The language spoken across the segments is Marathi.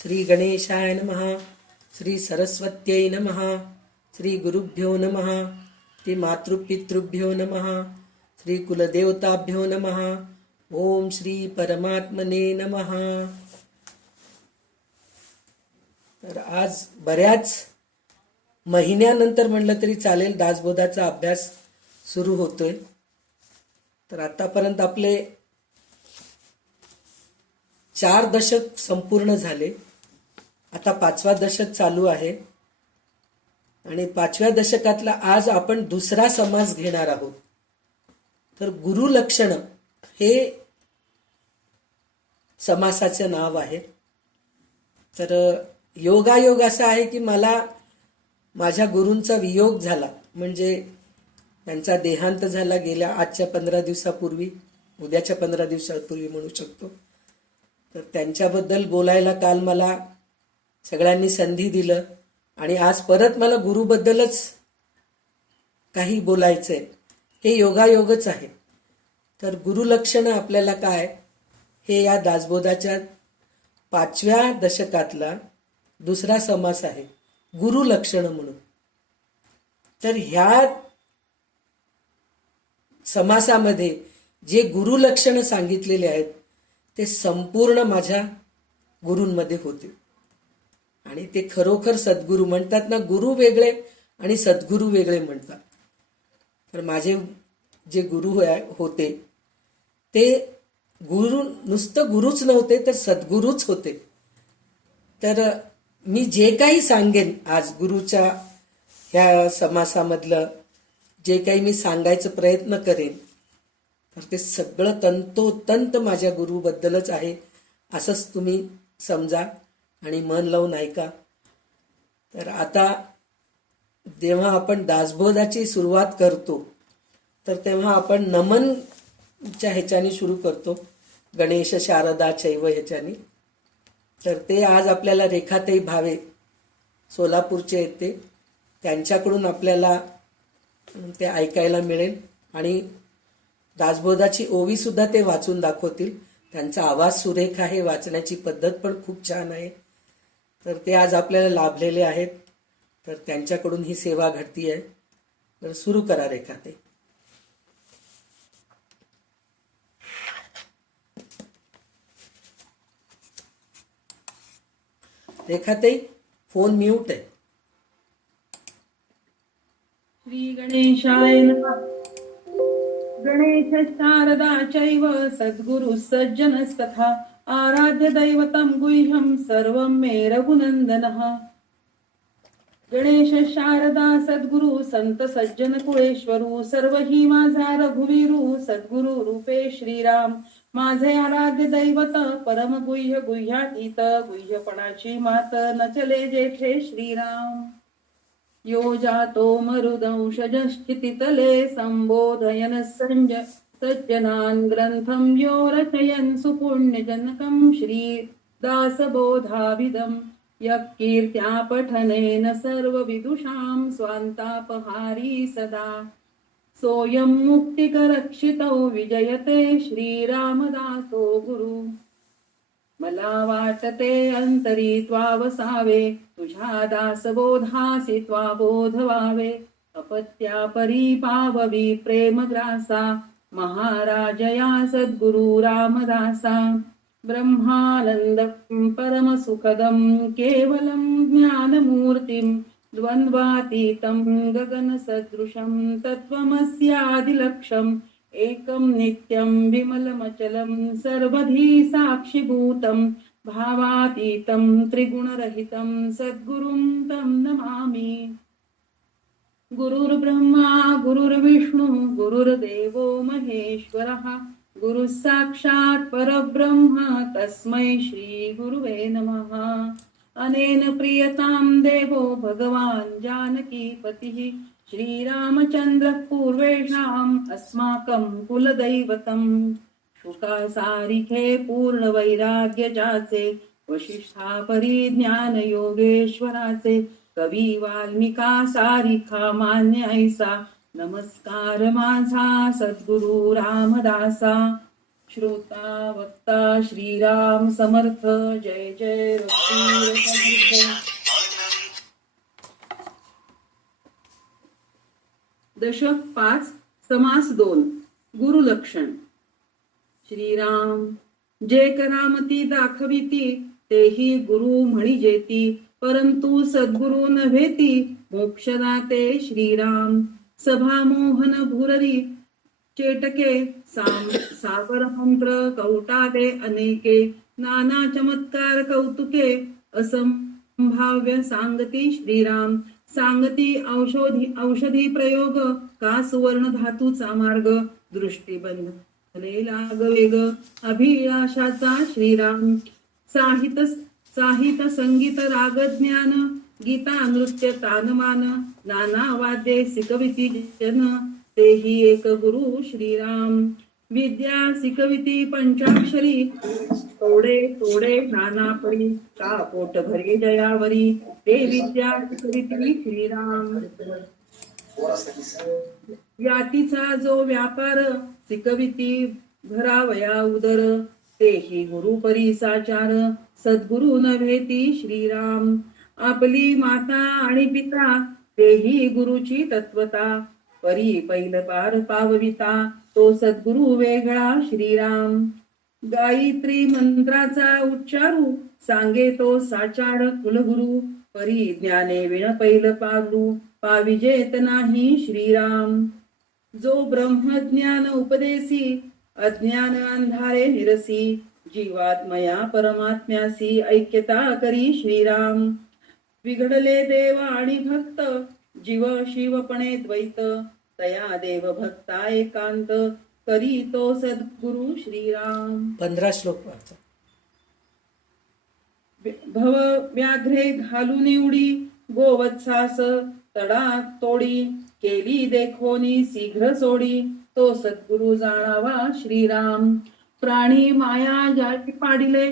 श्री गणेशाय नमः. श्री सरस्वत्यै नमः. श्री गुरुभ्यो नमः. श्री मातृपितृभ्यो नमः. श्री कुलदेवताभ्यो नमः. ओम श्री परमात्मने नमः. तर आज बऱ्याच महिन्यानंतर म्हणलं तरी चालेल दासबोधाचा अभ्यास सुरू होतोय. तर आतापर्यंत आपले 4 दशक संपूर्ण झाले. आता 5वा दशक चालू आहे आणि 5व्या दशकातला आज आपण दुसरा समास घेणार आहोत. तर गुरुलक्षण हे समासाचे नाव आहे. तर योगायोग असा आहे की मला माझ्या गुरूंचा वियोग झाला, म्हणजे त्यांचा देहांत झाला गेल्या आजच्या 15 दिवसापूर्वी, उद्याच्या 15 दिवसापूर्वी म्हणू शकतो. तर त्यांच्याबद्दल बोलायला काल मला सगळ्यांनी संधी दिलं आणि आज परत मला गुरुबद्दलच काही बोलायचंय. हे योगायोगच आहे. तर गुरुलक्षण आपल्याला काय, हे या दासबोधाच्या 5व्या दशकातला दुसरा समास आहे, गुरुलक्षण म्हणून. तर ह्या समासामध्ये जे गुरुलक्षण सांगितलेले आहेत ते संपूर्ण माझ्या गुरूंमध्ये होते आणि ते खरोखर सद्गुरू म्हणतात ना. गुरु वेगळे आणि सद्गुरू वेगळे म्हणतात. तर माझे जे गुरु होते ते गुरु नुसतं गुरुच नव्हते तर सद्गुरूच होते. तर मी जे काही सांगेन आज गुरुच्या ह्या समासामधलं जे काही मी सांगायचा प्रयत्न करेन तर ते सगळं तंतोतंत माझ्या गुरुबद्दलच आहे असंच तुम्ही समजा आणि मन लावून ऐका. तर आता जेव्हा आपण दासबोधाची सुरुवात करतो तर तेव्हा आपण नमनच्या ह्याच्याने सुरू करतो, गणेश शारदा चैव ह्याच्याने. तर ते आज आपल्याला रेखाताई भावे सोलापूरचे येते, त्यांच्याकडून आपल्याला ते ऐकायला मिळेल आणि दासबोधाची ओवी सुद्धा ते वाचून दाखवतील. त्यांचा आवाज सुरेख आहे, वाचण्याची पद्धत पण खूप छान आहे. तर ते आज आपल्याला लाभलेले आहेत. तर त्यांच्याकडून ही सेवा घडती आहे. तर सुरू करा रेखाताई. रेखाताई फोन म्यूट आहे. श्री गणेशाय नमः. गणेश शारदा चैव सद्गुरु सज्जनस्तथा आराध्य दैवतं गुह्यं सर्वं मे रघुनन्दनः. गणेश शारदा सद्गुरु संत सज्जन कुळेश्वरू सर्व ही माझा रघुवीरू सद्गुरु रूपे श्रीराम माझे आराध्य दैवत परम गुह्य गुह्यातीत गुह्यपणाची मात न चले जेठे श्रीराम. यो जातो मरुदंशजस्थितितले संबोधयन सज्जनान् ग्रंथं यो रचयन् सुपुण्यजनकं श्रीदासबोधाभिधं यः कीर्त्या पठनेन सर्वविदुषां स्वान्तापहारी सदा सोऽयं मुक्तिकरक्षितौ विजयते श्रीरामदासो गुरु. मला वाटते अंतरी त्वावसावे तुझ्या दासबोधासी त्वा बोध व्हावे. अपत्या परी पाववी प्रेमग्रासा महाराजया सद्गुरु रामदासा. ब्रह्मानंद परमसुखदं केवलं ज्ञानमूर्तिं द्वन्द्वातीतं गगनसदृशं तत्त्वमस्यादिलक्ष्यम् एकं नित्यं विमलमचलं सर्वधी साक्षिभूतं भावातीतं त्रिगुणरहितं सद्गुरुं तं नमामि. गुरुर्ब्रह्मा गुरुर्विष्णु गुरुर्देवो महेश्वरः गुरुः साक्षात् परब्रह्म तस्मै श्री गुरुवे नमः. अनेन प्रियतां देवो भगवान् जानकीपतिः श्रीरामचंद्र पूर्वेषाम् अस्माकं कुलदैवतम्. शुकासारिखे पूर्ण वैराग्य जाचे वशिष्ठा परिज्ञान योगेश्वराचे कवी वाल्मिका सारिखा मान्य ऐसा नमस्कार माझा सद्गुरु रामदासा. श्रोता वक्ता श्रीराम समर्थ. जय जय रघुवीर समर्थ. दशक 5 समास 2 गुरुलक्षण. श्रीराम जे करामती दाखविती तेही गुरु म्हणिजेती, परंतु सद्गुरु नव्हेती मोक्षदाते श्रीराम. सभा मोहन भुररी चेटके सागर मंत्र कौटादे अनेके, नाना चमत्कार कौतुके असंभाव्य सांगती श्रीराम. सांगती औषधी प्रयोग का सुवर्ण धातूचा मार्ग, दृष्टीबंध लाग वेग अभिलाषाचा श्रीराम. साहित्य संगीत राग ज्ञान, गीता नृत्य तानमान, नाना वाद्ये शिकविती जन तेही एक गुरु श्रीराम. विद्या शिकविती पंचाक्षरी तोडे तोडे नाना परी, का पोट भरे जयावरी ते विद्या शिकविती श्रीराम. यातीचा जो व्यापार शिकविती भरावया उदर, तेही गुरु परी साचार सद्गुरु नव्हेती श्रीराम. आपली माता आणि पिता तेही गुरुची तत्वता, परी पैल पार पावविता तो सद्गुरु वेगळा श्रीराम. गायत्री मंत्राचा उच्चारू सांगे तो साचार कुलगुरु, परी ज्ञाने विण पैल पारू पाविजेत नाही श्रीराम. जो ब्रह्मज्ञान उपदेसी अज्ञान अंधारे निरसी, जीवात्मया परमात्म्यासी ऐक्यता करी श्रीराम. बिघडले देव आणि भक्त जीव शिवपणे द्वैत, तया देव भक्ता एकांत करी तो सद्गुरु श्रीराम. 15 श्लोक वाचा. भव व्याघ्रे घालून उडी गोवत्सास तडा तोडी, केली देखोनी शीघ्र सोडी तो सद्गुरु जाणावा श्रीराम. प्राणी माया जाती पाडिले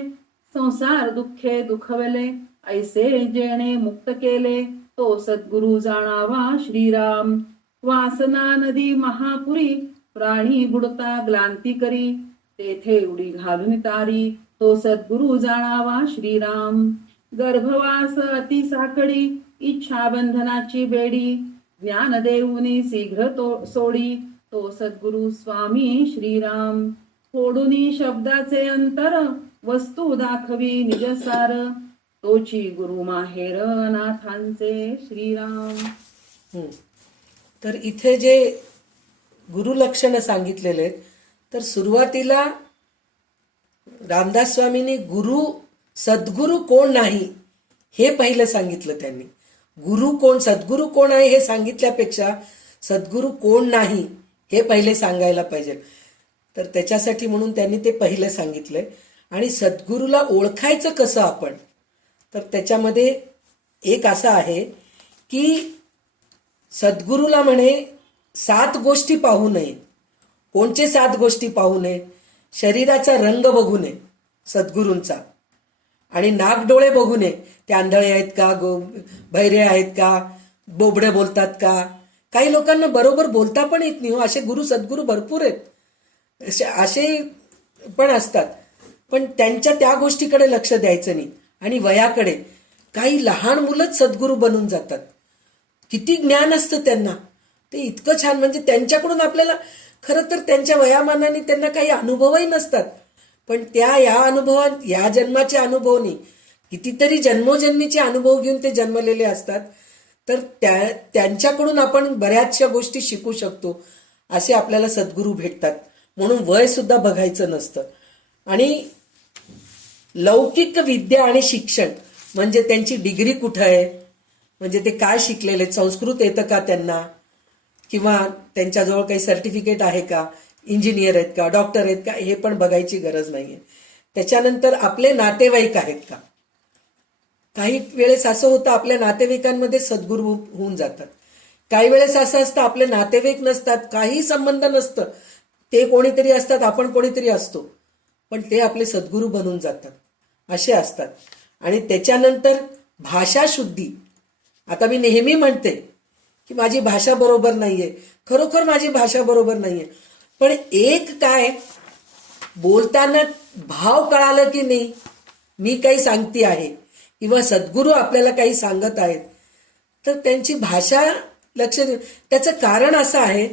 संसार दुःखे दुखवले, ऐसे जेणे मुक्त केले तो सद्गुरु जाणावा श्रीराम. वासना नदी महापुरी प्राणी बुडता ग्लांती करी, तेथे उडी घालून तारी तो सद्गुरु जाणावा श्रीराम. गर्भवास अति साकडी इच्छा बंधनाची बेडी, ज्ञान देऊनी शीघ्र सोडी तो सद्गुरु स्वामी श्रीराम. फोडूनी शब्दाचे अंतर वस्तू दाखवी निजसार, तोची गुरु माहेर अनाथांचे श्रीराम. तर इथे जे गुरुलक्षण सांगितलेले आहेत, तर सुरुवातीला रामदास स्वामींनी सद्गुरु कोण नाही हे पहिलं सांगितलं त्यांनी. गुरु कोण, सद्गुरु कोण आहे हे सांगितल्यापेक्षा सद्गुरु कोण नाही हे पहिले सांगायला पाहिजे. तर त्याच्यासाठी म्हणून त्यांनी ते पहिलं सांगितलंय. आणि सद्गुरूला ओळखायचं कसं आपण, तर त्याच्यामध्ये एक असं आहे की सद्गुरूला म्हणे 7 गोष्टी पाहू नये. कोणचे 7 गोष्टी पाहू नये? शरीराचा रंग बघू नये सद्गुरूंचा, आणि नाक डोळे बघू नये. ते आंधळे आहेत का, बहिरे आहेत का, बोबडे बोलतात का. काही लोकांना बरोबर बोलता पण येत नाही हो, असे सद्गुरू भरपूर आहेत, असे पण असतात. पण त्यांच्या त्या गोष्टीकडे लक्ष द्यायचं नाही. आणि वयाकडे काही लहान मुलंच सद्गुरू बनून जातात. किती ज्ञान असतं त्यांना, ते इतकं छान. म्हणजे त्यांच्याकडून आपल्याला खरं तर त्यांच्या वयामानाने त्यांना काही अनुभवही नसतात, पण या जन्माचे अनुभव नाही, कितीतरी जन्मोजन्मीचे अनुभव घेऊन ते जन्मलेले असतात. तर त्यांच्याकडून आपण बऱ्याचशा गोष्टी शिकू शकतो. असे आपल्याला सद्गुरू भेटतात. म्हणून वय सुद्धा बघायचं नसतं. आणि लौकिक विद्या आणि शिक्षण म्हणजे त्यांची डिग्री कुठं आहे, म्हणजे ते काय शिकलेले, संस्कृत येतं का त्यांना, किंवा त्यांच्याजवळ काही सर्टिफिकेट आहे का, इंजिनियर आहेत का, डॉक्टर आहेत का, हे पण बघायची गरज नाहीये. त्याच्यानंतर आपले नातेवाईक आहेत का. काही वेळेस असं होतं आपल्या नातेवाईकांमध्ये सद्गुरू होऊन जातात. काही वेळेस असं असतं आपले नातेवाईक नसतात, काही संबंध नसतं, ते कोणीतरी असतात, आपण कोणीतरी असतो, पण ते आपले सद्गुरू बनून जातात, असे असतात. आणि त्याच्यानंतर भाषा शुद्धी. आता मी नेहमी म्हणते की माझी भाषा बरोबर नाहीये, खरोखर माझी भाषा बरोबर नाहीये, पण एक काय, बोलताना भाव कळालं की नाही, मी काही सांगते आहे किंवा सद्गुरू आपल्याला काही सांगत आहेत, तर त्यांची भाषा लक्ष देऊ. त्याचं कारण असं आहे,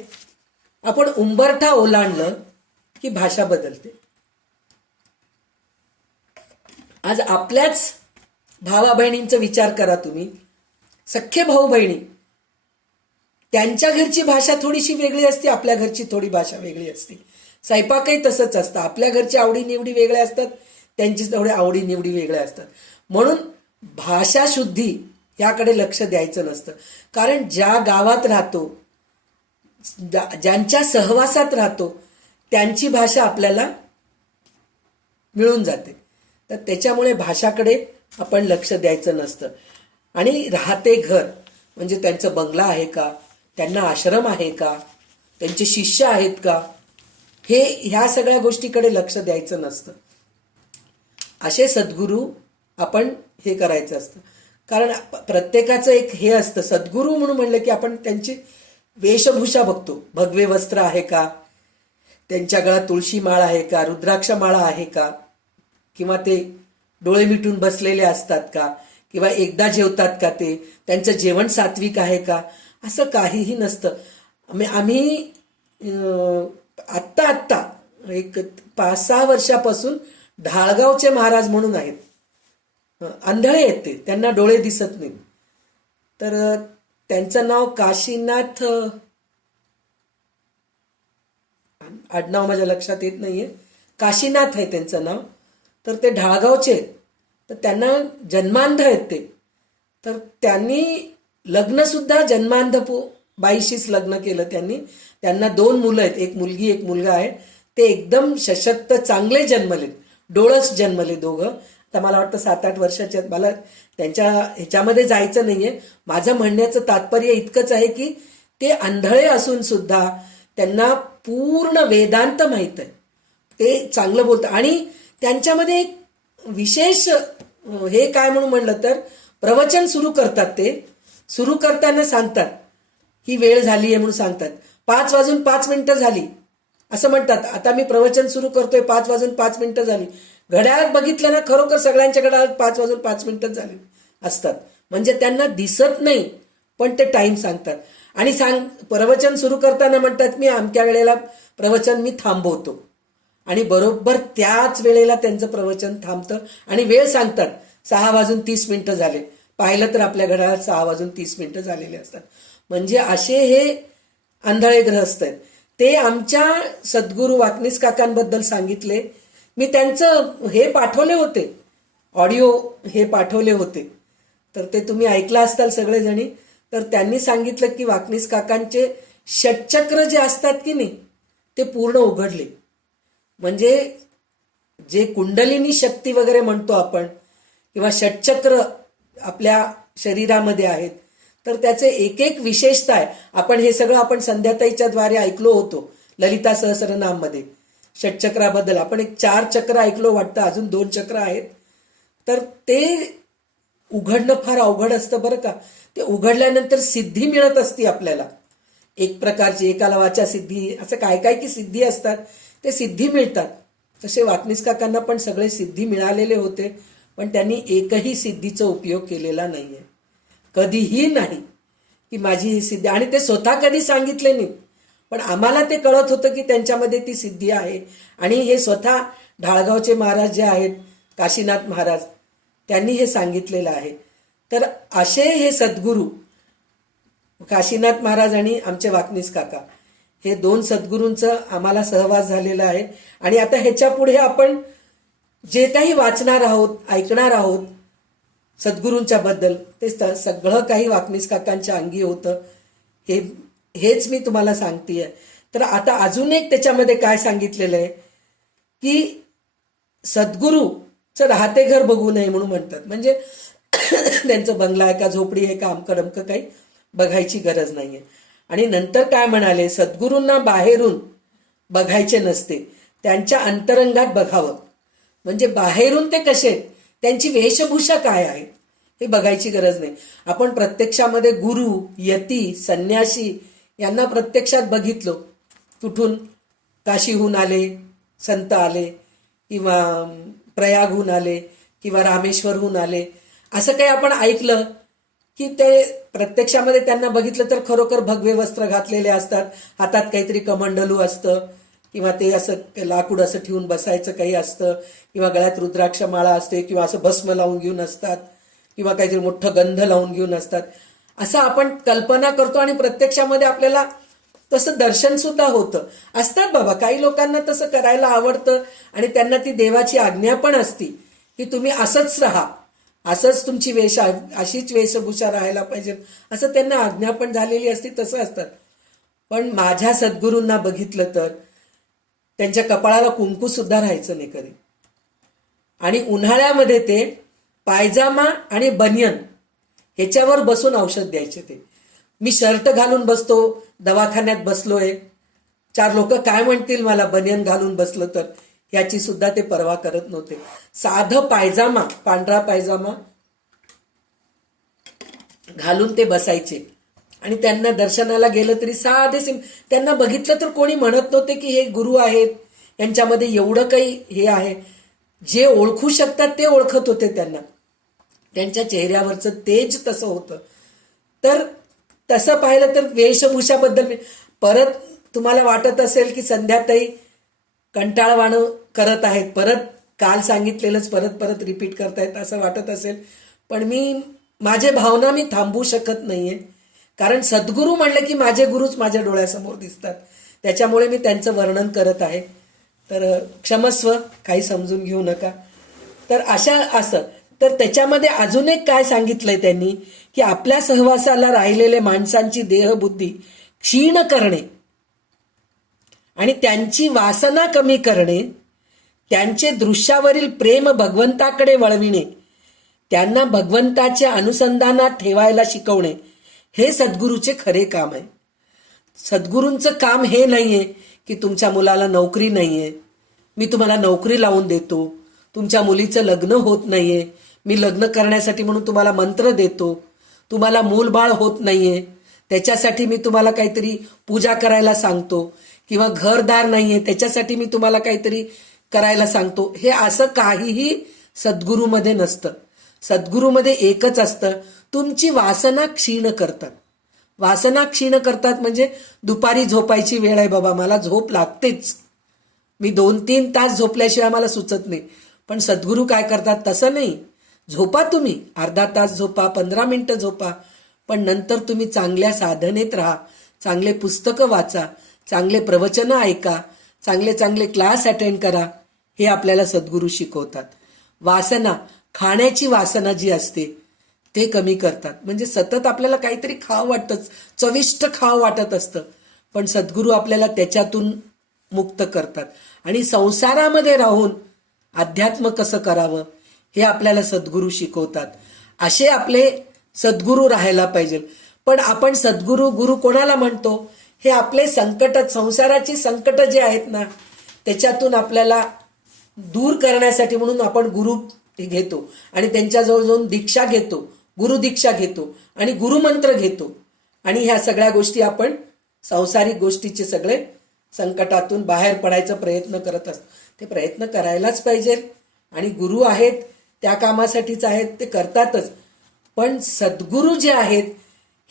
आपण उंबरठा ओलांडलं की भाषा बदलते. आज आपल्याच भावा बहिणींचा विचार करा तुम्ही, सख्खे भाऊ बहिणी, त्यांच्या घरची भाषा थोडीशी वेगळी असते, आपल्या घरची थोडी भाषा वेगळी असते. स्वयंपाकही तसंच असतं, आपल्या घरची आवडीनिवडी वेगळ्या असतात, त्यांची थोड्या आवडीनिवडी वेगळ्या असतात. म्हणून भाषा शुद्धी याकडे लक्ष द्यायचं नसतं. कारण ज्या गावात राहतो, ज्यांच्या सहवासात राहतो, त्यांची भाषा आपल्याला मिळून जाते. तर त्याच्यामुळे भाषाकडे आपण लक्ष द्यायचं नसतं. आणि राहते घर म्हणजे त्यांचं बंगला आहे का, त्यांना आश्रम आहे का, त्यांचे शिष्य आहेत का, ह्या सगळ्या गोष्टीकडे लक्ष द्यायचं नसतं. असे सद्गुरू आपण हे करायचं असतं. कारण प्रत्येकाचं एक हे असतं, सद्गुरू म्हणून म्हणलं की आपण त्यांची वेशभूषा बघतो. भगवे वस्त्र आहे का, त्यांच्या गळ्यात तुळशी माळ आहे का, रुद्राक्ष माळा आहे का, किंवा ते डोळे मिटून बसलेले असतात का, किंवा एकदा जेवतात का, ते त्यांचं जेवण सात्विक आहे का, असं काहीही नसतं. आम्ही आत्ता एक 5-6 वर्षापासून ढाळगावचे महाराज म्हणून आहेत, आंधळे आहेत ते, त्यांना डोळे दिसत नाही. तर त्यांचं नाव काशीनाथ, आडनाव माझ्या लक्षात येत नाहीये, काशीनाथ आहे त्यांचं नाव. तर ते ढाळगावचे आहेत. तर त्यांना जन्मांध आहेत ते. तर त्यांनी लग्न सुद्धा जन्मांध बाईशीच लग्न केलं त्यांनी. त्यांना 2 मुलं आहेत, एक मुलगी एक मुलगा आहे. ते एकदम सशक्त चांगले जन्मले, डोळस जन्मले दोघं. आता मला वाटतं 7-8 वर्षाचे आहेत. मला त्यांच्या ह्याच्यामध्ये जायचं नाहीये. माझं म्हणण्याचं तात्पर्य इतकंच आहे की ते आंधळे असून सुद्धा त्यांना पूर्ण वेदांत माहीत आहे, ते चांगलं बोलतात. आणि त्यांच्यामध्ये एक विशेष हे काय म्हणून म्हणलं तर, प्रवचन सुरू करतात. ते सुरू करताना सांगतात ही वेळ झाली आहे म्हणून सांगतात. 5:05 झाली असं म्हणतात. आता मी प्रवचन सुरू करतोय, 5:05 झाली. घड्याळात बघितलं ना, खरोखर सगळ्यांच्या घड्याळात 5:05 झाले असतात. म्हणजे त्यांना दिसत नाही, पण ते टाइम सांगतात. आणि प्रवचन सुरू करताना म्हणतात मी अमक्या वेळेला प्रवचन मी थांबवतो, आणि बरोबर त्याच वेळेला त्यांचं प्रवचन थांबतं आणि वेळ सांगतात 6:30 झाले. पाहिलं तर आपल्या घड्याळात 6:30 झालेले असतात. म्हणजे असे हे आंधळे ग्रहस्थ आहेत. ते आमच्या सद्गुरू वाकनीस काकांबद्दल सांगितले. मी त्यांचं हे पाठवले होते, ऑडिओ हे पाठवले होते, तर ते तुम्ही ऐकला असताल सगळेजणी. तर त्यांनी सांगितलं की वाकनीस काकांचे षटचक्र जे असतात की नाही, ते पूर्ण उघडले. म्हणजे जे कुंडलिनी शक्ती वगैरे म्हणतो आपण, किंवा षटचक्र आपल्या शरीरामध्ये आहेत, तर त्याचे एक विशेषता आहे. आपण हे सगळं आपण संध्याताईच्या द्वारे ऐकलो होतो ललिता सहस्रनाम मध्ये. षटचक्राबद्दल आपण 4 चक्र ऐकलो वाटतं, अजून 2 चक्र आहेत. तर ते उघडणं फार अवघड असतं बरं का. ते उघडल्यानंतर सिद्धी मिळत असते आपल्याला, एक प्रकारची एकाला वाचा सिद्धी, असं काय काय की सिद्धी असतात, ते सिद्धी मिळतात. तसे वाकनीस काकांना पण सगळे सिद्धी मिळालेले होते, पण त्यांनी एकही सिद्धीचा उपयोग केलेला नाहीये, कधीही नाही की माझी ही सिद्धी. आणि ते स्वतः कधी सांगितले नाही, पण आम्हाला ते कळत होतं की त्यांच्यामध्ये ती सिद्धी आहे. आणि हे स्वतः ढाळगावचे महाराज जे आहेत, काशीनाथ महाराज, त्यांनी हे सांगितलेलं आहे. तर असे हे सद्गुरू काशीनाथ महाराज आणि आमचे वाकनीस काका, हे 2 सद्गुरूंचं आम्हाला सहवास झालेला आहे. आणि आता ह्याच्या पुढे आपण जे काही वाचणार आहोत, ऐकणार आहोत सद्गुरूंच्या बद्दल, ते सगळं काही वाकनीस काकांच्या अंगी होतं. हेच मी तुम्हाला सांगतेय. तर आता अजून एक त्याच्यामध्ये काय सांगितलेलं आहे की सद्गुरूचं राहते घर बघू नये म्हणून म्हणतात. म्हणजे त्यांचं बंगला आहे का, झोपडी आहे का, अमकं डमकं काही बघायची गरज नाहीये. आणि नंतर काय म्हणाले, सद्गुरूंना बाहेरून बघायचे नसते, त्यांच्या अंतरंगात बघावं. म्हणजे बाहेरून ते कसे, त्यांची वेशभूषा काय आहे हे बघायची गरज नाही. आपण प्रत्यक्षामध्ये गुरु, यती, संन्यासी यांना प्रत्यक्षात बघितलो, कुठून काशीहून आले, संत आले किंवा प्रयागहून आले किंवा रामेश्वरहून आले, असं काही आपण ऐकलं की ते प्रत्यक्षामध्ये त्यांना बघितलं तर खरोखर भगवे वस्त्र घातलेले असतात, हातात काहीतरी कमंडलू असतं किंवा ते असं लाकूड असं ठेवून बसायचं काही असतं किंवा गळ्यात रुद्राक्ष माळा असते किंवा असं भस्म लावून घेऊन असतात किंवा काहीतरी मोठं गंध लावून घेऊन असतात, असं आपण कल्पना करतो आणि प्रत्यक्षामध्ये आपल्याला तसं दर्शन सुद्धा होतं. असतात बाबा, काही लोकांना तसं करायला आवडतं आणि त्यांना ती देवाची आज्ञा पण असती की तुम्ही असंच राहा, असंच तुमची अशीच वेशभूषा राहायला पाहिजे, असं त्यांना आज्ञा पण झालेली असती, तसं असतात. पण माझ्या सद्गुरूंना बघितलं तर त्यांच्या कपाळाला कुंकू सुद्धा राहायचं नाही कधी. आणि उन्हाळ्यामध्ये ते पायजामा आणि बनियन ह्याच्यावर बसून औषध द्यायचे. ते मी शर्ट घालून बसतो, दवाखान्यात बसलोय, 4 लोक काय म्हणतील मला बनियन घालून बसलो तर, याची सुद्धा ते पर्वा करत नव्हते. साधं पायजामा, पांढरा पायजामा घालून ते बसायचे आणि त्यांना दर्शनाला गेलं तरी साधे त्यांना बघितलं तर कोणी म्हणत नव्हते की हे गुरु आहेत, यांच्यामध्ये एवढं काही हे आहे. जे ओळखू शकतात ते ओळखत होते त्यांना, त्यांच्या चेहऱ्यावरचं तेज तसं होतं. तर तसं पाहिलं तर वेशभूषाबद्दल परत तुम्हाला वाटत असेल की संध्याताई कंटाळवाणं करत आहेत, परत काल सांगितलेलंच परत परत रिपीट करतायत असं वाटत असेल, पण माझे भावना मी थांबवू शकत नाहीये. कारण सद्गुरू म्हणलं की माझे गुरुच माझ्या डोळ्यासमोर दिसतात, त्याच्यामुळे मी त्यांचं वर्णन करत आहे. तर क्षमस्व, काही समजून घेऊ नका. तर असं तर त्याच्यामध्ये अजून एक काय सांगितलंय त्यांनी की आपल्या सहवासाला राहिलेले माणसांची देहबुद्धी क्षीण करणे आणि त्यांची वासना कमी करणे, त्यांचे दृश्यावरील प्रेम भगवंताकडे वळविणे, त्यांना भगवंताच्या अनुसंधानात ठेवायला शिकवणे, हे सद्गुरूचे खरे काम आहे. सद्गुरूंचं काम हे नाहीये की तुमच्या मुलाला नोकरी नाहीये, मी तुम्हाला नोकरी लावून देतो, तुमच्या मुलीचं लग्न होत नाहीये, मी लग्न करण्यासाठी म्हणून तुम्हाला मंत्र देतो, तुम्हाला मूलबाळ होत नाहीये त्याच्यासाठी मी तुम्हाला काहीतरी पूजा करायला सांगतो, किंवा घरदार नाहीये त्याच्यासाठी मी तुम्हाला काहीतरी करायला सांगतो, हे असं काहीही सद्गुरूमध्ये नसतं. सद्गुरूमध्ये एकच असतं, तुमची वासना क्षीण करतात. वासना क्षीण करतात म्हणजे दुपारी झोपायची वेळ आहे बाबा, मला झोप लागतेच, मी 2-3 तास झोपल्याशिवाय मला सुचत नाही. पण सद्गुरू काय करतात, तसं नाही. झोपा तुम्ही, अर्धा तास झोपा, 15 मिनिटं झोपा, पण नंतर तुम्ही चांगल्या साधनेत राहा, चांगले पुस्तकं वाचा, चांगले प्रवचनं ऐका, चांगले चांगले क्लास अटेंड करा, हे आपल्याला सद्गुरू शिकवतात. वासना, खाण्याची वासना जी असते ते कमी करतात. म्हणजे सतत आपल्याला काहीतरी खावं वाटतं, चविष्ट खावं वाटत असतं, पण सद्गुरू आपल्याला त्याच्यातून मुक्त करतात आणि संसारामध्ये राहून अध्यात्म कसं करावं हे आपल्याला सद्गुरू शिकवतात. असे आपले सद्गुरू राहायला पाहिजे. पण आपण सद्गुरू गुरु कोणाला म्हणतो, हे आपले संकट, संसाराची संकट जे आहेत ना त्याच्यातून आपल्याला दूर करण्यासाठी म्हणून आपण गुरु घेतो आणि त्यांच्याजवळ जाऊन दीक्षा घेतो, गुरु दीक्षा घेतो आणि गुरुमंत्र घेतो आणि ह्या सगळ्या गोष्टी आपण सांसारिक गोष्टीचे सगळे संकटातून बाहेर पडायचा प्रयत्न करत असतो. ते प्रयत्न करायलाच पाहिजे आणि गुरु आहेत त्या कामासाठीच आहेत, ते करतातच. पण सद्गुरू जे आहेत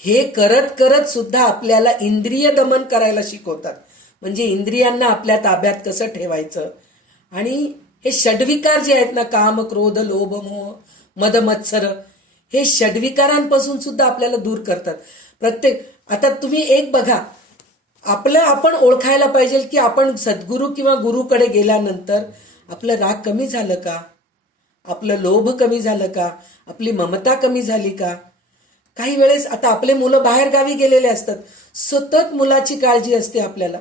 हे करत करत सुद्धा आपल्याला इंद्रिय दमन करायला शिकवतात. म्हणजे इंद्रियांना आपल्या ताब्यात कसं ठेवायचं आणि हे षड्विकार जे आहेत ना, काम, क्रोध, लोभ, मोह, मद, मत्सर, हे षड्विकारांपासून सुद्धा आपल्याला दूर करतात. आता तुम्ही एक बघा, आपलं आपण ओळखायला पाहिजे की आपण सद्गुरू किंवा गुरुकडे गेल्यानंतर आपलं राग कमी झालं का, आपलं लोभ कमी झालं का, आपली ममता कमी झाली का. काही वेळेस आता आपले मुलं बाहेर गावी गेलेले असतात, सतत मुलाची काळजी असते आपल्याला,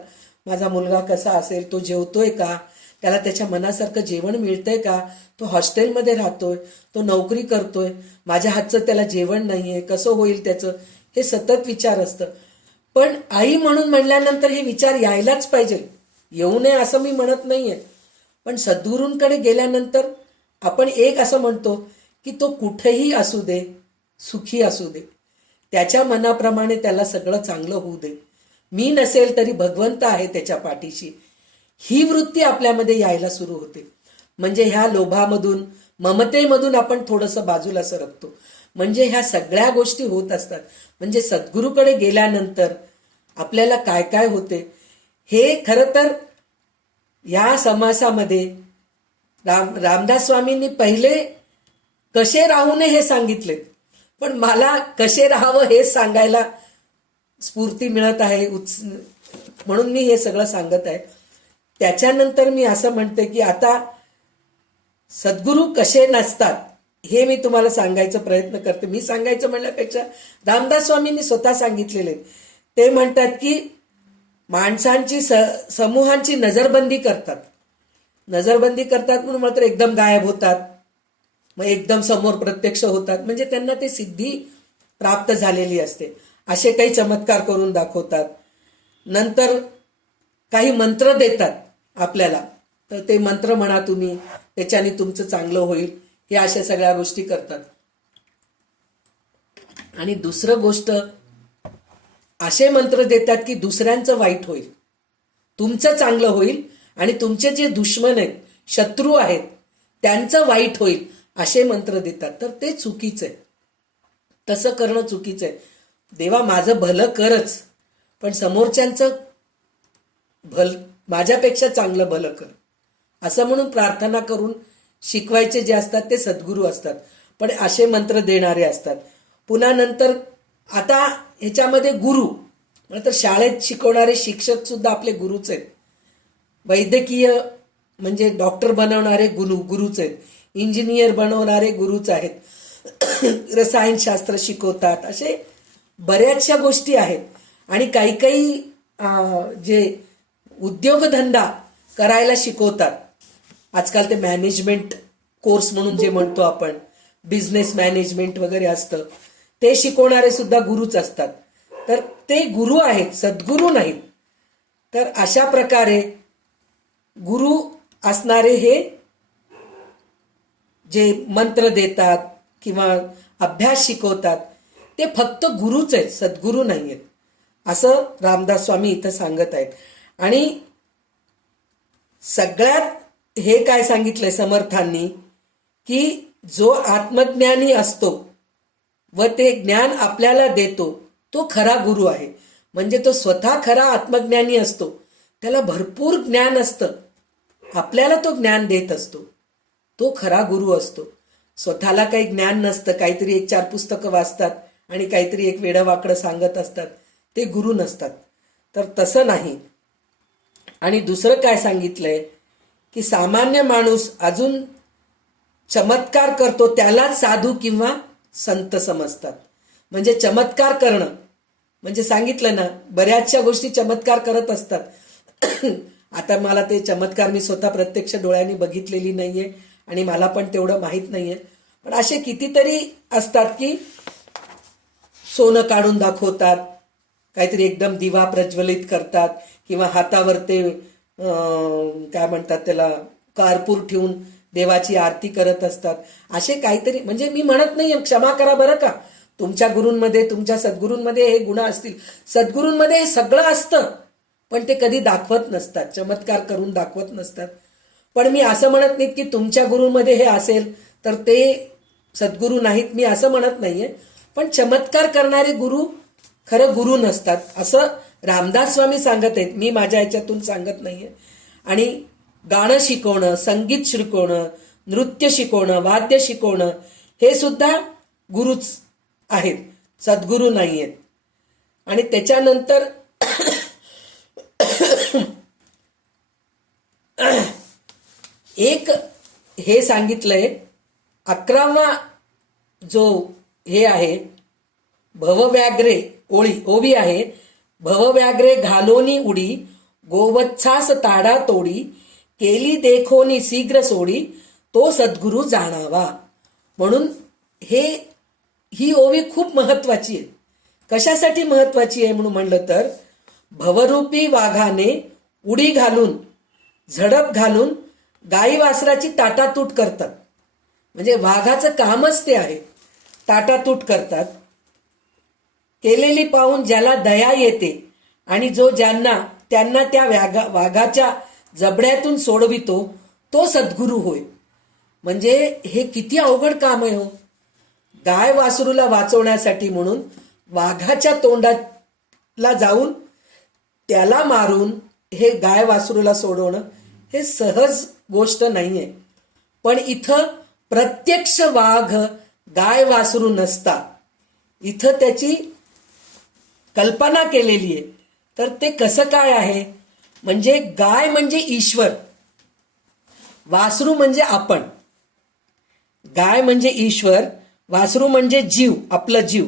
माझा मुलगा कसा असेल, तो जेवतोय का, त्याला त्याच्या मनासारखं जेवण मिळतंय का, तो हॉस्टेलमध्ये राहतोय, तो नोकरी करतोय, माझ्या हातचं त्याला जेवण नाहीये, कसं होईल त्याचं, हे सतत विचार असतं. पण आई म्हणून म्हणल्यानंतर हे विचार यायलाच पाहिजे, येऊ नये असं मी म्हणत नाहीये. पण सद्गुरूंकडे गेल्यानंतर आपण एक असं म्हणतो की तो कुठेही असू दे, सुखी असू दे, त्याच्या मनाप्रमाणे त्याला सगळं चांगलं होऊ दे, मी नसेल तरी भगवंत आहे त्याच्या पाठीशी, ही वृत्ती आपल्यामध्ये यायला सुरू होते. म्हणजे ह्या लोभामधून, ममतेमधून आपण थोडंसं बाजूला सरकतो. म्हणजे ह्या सगळ्या गोष्टी होत असतात. म्हणजे सद्गुरूकडे गेल्यानंतर आपल्याला काय काय होते हे खरं तर या समासामध्ये रामदास स्वामींनी पहिले कसे राहू नये हे सांगितले, पण मला कसे राहावं हे सांगायला स्फूर्ती मिळत आहे, म्हणून मी हे सगळं सांगत आहे. त्याच्यानंतर मी असं म्हणते की आता सद्गुरू कसे नसतात हे मी तुम्हाला सांगायचा प्रयत्न करते. मी सांगायचं म्हणण्यापेक्षा रामदास स्वामींनी स्वतः सांगितलेले. ते म्हणतात की माणसांची समूहांची नजरबंदी करतात. नजरबंदी करतात म्हणून मात्र एकदम गायब होतात, मग एकदम समोर प्रत्यक्ष होतात. म्हणजे त्यांना ते सिद्धी प्राप्त झालेली असते. असे काही चमत्कार करून दाखवतात. नंतर काही मंत्र देतात आपल्याला, तर ते मंत्र म्हणा तुम्ही, त्याच्याने तुमचं चांगलं होईल, हे अशा सगळ्या गोष्टी करतात. आणि दुसरं गोष्ट, असे मंत्र देतात की दुसऱ्यांचं वाईट होईल, तुमचं चांगलं होईल, आणि तुमचे जे दुश्मन आहेत, शत्रू आहेत, त्यांचं वाईट होईल, असे मंत्र देतात. तर ते चुकीचं आहे. तसं करणं चुकीचं आहे. देवा माझं भलं करच, पण समोरच्यांचं माझ्यापेक्षा चांगलं भलं कर, असं म्हणून प्रार्थना करून शिकवायचे जे असतात ते सद्गुरू असतात, पण असे मंत्र देणारे असतात. पुन्हा नंतर आता ह्याच्यामध्ये गुरु, तर शाळेत शिकवणारे शिक्षक सुद्धा आपले गुरुच आहेत. वैद्यकीय म्हणजे डॉक्टर बनवणारे गुरुच आहेत. इंजिनियर बनवणारे गुरुच आहेत. रसायनशास्त्र शिकवतात. असे बऱ्याचशा गोष्टी आहेत. आणि काही काही जे उद्योगधंदा करायला शिकवतात. आजकाल ते मॅनेजमेंट कोर्स म्हणून जे म्हणतो आपण, बिझनेस मॅनेजमेंट वगैरे असतं, ते शिकवणारे सुद्धा गुरुच असतात. तर ते गुरु आहेत, सद्गुरू नाहीत. तर अशा प्रकारे गुरु असणारे हे जे मंत्र देतात किंवा अभ्यास शिकवतात ते फक्त गुरुच आहेत, सद्गुरू नाही आहेत, असं रामदास स्वामी इथं सांगत आहेत. आणि सगळ्यात हे काय सांगितलंय समर्थांनी, की जो आत्मज्ञानी असतो व ते ज्ञान आपल्याला देतो तो खरा गुरु आहे. म्हणजे तो स्वतः खरा आत्मज्ञानी असतो, त्याला भरपूर ज्ञान असतं, आपल्याला तो ज्ञान देत असतो, तो खरा गुरु असतो. स्वतःला काही ज्ञान नसतं, काहीतरी 1-4 पुस्तकं वाचतात आणि काहीतरी एक वेडं वाकडं सांगत असतात, ते गुरु नसतात. तर तसं नाही. आणि दुसरं काय सांगितलंय की सामान्य माणूस अजून चमत्कार करतो त्यालाच साधू किंवा संत समजतात. म्हणजे चमत्कार करणं म्हणजे सांगितलं ना, बऱ्याचशा गोष्टी चमत्कार करत असतात. आता मला ते चमत्कार मी स्वतः प्रत्यक्ष डोळ्यांनी बघितलेली नाहीये आणि मला पण तेवढं माहीत नाहीये, पण असे कितीतरी असतात की सोनं काढून दाखवतात, काहीतरी एकदम दिवा प्रज्वलित करतात, किंवा हातावर ते काय म्हणतात त्याला, कर्पूर ठेवून देवाची आरती करत असतात. असे काहीतरी, म्हणजे मी म्हणत नाही, क्षमा करा बरं का, तुमच्या गुरूंमध्ये, तुमच्या सद्गुरूंमध्ये हे गुण असतील, सद्गुरूंमध्ये हे सगळं असतं, पण ते कधी दाखवत नसतात, चमत्कार करून दाखवत नसतात. पण मी असं म्हणत नाही की तुमच्या गुरूंमध्ये हे असेल तर ते सद्गुरू नाहीत, मी असं म्हणत नाहीये. पण चमत्कार करणारे गुरु खरं गुरु नसतात, असं रामदास स्वामी सांगत आहेत, मी माझ्या ह्याच्यातून सांगत नाहीये. आणि गाणं शिकवणं, संगीत शिकवणं, नृत्य शिकवणं, वाद्य शिकवणं, हे सुद्धा गुरुच आहेत, सद्गुरू नाही आहेत. आणि त्याच्यानंतर एक हे सांगितलंय, 11वा जो हे आहे, भवव्याग्रे ओवी आहे, भवव्याग्रे घालोनी उडी, गोवत्सास ताडा तोडी, केली देखोनी शीघ्र सोडी, तो सद्गुरू जाणावा. म्हणून ही ओवी खूप महत्वाची आहे. कशासाठी महत्वाची आहे म्हणून म्हणलं तर, भवरूपी वाघाने उडी घालून, झडप घालून गाई वासराची ताटातूट करतात. म्हणजे वाघाचं कामच ते आहे, ताटातूट करतात. केलेली पाहून ज्याला दया येते आणि जो त्यांना त्या वाघाच्या जबड्यातून सोडवितो तो सद्गुरू होय. म्हणजे हे किती अवघड काम आहे हो. गाय वासरूला वाचवण्यासाठी म्हणून वाघाच्या तोंडाला जाऊन त्याला मारून हे गाय वासरूला सोडवणं हे सहज गोष्ट नाहीये. पण इथं प्रत्यक्ष वाघ गाय वासरू नसता इथं त्याची कल्पना केलेली आहे. तर ते कसं काय आहे, म्हणजे गाय म्हणजे ईश्वर, वासरू म्हणजे आपण. गाय म्हणजे ईश्वर, वासरू म्हणजे जीव, आपला जीव,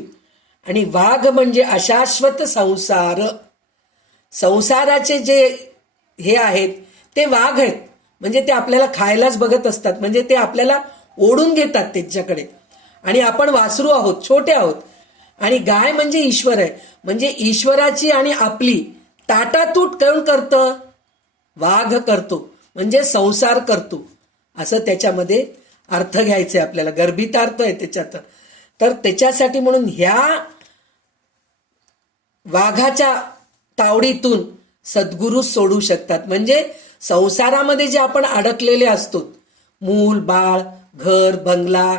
आणि वाघ म्हणजे अशाश्वत संसार. संसाराचे जे हे आहेत ते वाघ आहेत. म्हणजे ते आपल्याला खायलाच बघत असतात, म्हणजे ते आपल्याला ओढून घेतात त्यांच्याकडे. आणि आपण वासरू आहोत, छोटे आहोत. आणि गाय म्हणजे ईश्वर आहे, म्हणजे ईश्वराची आणि आपली ताटातूट कोण करतं, वाघ करतो, म्हणजे संसार करतो. असं त्याच्यामध्ये अर्थ घ्यायचे आपल्याला, गर्भित अर्थ आहे त्याच्यात. तर त्याच्यासाठी म्हणून ह्या वाघाच्या तावडीतून सद्गुरू सोडू शकतात. म्हणजे संसारामध्ये जे आपण अडकलेले असतो, मूल बाळ, घर बंगला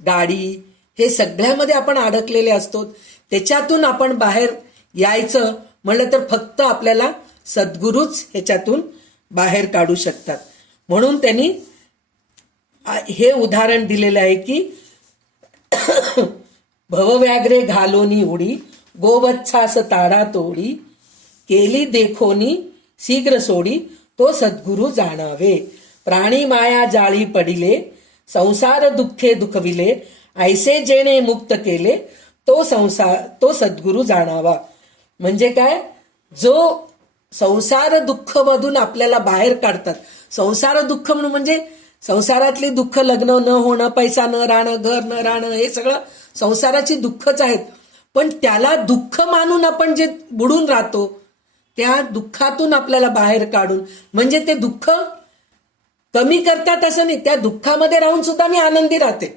गाडी, हे सगळ्यामध्ये आपण अडकलेले असतो. त्याच्यातून आपण बाहेर यायचं म्हणलं तर फक्त आपल्याला सद्गुरूच ह्याच्यातून बाहेर काढू शकतात. म्हणून त्यांनी हे उदाहरण दिलेलं आहे की भवव्याग्रे घालोनी उडी, गोवत्सास ताडा तोडी, केली देखोनी शीघ्र सोडी, तो सद्गुरू जाणावे. प्राणी माया जाळी पडिले, संसार दुःखे दुखविले, ऐसे जेणे मुक्त केले, तो सद्गुरू जाणावा. म्हणजे काय, जो संसार दुःख मधून आपल्याला बाहेर काढतात. संसार दुःख म्हणजे संसारातली दुःख, लग्न न होणं, पैसा न राहणं, घर न राहणं, हे सगळं संसाराची दुःखच आहेत. पण त्याला दुःख मानून आपण जे बुडून राहतो, त्या दुःखातून आपल्याला बाहेर काढून, म्हणजे ते दुःख कमी करतात असं नाही, त्या दुःखामध्ये राहून सुद्धा मी आनंदी राहते,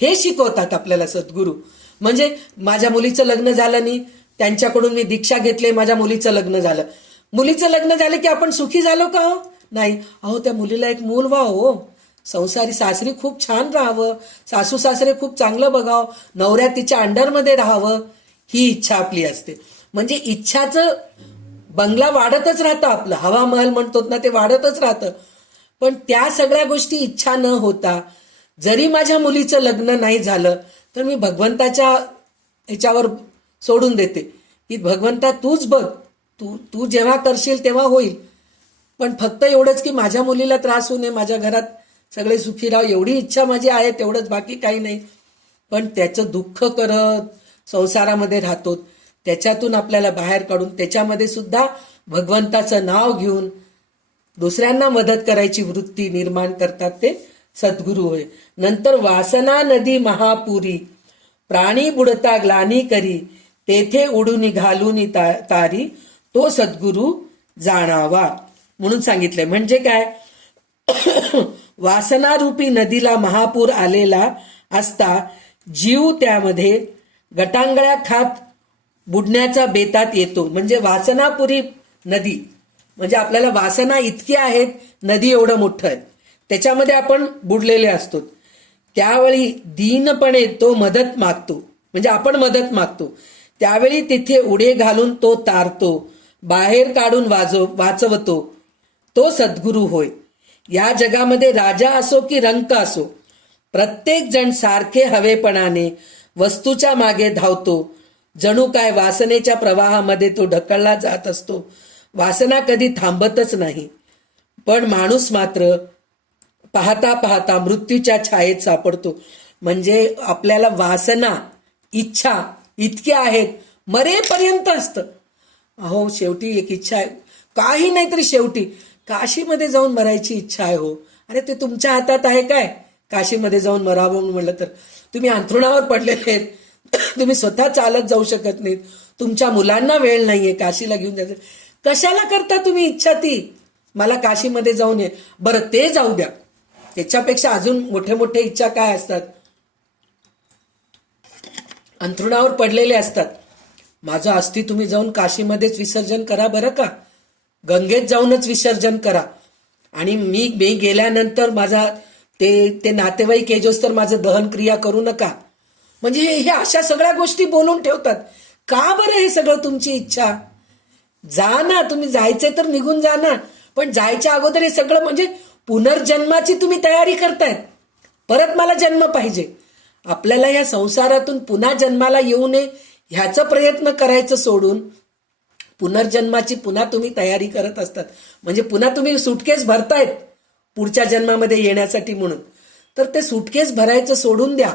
हे शिकवतात आपल्याला सद्गुरू. म्हणजे माझ्या मुलीचं लग्न झालं नाही, त्यांच्याकडून मी दीक्षा घेतली, माझ्या मुलीचं लग्न झालं. मुलीचं लग्न झालं की आपण सुखी झालो का हो? नाही. अहो, त्या मुलीला एक मूल व्हावं हो, संसारी सासरी खूप छान राहावं, सासू सासरे खूप चांगलं बघावं, नवऱ्या तिच्या अंडरमध्ये राहावं, ही इच्छा आपली असते. म्हणजे इच्छाचं बंगला वाढतच राहतं, आपलं हवा महल म्हणतो ना, ते वाढतच राहतं. पण त्या सगळ्या गोष्टी इच्छा न होता, जरी माझ्या मुलीचं लग्न नाही झालं तर मी भगवंताच्या ह्याच्यावर सोडून देते की भगवंता तूच बघ, तू जेव्हा करशील तेव्हा होईल. पण फक्त एवढंच की माझ्या मुलीला त्रास होऊ नये, माझ्या घरात सगळे सुखी राहावं, एवढी इच्छा माझी आहे, तेवढंच, बाकी काही नाही. पण त्याचं दुःख करत संसारामध्ये राहतो, त्याच्यातून आपल्याला बाहेर काढून त्याच्यामध्ये सुद्धा भगवंताचं नाव घेऊन दुसऱ्यांना मदत करायची वृत्ती निर्माण करतात ते सद्गुरू होय. नंतर वासना नदी महापुरी, प्राणी बुडता ग्लानी करी, तेथे उडून घालून तारी, तो सद्गुरू जाणावा म्हणून सांगितलंय. म्हणजे काय, वासनारूपी नदीला महापूर आलेला असता जीव त्यामध्ये गटांगळ्या खात बुडण्याचा बेतात येतो. म्हणजे वासनापुरी नदी, म्हणजे आपल्याला वासना इतकी आहेत, नदी एवढं मोठं आहे, त्याच्यामध्ये आपण बुडलेले असतो. त्यावेळी दीनपणे तो मदत मागतो, म्हणजे आपण मदत मागतो. त्यावेळी तिथे उडे घालून तो तारतो, बाहेर काढून वाचवतो, तो सद्गुरू होय. या जगामध्ये राजा असो की रंक असो, प्रत्येक जण सारखे हवेपणाने वस्तूच्या मागे धावतो. जणू काय वासनेच्या प्रवाहामध्ये तो ढकलला जात असतो. वासना कधी थांबतच नाही. पण माणूस मात्र पाहता पाहता मृत्यूच्या छायेत सापडतो. म्हणजे आपल्याला वासना, इच्छा इतक्या आहेत, मरेपर्यंत असतं. अहो, शेवटी एक इच्छा आहे, काही नाही तरी शेवटी काशीमध्ये जाऊन मरायची इच्छा आहे हो. अरे, ते तुमच्या हातात आहे काय, काशीमध्ये जाऊन मरावं म्हटलं तर? तुम्ही अंथरुणावर पडलेले आहेत, तुम्ही स्वतः चालत जाऊ शकत नाहीत, तुमच्या मुलांना वेळ नाहीये काशीला घेऊन जायचं. कशाला करता तुम्ही इच्छा ती, मला काशीमध्ये जाऊन ये? बरं, ते जाऊ द्या, त्याच्यापेक्षा अजून मोठे मोठे इच्छा काय असतात, अंथरुणावर पडलेले असतात. माझं अस्थि तुम्ही जाऊन काशीमध्येच विसर्जन करा बरं का, गंगेत जाऊनच विसर्जन करा. आणि मी मी गेल्यानंतर माझा ते नातेवाईक येजोस तर माझं दहन क्रिया करू नका. म्हणजे हे अशा सगळ्या गोष्टी बोलून ठेवतात. का बरं हे सगळं तुमची इच्छा? जा ना, तुम्ही जायचंय तर निघून जा ना, पण जायच्या अगोदर हे सगळं म्हणजे पुनर्जन्माची तुम्ही तयारी करतायत. परत मला जन्म पाहिजे. आपल्याला या संसारातून पुन्हा जन्माला येऊ नये ह्याचा प्रयत्न करायचं सोडून पुनर्जन्माची पुन्हा तुम्ही तयारी करत असतात. म्हणजे पुन्हा तुम्ही सुटकेस भरतायत पुढच्या जन्मामध्ये येण्यासाठी म्हणून. तर ते सुटकेस भरायचं सोडून द्या.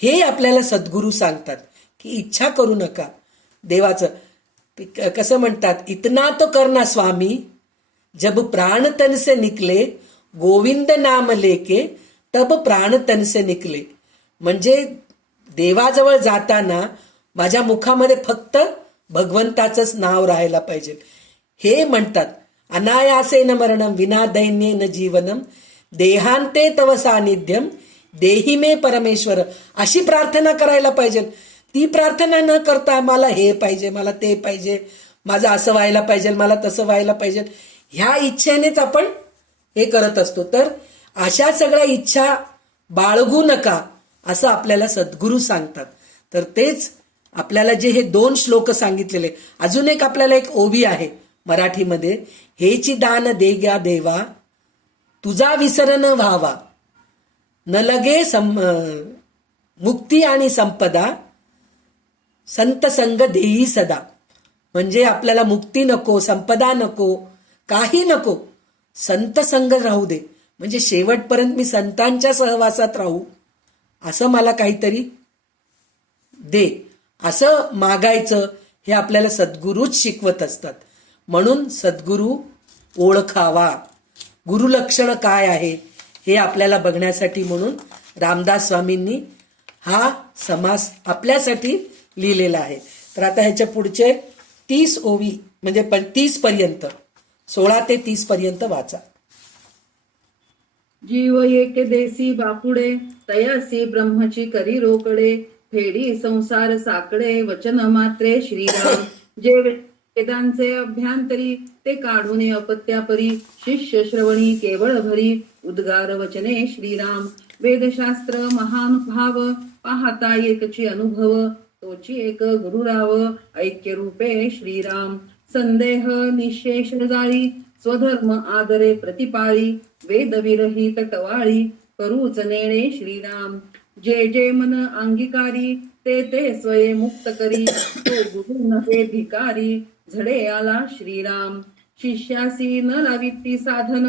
हे आपल्याला सद्गुरू सांगतात की इच्छा करू नका देवाचं. कसं म्हणतात, इतना तो करना स्वामी जब प्राण तन से निकले, गोविंद नाम लेके तब प्राण तन से निकले. म्हणजे देवाजवळ जाताना माझ्या मुखामध्ये फक्त भगवंताचंच नाव राहायला पाहिजे. हे म्हणतात, अनायासेन मरणम विना दैन्येन जीवनम देहांते तव सानिध्यम देही मे परमेश्वर. अशी प्रार्थना करायला पाहिजे. ती प्रार्थना न करता मला हे पाहिजे, मला ते पाहिजे, माझं असं व्हायला पाहिजे, मला तसं व्हायला पाहिजे, ह्या इच्छेनेच आपण हे करत असतो. तर अशा सगळ्या इच्छा बाळगू नका असं आपल्याला सद्गुरू सांगतात. तर तेच आपल्याला जे हे 2 श्लोक सांगितलेले. अजून एक आपल्याला एक ओवी आहे मराठीमध्ये, हेची दान दे ग्या देवा तुझा विसर न व्हावा, न लगे मुक्ती आणि संपदा संत संग देई सदा. म्हणजे आपल्याला मुक्ती नको, संपदा नको, काही नको, संत संग राहू दे. म्हणजे शेवटपर्यंत मी संतांच्या सहवासात राहू असं मला काहीतरी दे असं मागायचं. हे आपल्याला सद्गुरूच शिकवत असतात. म्हणून सद्गुरू ओळखावा, गुरुलक्षण काय आहे हे आपल्याला बघण्यासाठी म्हणून रामदास स्वामींनी हा समास आपल्यासाठी लिहिलेला आहे. तर आता ह्याच्या पुढचे 30 ओवी म्हणजे 30 पर्यंत 16 ते 30 पर्यंत वाचा. जीव एक देसी बापुडे तयासी ब्रह्मची करी रोकडे, फेडी संसार साकडे वचन मात्रे श्रीराम. जे वेदांचे अभ्यांतरी ते काढून अपत्यापरी, शिष्य श्रवणी केवळ भरी उद्गार वचने श्रीराम. वेदशास्त्र महानुभाव पाहता एकची अनुभव, तोची एक गुरुराव ऐक्य रूपे श्रीराम. संदेह निशेष जाळी स्वधर्म आदरे प्रतिपाळी, वेद विरहित टवाळी करूच नेणे श्रीराम. जे जे मन अंगीकारी ते ते स्वये मुक्त करी, तो गुरु नव्हे भिकारी झडे आला श्रीराम. शिष्यासी न लाविती साधन,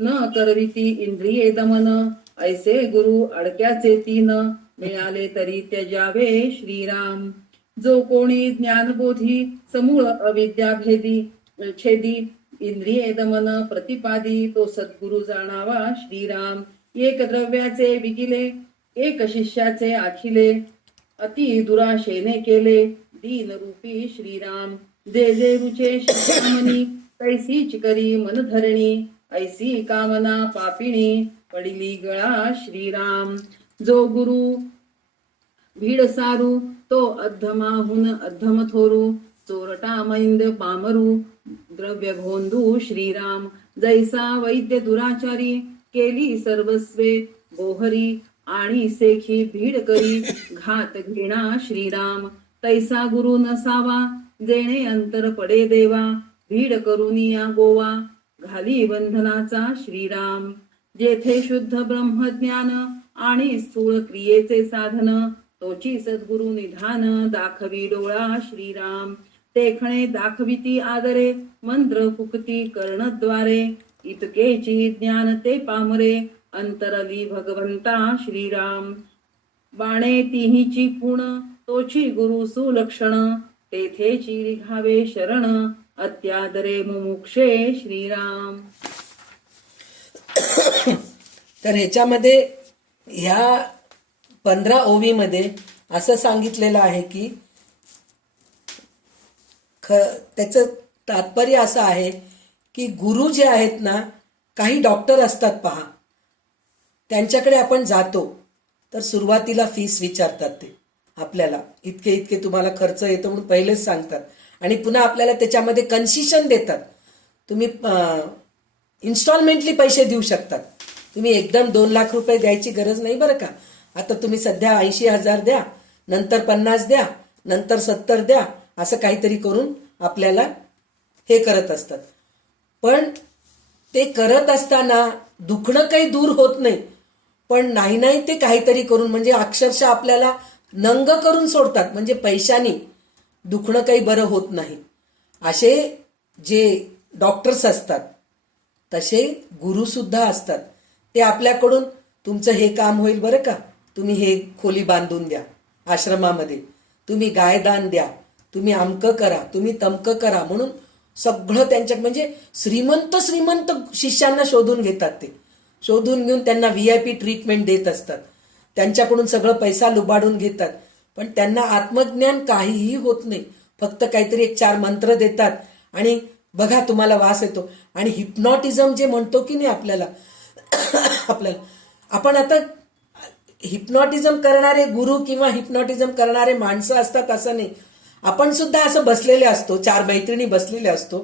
न करविती इंद्रिये दमन, ऐसे गुरु अडक्याचे तीन, मिळाले तरी त्यजावे श्रीराम. जो कोणी ज्ञानबोधी समूळ अविद्या भेदी छेदी, इंद्रिये दमन प्रतिपादी, तो सद्गुरु जाणावा श्रीराम. एक द्रव्याचे विकिले एक शिष्याचे आखिले, अति दुराशेने केले दीन रूपी श्रीराम. जे जे रुचे श्रीरामनी तैसीच करी मन धरणी, ऐसी कामना पापिणी पडिली गळा श्रीराम. जो गुरु भीड सारू तो अद्धमाहून अद्धम थोरू, चोरटा मैंद पामरू द्रव्य भोंदू श्रीराम. जैसा वैद्य दुराचारी केली सर्वस्वे बोहरी, आणि सेखी भीड करी घात घेणा श्रीराम. तैसा गुरु नसावा जेणे अंतर पडे देवा, भीड करुनिया गोवा घाली बंधनाचा श्रीराम. जेथे शुद्ध ब्रह्मज्ञान आणि स्थूळ क्रियेचे साधन, तोची सद्गुरु निधान दाखवी डोळा श्रीराम. तेखणे दाखविती आदरे मंत्र फुकती कर्णद्वारे, इतकेची ज्ञान ते पामरे अंतरली भगवंता श्रीराम. बाणे तिहीची पूर्ण तोची गुरु सुलक्षण, तेथेची रिघावे शरण अत्यादरे मुमुक्षे श्रीराम. तर ह्याच्यामध्ये ह्या 15 ओवीमध्ये असं सांगितलेलं आहे की त्याचं तात्पर्य असं आहे की गुरु जे आहेत ना, काही डॉक्टर असतात पहा, त्यांच्याकडे आपण जातो तर सुरुवातीला फीस विचारतात. ते आपल्याला इतके इतके तुम्हाला खर्च येतो म्हणून पहिलेच सांगतात, आणि पुन्हा आपल्याला त्याच्यामध्ये कन्सेशन देतात. तुम्ही इन्स्टॉलमेंटली पैसे देऊ शकतात. तुम्ही एकदम 2 लाख रुपये द्यायची गरज नाही बरं का. आता तुम्ही सध्या 80,000 द्या, नंतर 50 द्या, नंतर 70 द्या, असं काहीतरी करून आपल्याला हे करत असतात. पण ते करत असताना दुखणं काही दूर होत नाही, पण नाही ते काहीतरी करून म्हणजे अक्षरशः आपल्याला नंग करून सोडतात. म्हणजे पैशानी दुखणं काही बरं होत नाही. असे जे डॉक्टर्स असतात तसे गुरु सुद्धा असतात. ते आपल्याकडून तुमचं हे काम होईल बरं का, तुम्ही हे खोली बांधून द्या आश्रमामध्ये, तुम्ही गायदान द्या, तुम्ही अमकं करा, तुम्ही तमकं करा, म्हणून सगळं त्यांच्या म्हणजे श्रीमंत शिष्यांना शोधून घेतात. ते शोधून घेऊन त्यांना VIP ट्रीटमेंट देत असतात. त्यांच्याकडून सगळं पैसा लुबाडून घेतात. पण त्यांना आत्मज्ञान काहीही होत नाही. फक्त काहीतरी 1-4 मंत्र देतात आणि बघा तुम्हाला वास येतो. आणि हिप्नॉटिझम जे म्हणतो की नाही आपल्याला आपण आता हिप्नॉटिझम करणारे गुरु किंवा हिप्नॉटिझम करणारे माणसं असतात असं नाही. आपण सुद्धा असं बसलेले असतो, 4 मैत्रिणी बसलेले असतो,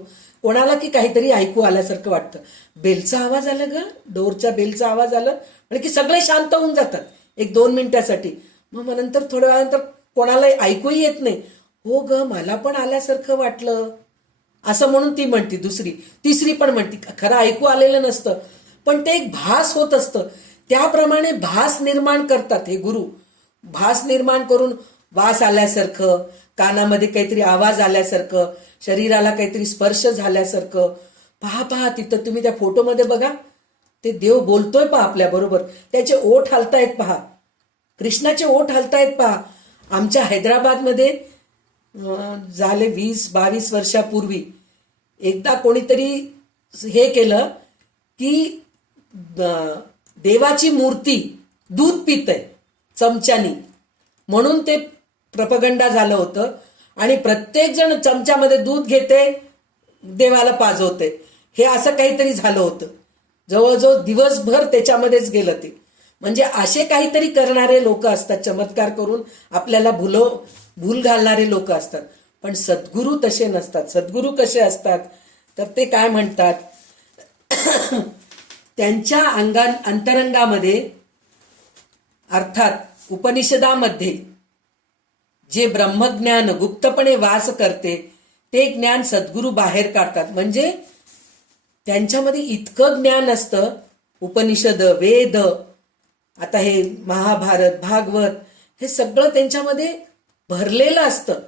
कोणाला की काहीतरी ऐकू आल्यासारखं वाटतं. बेलचा आवाज आला ग, डोरच्या बेलचा आवाज आला म्हणजे की सगळे शांत होऊन जातात 1-2 मिनिटासाठी. मग नंतर थोड्या वेळानंतर कोणाला ऐकूही येत नाही. हो ग, मला पण आल्यासारखं वाटलं असं म्हणून ती म्हणती. दुसरी तिसरी पण म्हणती. खरं ऐकू आलेलं नसतं, पण ते एक भास होत असतं. त्याप्रमाणे भास निर्माण करतात हे गुरु. भास निर्माण करून वास आल्यासारखं, कानामध्ये काहीतरी आवाज आल्यासारखं, शरीराला काहीतरी स्पर्श झाल्यासारखं. पहा तिथं तुम्ही त्या फोटोमध्ये बघा, ते देव बोलतोय पहा आपल्या बरोबर. त्याचे ओठ हलतायत पहा, कृष्णाचे ओठ हलतायत पहा. आमच्या हैदराबादमध्ये झाले 20-22 वर्षापूर्वी एकदा कोणीतरी हे केलं की देवाची मूर्ती दूध पितय चमच्यानी, म्हणून ते प्रपगंडा झालं होतं. आणि प्रत्येक जण चमच्यामध्ये दूध घेते, देवाला पाजवते, हे असं काहीतरी झालं होतं. जवळजवळ दिवसभर त्याच्यामध्येच गेलं ते. म्हणजे असे काहीतरी करणारे लोक असतात, चमत्कार करून आपल्याला भूल घालणारे लोक असतात. पण सद्गुरू तसे नसतात. सद्गुरू कसे असतात तर ते काय म्हणतात, त्यांच्या अंतरंगामध्ये अर्थात उपनिषदामध्ये जे ब्रह्मज्ञान गुप्तपणे वास करते ते ज्ञान सद्गुरू बाहेर काढतात. म्हणजे त्यांच्यामध्ये इतकं ज्ञान असतं, उपनिषद, वेद, आता हे महाभारत, भागवत, हे सगळं त्यांच्यामध्ये भरलेलं असतं.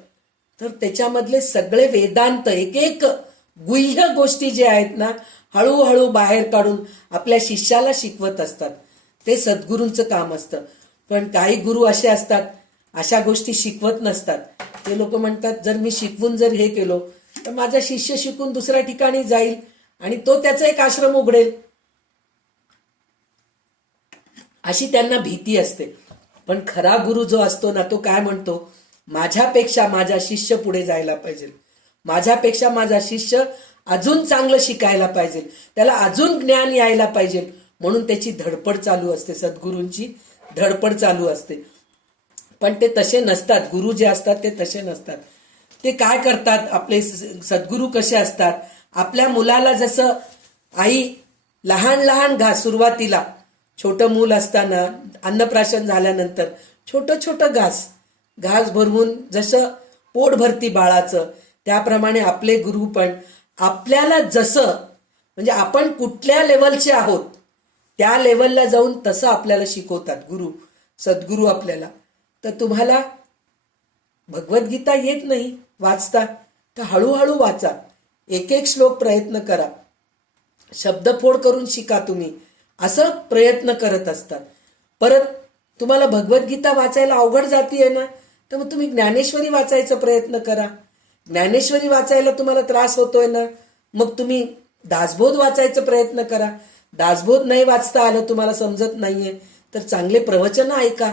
तर त्याच्यामधले सगळे वेदांत, एक गुह्य गोष्टी जे आहेत ना, हळूहळू बाहेर काढून आपल्या शिष्याला शिकवत असतात. ते सद्गुरूंचं काम असतं. पण काही गुरु असे असतात, अशा गोष्टी शिकवत नसतात. ते लोक म्हणतात, जर मी शिकवून जर हे केलो तर माझा शिष्य शिकून दुसऱ्या ठिकाणी जाईल आणि तो त्याचा एक आश्रम उघडेल, अशी त्यांना भीती असते. पण खरा गुरु जो असतो ना, तो काय म्हणतो, माझ्यापेक्षा माझा शिष्य पुढे जायला पाहिजे, माझ्यापेक्षा माझा शिष्य अजून चांगलं शिकायला पाहिजे, त्याला अजून ज्ञान यायला पाहिजे, म्हणून त्याची धडपड चालू असते, सद्गुरूंची धडपड चालू असते. पण ते तसे नसतात. गुरु जे असतात ते तसे नसतात. ते काय करतात, आपले सद्गुरू कसे असतात, आपल्या मुलाला जसं आई लहान घास, सुरुवातीला छोटं मूल असताना अन्नप्राशन झाल्यानंतर छोटं घास भरवून जसं पोट भरती बाळाचं, त्याप्रमाणे आपले गुरु पण आपल्याला जसं, म्हणजे आपण कुठल्या लेवलचे आहोत त्या लेवलला जाऊन तसं आपल्याला शिकवतात गुरु, सद्गुरू आपल्याला. तर तुम्हाला भगवद्गीता येत नाही वाचता तर हळूहळू वाचा, एक श्लोक प्रयत्न करा, शब्दफोड करून शिका तुम्ही, असं प्रयत्न करत असतात. परत तुम्हाला भगवद्गीता वाचायला अवघड जातीये ना, तर मग तुम्ही ज्ञानेश्वरी वाचायचा प्रयत्न करा. ज्ञानेश्वरी वाचायला तुम्हाला त्रास होतोय ना, मग तुम्ही दासबोध वाचायचा प्रयत्न करा. दासबोध नाही वाचता आलं, तुम्हाला समजत नाहीये, तर चांगले प्रवचन ऐका,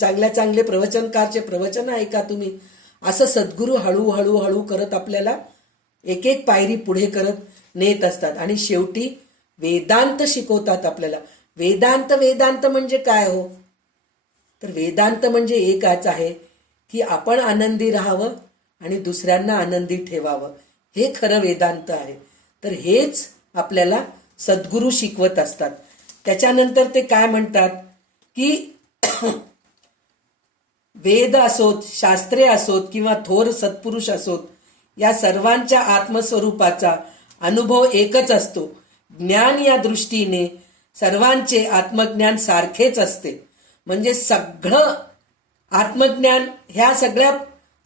चांगले प्रवचनकारचे प्रवचन ऐका तुम्ही. असं सद्गुरू हळूहळू करत आपल्याला एक पायरी पुढे करत नेत असतात. आणि शेवटी वेदांत शिकवतात आपल्याला. वेदांत म्हणजे काय हो, तर वेदांत म्हणजे एकच आहे की आपण आनंदी राहावं आणि दुसऱ्यांना आनंदी ठेवावं, हे खरं वेदांत आहे. तर हेच आपल्याला सद्गुरू शिकवत असतात. त्याच्यानंतर ते काय म्हणतात की वेद असोत, शास्त्रे असोत किंवा थोर सत्पुरुष असोत, या सर्वांच्या आत्मस्वरूपाचा अनुभव एकच असतो. ज्ञान या दृष्टीने सर्वांचे आत्मज्ञान सारखेच असते. म्हणजे सगळं आत्मज्ञान ह्या सगळ्या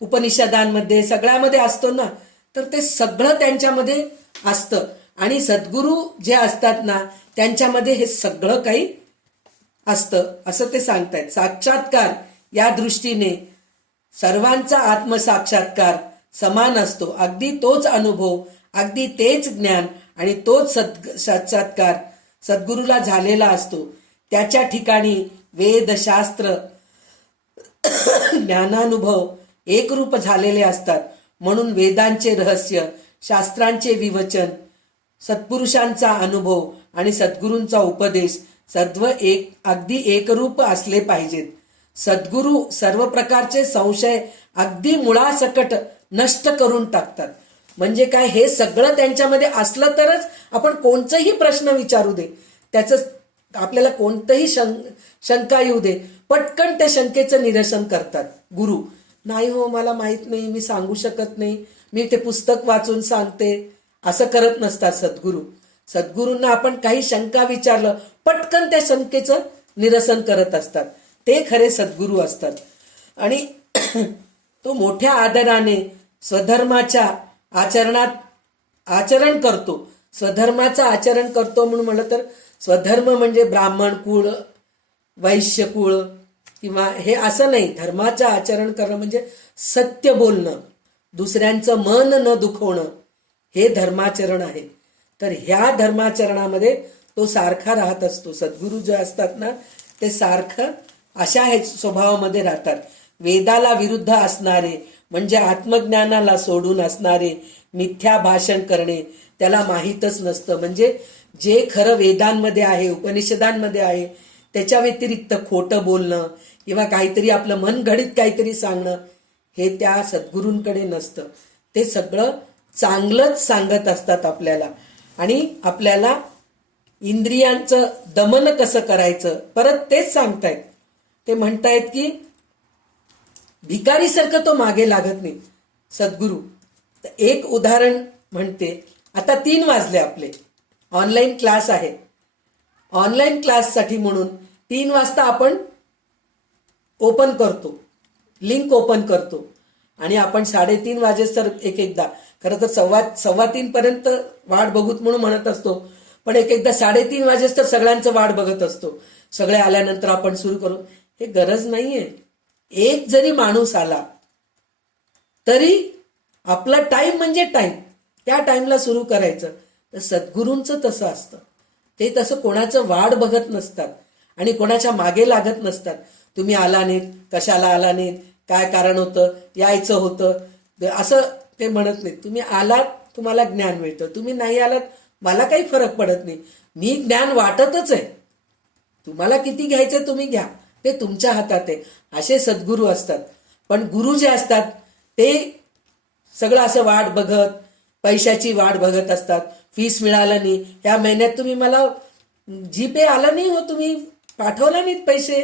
उपनिषदांमध्ये सगळ्यामध्ये असतो ना, तर ते सगळं त्यांच्यामध्ये असतं. आणि सद्गुरू जे असतात ना, त्यांच्यामध्ये हे सगळं काही असतं असं ते सांगतायत. साक्षात्कार या दृष्टीने सर्वांचा आत्मसाक्षात्कार समान असतो. अगदी तोच अनुभव, अगदी तेच ज्ञान आणि तोच साक्षात्कार सद्गुरूला झालेला असतो. त्याच्या ठिकाणी वेद, शास्त्र, ज्ञानानुभव एकरूप झालेले असतात. म्हणून वेदांचे रहस्य, शास्त्रांचे विवचन, सत्पुरुषांचा अनुभव आणि सद्गुरूंचा उपदेश सर्व अगदी एकरूप असले पाहिजेत. सद्गुरू सर्व प्रकारचे संशय अगदी मुळासकट नष्ट करून टाकतात. म्हणजे काय, हे सगळं त्यांच्यामध्ये असलं तरच आपण कोणताही प्रश्न विचारू दे, त्याचं आपल्याला कोणतंही शंका येऊ दे, पटकन त्या शंकेचं निरसन करतात गुरु. नाही हो, मला माहित नाही, मी सांगू शकत नाही, मी ते पुस्तक वाचून सांगते, असं करत नसतात सद्गुरू. सद्गुरूंना आपण काही शंका विचारलं, पटकन त्या शंकेचं निरसन करत असतात. ते खरे सद्गुरू असतात. आणि तो मोठ्या आदराने स्वधर्माच्या आचरण करतो. स्वधर्माचं आचरण करतो म्हणून म्हटलं तर स्वधर्म म्हणजे ब्राह्मण कुळ, वैश्य कुळ किंवा हे असं नाही. धर्माचं आचरण करणं म्हणजे सत्य बोलणं, दुसऱ्यांचं मन न दुखवणं, हे धर्माचरण आहे. तर ह्या धर्माचरणामध्ये तो सारखा राहत असतो. सद्गुरू जे असतात ना, ते सारखं अशा हे स्वभावामध्ये राहतात. वेदाला विरुद्ध असणारे म्हणजे आत्मज्ञानाला सोडून असणारे मिथ्या भाषण करणे त्याला माहीतच नसतं. म्हणजे जे खरं वेदांमध्ये आहे, उपनिषदांमध्ये आहे, त्याच्या व्यतिरिक्त खोटं बोलणं किंवा काहीतरी आपलं मनगढीत काहीतरी सांगणं, हे त्या सद्गुरूंकडे नसतं. ते सगळं चांगलंच सांगत असतात आपल्याला. आणि आपल्याला इंद्रियांचं दमन कसं करायचं परत तेच सांगतायत. ते म्हणतायत की भिकारीसारखं तो मागे लागत नाही सद्गुरू. एक उदाहरण म्हणते. आता 3 वाजले, आपले ऑनलाईन क्लास आहे. ऑनलाईन क्लाससाठी म्हणून 3 वाजता आपण ओपन करतो, लिंक ओपन करतो आणि आपण 3:30 वाजेस तर एकदा, खरं तर 2:15 पर्यंत वाट बघूत म्हणून म्हणत असतो, पण एकदा 3:30 वाजेस तर सगळ्यांचं वाट बघत असतो. सगळे आल्यानंतर आपण सुरू करू, हे गरज नाहीये. एक जरी माणूस आला तरी आपला टाइम म्हणजे टाइम, त्या टाइमला सुरू करायचं. तर सद्गुरूंचं तसं असतं. ते तसं कोणाचं वाट बघत नसतात आणि कोणाच्या मागे लागत नसतात. तुम्ही आला नाहीत, कशाला आला नाहीत, काय कारण होतं, यायचं होतं, असं ते म्हणत नाहीत. तुम्ही आलात, तुम्हाला ज्ञान मिळतं. तुम्ही नाही आलात, मला काही फरक पडत नाही, मी ज्ञान वाटतच आहे. तुम्हाला किती घ्यायचं तुम्ही घ्या, ते तुमच्या हातात आहे. असे सद्गुरू असतात. पण गुरु जे असतात ते सगळं असं वाट बघत, पैशाची वाट बघत असतात. फीस मिळालं नाही, या महिन्यात तुम्ही मला जीपे आला नाही हो, तुम्ही पाठवला नाहीत पैसे,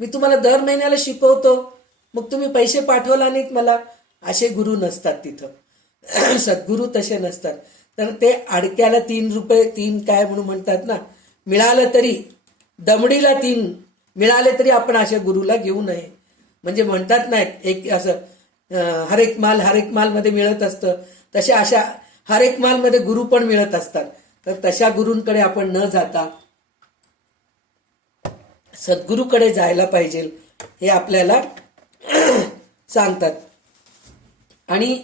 मी तुम्हाला दर महिन्याला शिकवतो, मग तुम्ही पैसे पाठवला नाहीत मला. असे गुरु नसतात तिथं. सद्गुरू तसे नसतात. तर ते अडक्याला 3 रुपये 3 काय म्हणून म्हणतात ना, मिळालं तरी दमडीला 3 मिळाले तरी आपण अशा गुरुला घेऊ नये. म्हणजे म्हणतात ना, एक असं हर एक माल मध्ये मिळत असतं, तसे अशा हर एक माल मध्ये गुरु पण मिळत असतात. तर तशा गुरूंकडे आपण न जाता सद्गुरूकडे जायला पाहिजे, हे आपल्याला सांगतात. आणि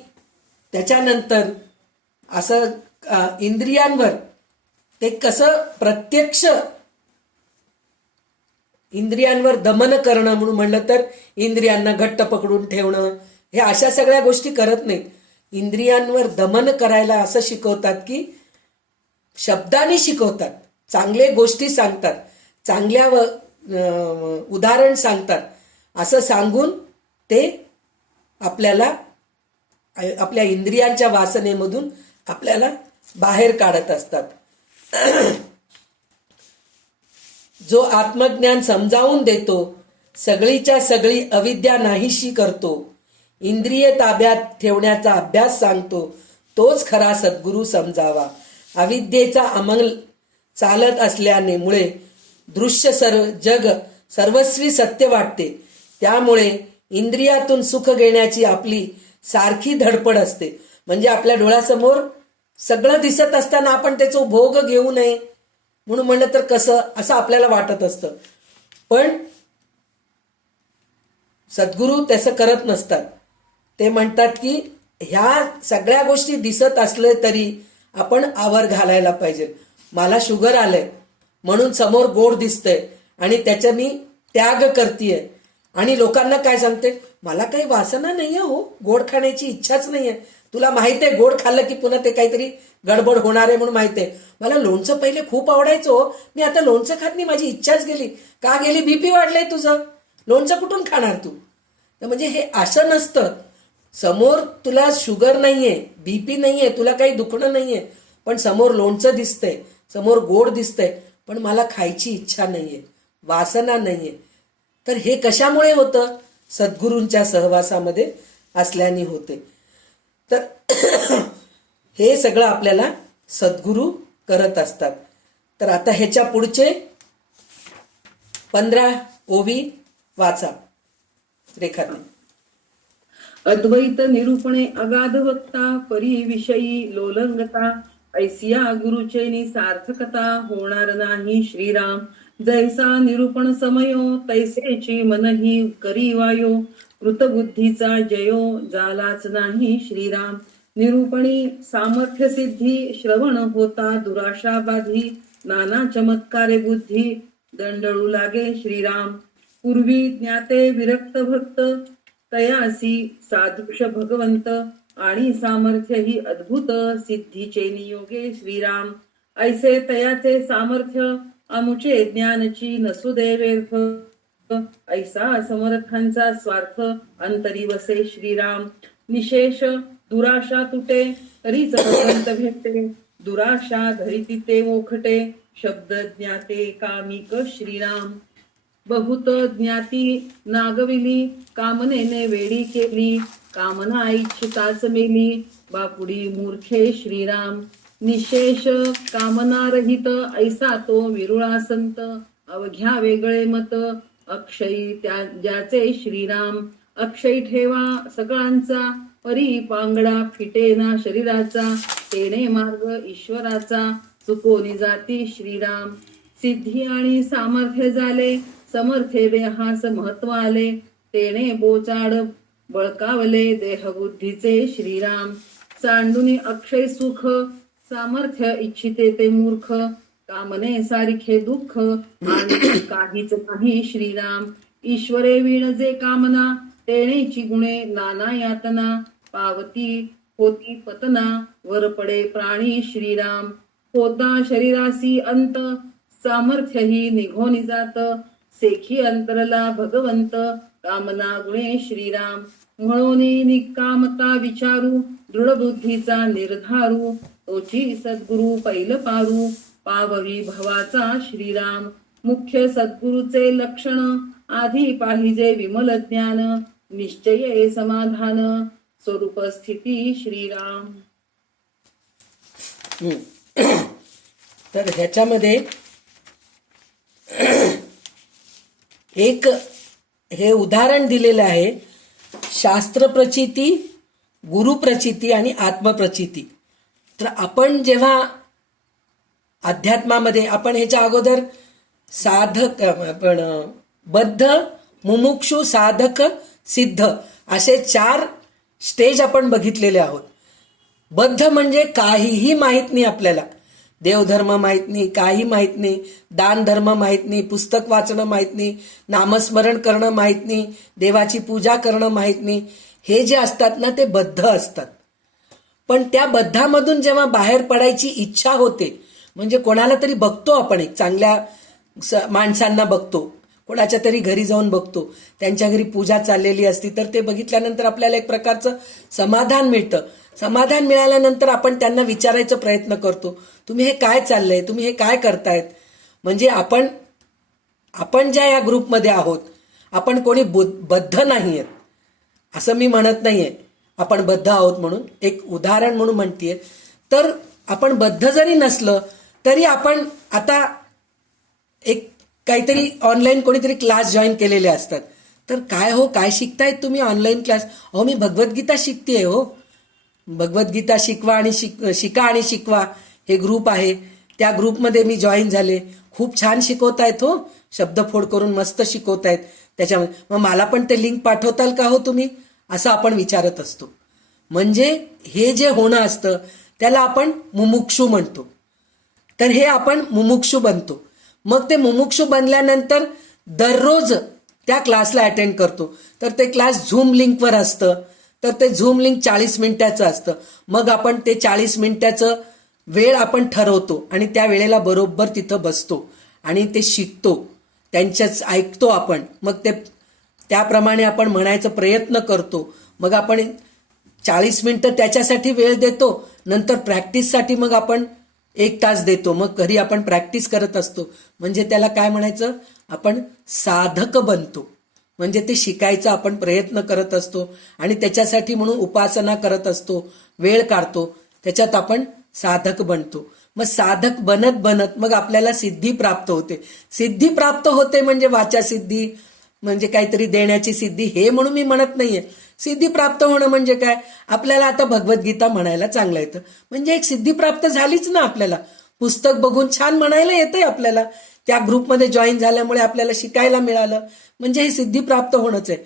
त्याच्यानंतर असं इंद्रियांवर ते कसं प्रत्यक्ष इंद्रियांवर दमन करणं म्हणून म्हणलं तर इंद्रियांना घट्ट पकडून ठेवणं, हे अशा सगळ्या गोष्टी करत नाहीत. इंद्रियांवर दमन करायला असं शिकवतात की शब्दांनी शिकवतात, चांगले गोष्टी सांगतात, चांगल्या उदाहरण सांगतात. असं सांगून ते आपल्याला आपल्या इंद्रियांच्या वासनेमधून आपल्याला बाहेर काढत असतात. जो आत्मज्ञान समजावून देतो, सगळीच्या सगळी अविद्या नाहीशी करतो, इंद्रिय ताब्यात ठेवण्याचा अभ्यास सांगतो, तोच खरा सद्गुरू समजावा. अविद्येचा अंमल चालत असल्याने मुळे दृश्य जग सर्वस्वी सत्य वाटते. त्यामुळे इंद्रियातून सुख घेण्याची आपली सारखी धडपड असते. म्हणजे आपल्या डोळ्यासमोर सगळं दिसत असताना आपण त्याचा भोग घेऊ नये म्हणून म्हणलं तर कसं, असं आपल्याला वाटत असतं. पण सद्गुरू तसं करत नसतात. ते म्हणतात की ह्या सगळ्या गोष्टी दिसत असले तरी आपण आवर घालायला पाहिजे. मला शुगर आलंय म्हणून समोर गोड दिसतंय आणि त्याचा मी त्याग करतीये आणि लोकांना काय सांगते, मला काही वासना नाहीये हो, गोड खाण्याची इच्छाच नाहीये. तुला माहिती आहे गोड खाल्लं की पुन्हा ते काहीतरी गडबड होणार आहे म्हणून माहिती आहे. मला लोणचं पहिले खूप आवडायचं हो, मी आता लोणचं खात नाही, माझी इच्छाच गेली. का गेली? बीपी वाढलंय तुझं, लोणचं कुठून खाणार तू? म्हणजे हे असं नसतं. समोर तुला शुगर नाहीये, बीपी नाहीये, तुला काही दुखणं नाहीये, पण समोर लोणचं दिसतंय, समोर गोड दिसतंय, पण मला खायची इच्छा नाहीये, वासना नाहीये. तर हे कशामुळे होतं? सद्गुरूंच्या सहवासामध्ये असल्याने होते. तर हे सगळं आपल्याला सद्गुरू करत असतात. तर आता ह्याच्या पुढचे 15 ओवी वाचा रेखाने. अद्वैत निरूपणे अगाध वक्ता, परी विषयी लोलंगता, ऐसिया गुरुचैनी सार्थकता, होणार नाही श्रीराम. जैसा निरूपण समयो, तैसेची मनही करी वायो, कृतबुद्धीचा जयो, जालाच नाही श्रीराम. निरूपणी सामर्थ्य सिद्धी, श्रवण होता दुराशा बाधी, नाना चमत्कारे बुद्धी, दंडळू लागे श्रीराम. पूर्वी ज्ञाते विरक्त भक्त, तयासी सादृश भगवंत, आणि सामर्थ्य ही अद्भुत, सिद्धीचे नियोगे श्रीराम. ऐसे तयाचे सामर्थ्य, अमुचे ज्ञानची नसू दे व्यर्थ, ऐसा समर्थांचा स्वार्थ, अंतरी वसे श्रीराम. निशेष दुराशा तुटे, तरीच भगवंत भेटते, दुराशा धरिती ते मोखटे, शब्द ज्ञाते कामिक श्रीराम. बहुत ज्ञाती नागविली, कामनेने वेडी केली, कामना इच्छिताच मेली, बापुडी मूर्खे श्रीराम. निशेष कामना रहित, ऐसा तो विरुळा संत, अवघ्या वेगळे मत, अक्षयी ज्याचे श्रीराम. अक्षयी ठेवा सगळ्यांचा, परी पांगडा फिटेना शरीराचा, तेने मार्ग ईश्वराचा, चुकोनी जाती श्रीराम. सिद्धी आणि सामर्थ्य झाले, समर्थे देहास महत्व आले, तेने बोचाड बळकावले, देहबुद्धीचे श्रीराम. सांडुनी अक्षय सुख, सामर्थ्य इच्छिते ते मूर्ख, कामने सारिखे दुःख, आणि काहीच नाही श्रीराम. ईश्वरे विण जे कामना, तेनेची गुणे नाना यातना, पावती होती पतना, वर पडे प्राणी श्रीराम. होता शरीरासी अंत, सामर्थ्य ही निघोनी जात, सेखी अंतरला भगवंत, कामना गुणे श्रीराम. म्हणून निकामता विचारू, दृढ बुद्धीचा निर्धारू, तोची सद्गुरु पैल पारू, पाववी भवाचा श्रीराम. मुख्य सद्गुरूचे लक्षण, आधी पाहिजे विमल ज्ञान, निश्चय समाधान, स्वरूप स्थिती श्रीराम. तर ह्याच्यामध्ये एक हे उदाहरण दिलेलं आहे, शास्त्र प्रचिती, गुरु प्रचिती आणि आत्मप्रचिती. तर आपण जेव्हा अध्यात्मामध्ये, आपण ह्याच्या अगोदर साधक, आपण बद्ध, मुमुक्षु, साधक, सिद्ध असे 4 स्टेज आपण बघितलेले आहोत. बद्ध म्हणजे काहीही माहित नाही आपल्याला, देवधर्म माहित नाही, काही माहित नाही, दान धर्म माहित नाही, पुस्तक वाचणं माहित नाही, नामस्मरण करणं माहित नाही, देवाची पूजा करणं माहित नाही. हे जे असतात ना ते बद्ध असतात. पण त्या बद्धामधून जेव्हा बाहेर पडायची इच्छा होते, म्हणजे कोणाला तरी बघतो आपण, एक चांगल्या माणसांना बघतो, कोणाच्या तरी घरी जाऊन बघतो, त्यांच्या घरी पूजा चाललेली असती, तर ते बघितल्यानंतर आपल्याला एक प्रकारचं समाधान मिळतं. समाधान मिळाल्यानंतर आपण त्यांना विचारायचा प्रयत्न करतो, तुम्ही हे काय चाललंय, तुम्ही हे काय करतायत. म्हणजे आपण ज्या या ग्रुपमध्ये आहोत, आपण कोणी बद्ध नाही आहेत असं मी म्हणत नाहीये, आपण बद्ध आहोत म्हणून, एक उदाहरण म्हणून म्हणतीये. तर आपण बद्ध जरी नसलं तरी आपण आता एक काहीतरी ऑनलाईन कोणीतरी क्लास जॉईन केलेले असतात, तर काय हो, काय शिकतायत तुम्ही ऑनलाईन क्लास? अहो मी भगवद्गीता शिकतेय हो. भगवद्गीता शिकवा आणि शिका आणि शिकवा हे ग्रुप आहे, त्या ग्रुपमध्ये मी जॉईन झाले. खूप छान शिकवतायत हो, शब्दफोड करून मस्त शिकवतायत त्याच्यामध्ये. मग मला पण ते लिंक पाठवताल का हो तुम्ही, असं आपण विचारत असतो. म्हणजे हे जे होणं असतं त्याला आपण मुमुक्षू म्हणतो. तर हे आपण मुमुक्षू बनतो. मग ते मुमुक्षू बनल्यानंतर दररोज त्या क्लासला अटेंड करतो. तर ते क्लास झूम लिंकवर असतं, तर ते झूम लिंक 40 मिनिटाचं असतं. मग आपण ते 40 मिनिटाचं वेळ आपण ठरवतो आणि त्या वेळेला बरोबर तिथं बसतो आणि ते शिकतो, त्यांच्याच ऐकतो आपण. मग ते त्याप्रमाणे आपण म्हणायचा प्रयत्न करतो. मग आपण 40 मिनिटं त्याच्यासाठी वेळ देतो. नंतर प्रॅक्टिससाठी मग आपण 1 तास देतो. मग घरी आपण प्रॅक्टिस करत असतो. म्हणजे त्याला काय म्हणायचं, आपण साधक बनतो. म्हणजे ते शिकायचा आपण प्रयत्न करत असतो आणि त्याच्यासाठी म्हणून उपासना करत असतो, वेळ काढतो, त्याच्यात आपण साधक बनतो. मग साधक बनत बनत मग आपल्याला सिद्धी प्राप्त होते. सिद्धी प्राप्त होते म्हणजे वाचा सिद्धी, म्हणजे काहीतरी देण्याची सिद्धी हे म्हणून मी म्हणत नाहीये. सिद्धी प्राप्त होणं म्हणजे काय, आपल्याला आता भगवद्गीता म्हणायला चांगलं येतं, म्हणजे एक सिद्धी प्राप्त झालीच ना आपल्याला. पुस्तक बघून छान म्हणायला येतंय आपल्याला, त्या ग्रुपमध्ये जॉईन झाल्यामुळे आपल्याला शिकायला मिळालं, म्हणजे हे सिद्धी प्राप्त होणंच आहे.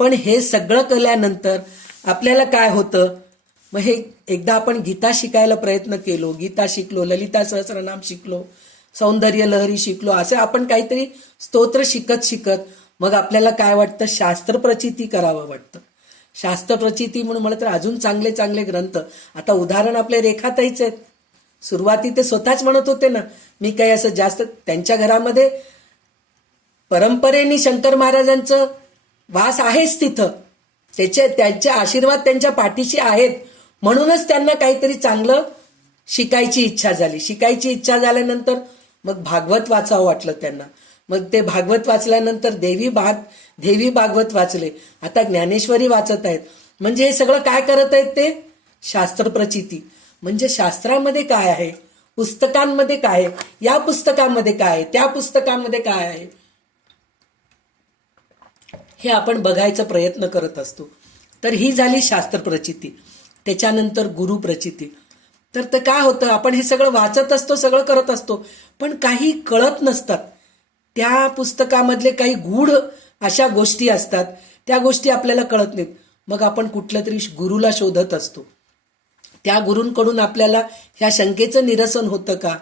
पण हे सगळं केल्यानंतर आपल्याला काय होतं, मग हे एकदा आपण गीता शिकायला प्रयत्न केलो, गीता शिकलो, ललिता सहस्रनाम शिकलो, सौंदर्य लहरी शिकलो, असं आपण काहीतरी स्तोत्र शिकत शिकत मग आपल्याला काय वाटतं, शास्त्र प्रचिती करावं वाटतं. शास्त्र प्रचिती म्हणून म्हणलं तर अजून चांगले चांगले ग्रंथ. आता उदाहरण आपले रेखाताईच आहेत. सुरुवाती ते स्वतःच म्हणत होते ना, मी काही असं जास्त, त्यांच्या घरामध्ये परंपरेने शंकर महाराजांचं वास आहेच तिथं, त्यांचे आशीर्वाद त्यांच्या पाठीशी आहेत, म्हणूनच त्यांना काहीतरी चांगलं शिकायची इच्छा झाली. शिकायची इच्छा झाल्यानंतर मग भागवत वाचावं वाटलं त्यांना. मग ते भागवत वाचल्यानंतर देवी भागवत वाचले, आता ज्ञानेश्वरी वाचत आहेत. म्हणजे हे सगळं काय करत आहेत ते, शास्त्र प्रचिती. म्हणजे शास्त्रामध्ये काय आहे, पुस्तकांमध्ये काय आहे, या पुस्तकामध्ये काय आहे, त्या पुस्तकांमध्ये काय आहे, हे आपण बघायचा प्रयत्न करत असतो. तर ही झाली शास्त्र प्रचिती. त्याच्यानंतर गुरु प्रचिती. तर ते काय होतं, आपण हे सगळं वाचत असतो, सगळं करत असतो, पण काही कळत नसतात. त्या पुस्तकामधले काही गूढ अशा गोष्टी असतात, त्या गोष्टी आपल्याला कळत नाहीत. मग आपण कुठल्या तरी गुरुला शोधत असतो. त्या गुरूंकडून आपल्याला ह्या शंकेचं निरसन होतं का,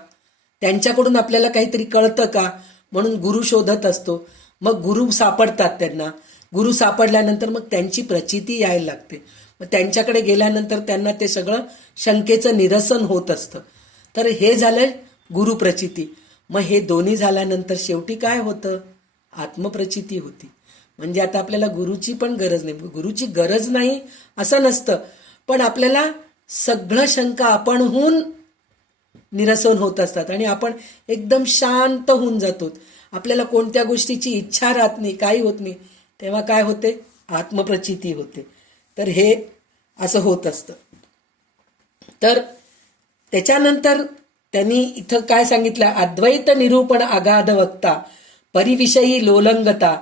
त्यांच्याकडून आपल्याला काहीतरी कळतं का, म्हणून गुरु शोधत असतो. मग गुरु सापडतात त्यांना. गुरु सापडल्यानंतर मग त्यांची प्रचिती यायला लागते. मग त्यांच्याकडे गेल्यानंतर त्यांना ते सगळं शंकेचं निरसन होत असतं. तर हे झालं गुरु प्रचिती. मग हे दोन्ही झाल्यानंतर शेवटी काय होतं, आत्मप्रचिती होती. म्हणजे आता आपल्याला गुरुची पण गरज नाही. गुरुची गरज नाही असं नसतं, पण आपल्याला सगळं शंका आपणहून निरसन होत असतात आणि आपण एकदम शांत होऊन जातो. आपल्याला कोणत्या गोष्टीची इच्छा राहत नाही, काही होत नाही. तेव्हा काय होते, आत्मप्रचिती होते. तर हे असं होत असतं. तर त्याच्यानंतर त्यांनी इथं काय सांगितलं, अद्वैत निरूपण अगाध वक्ता, परिविषयी लोलंगता,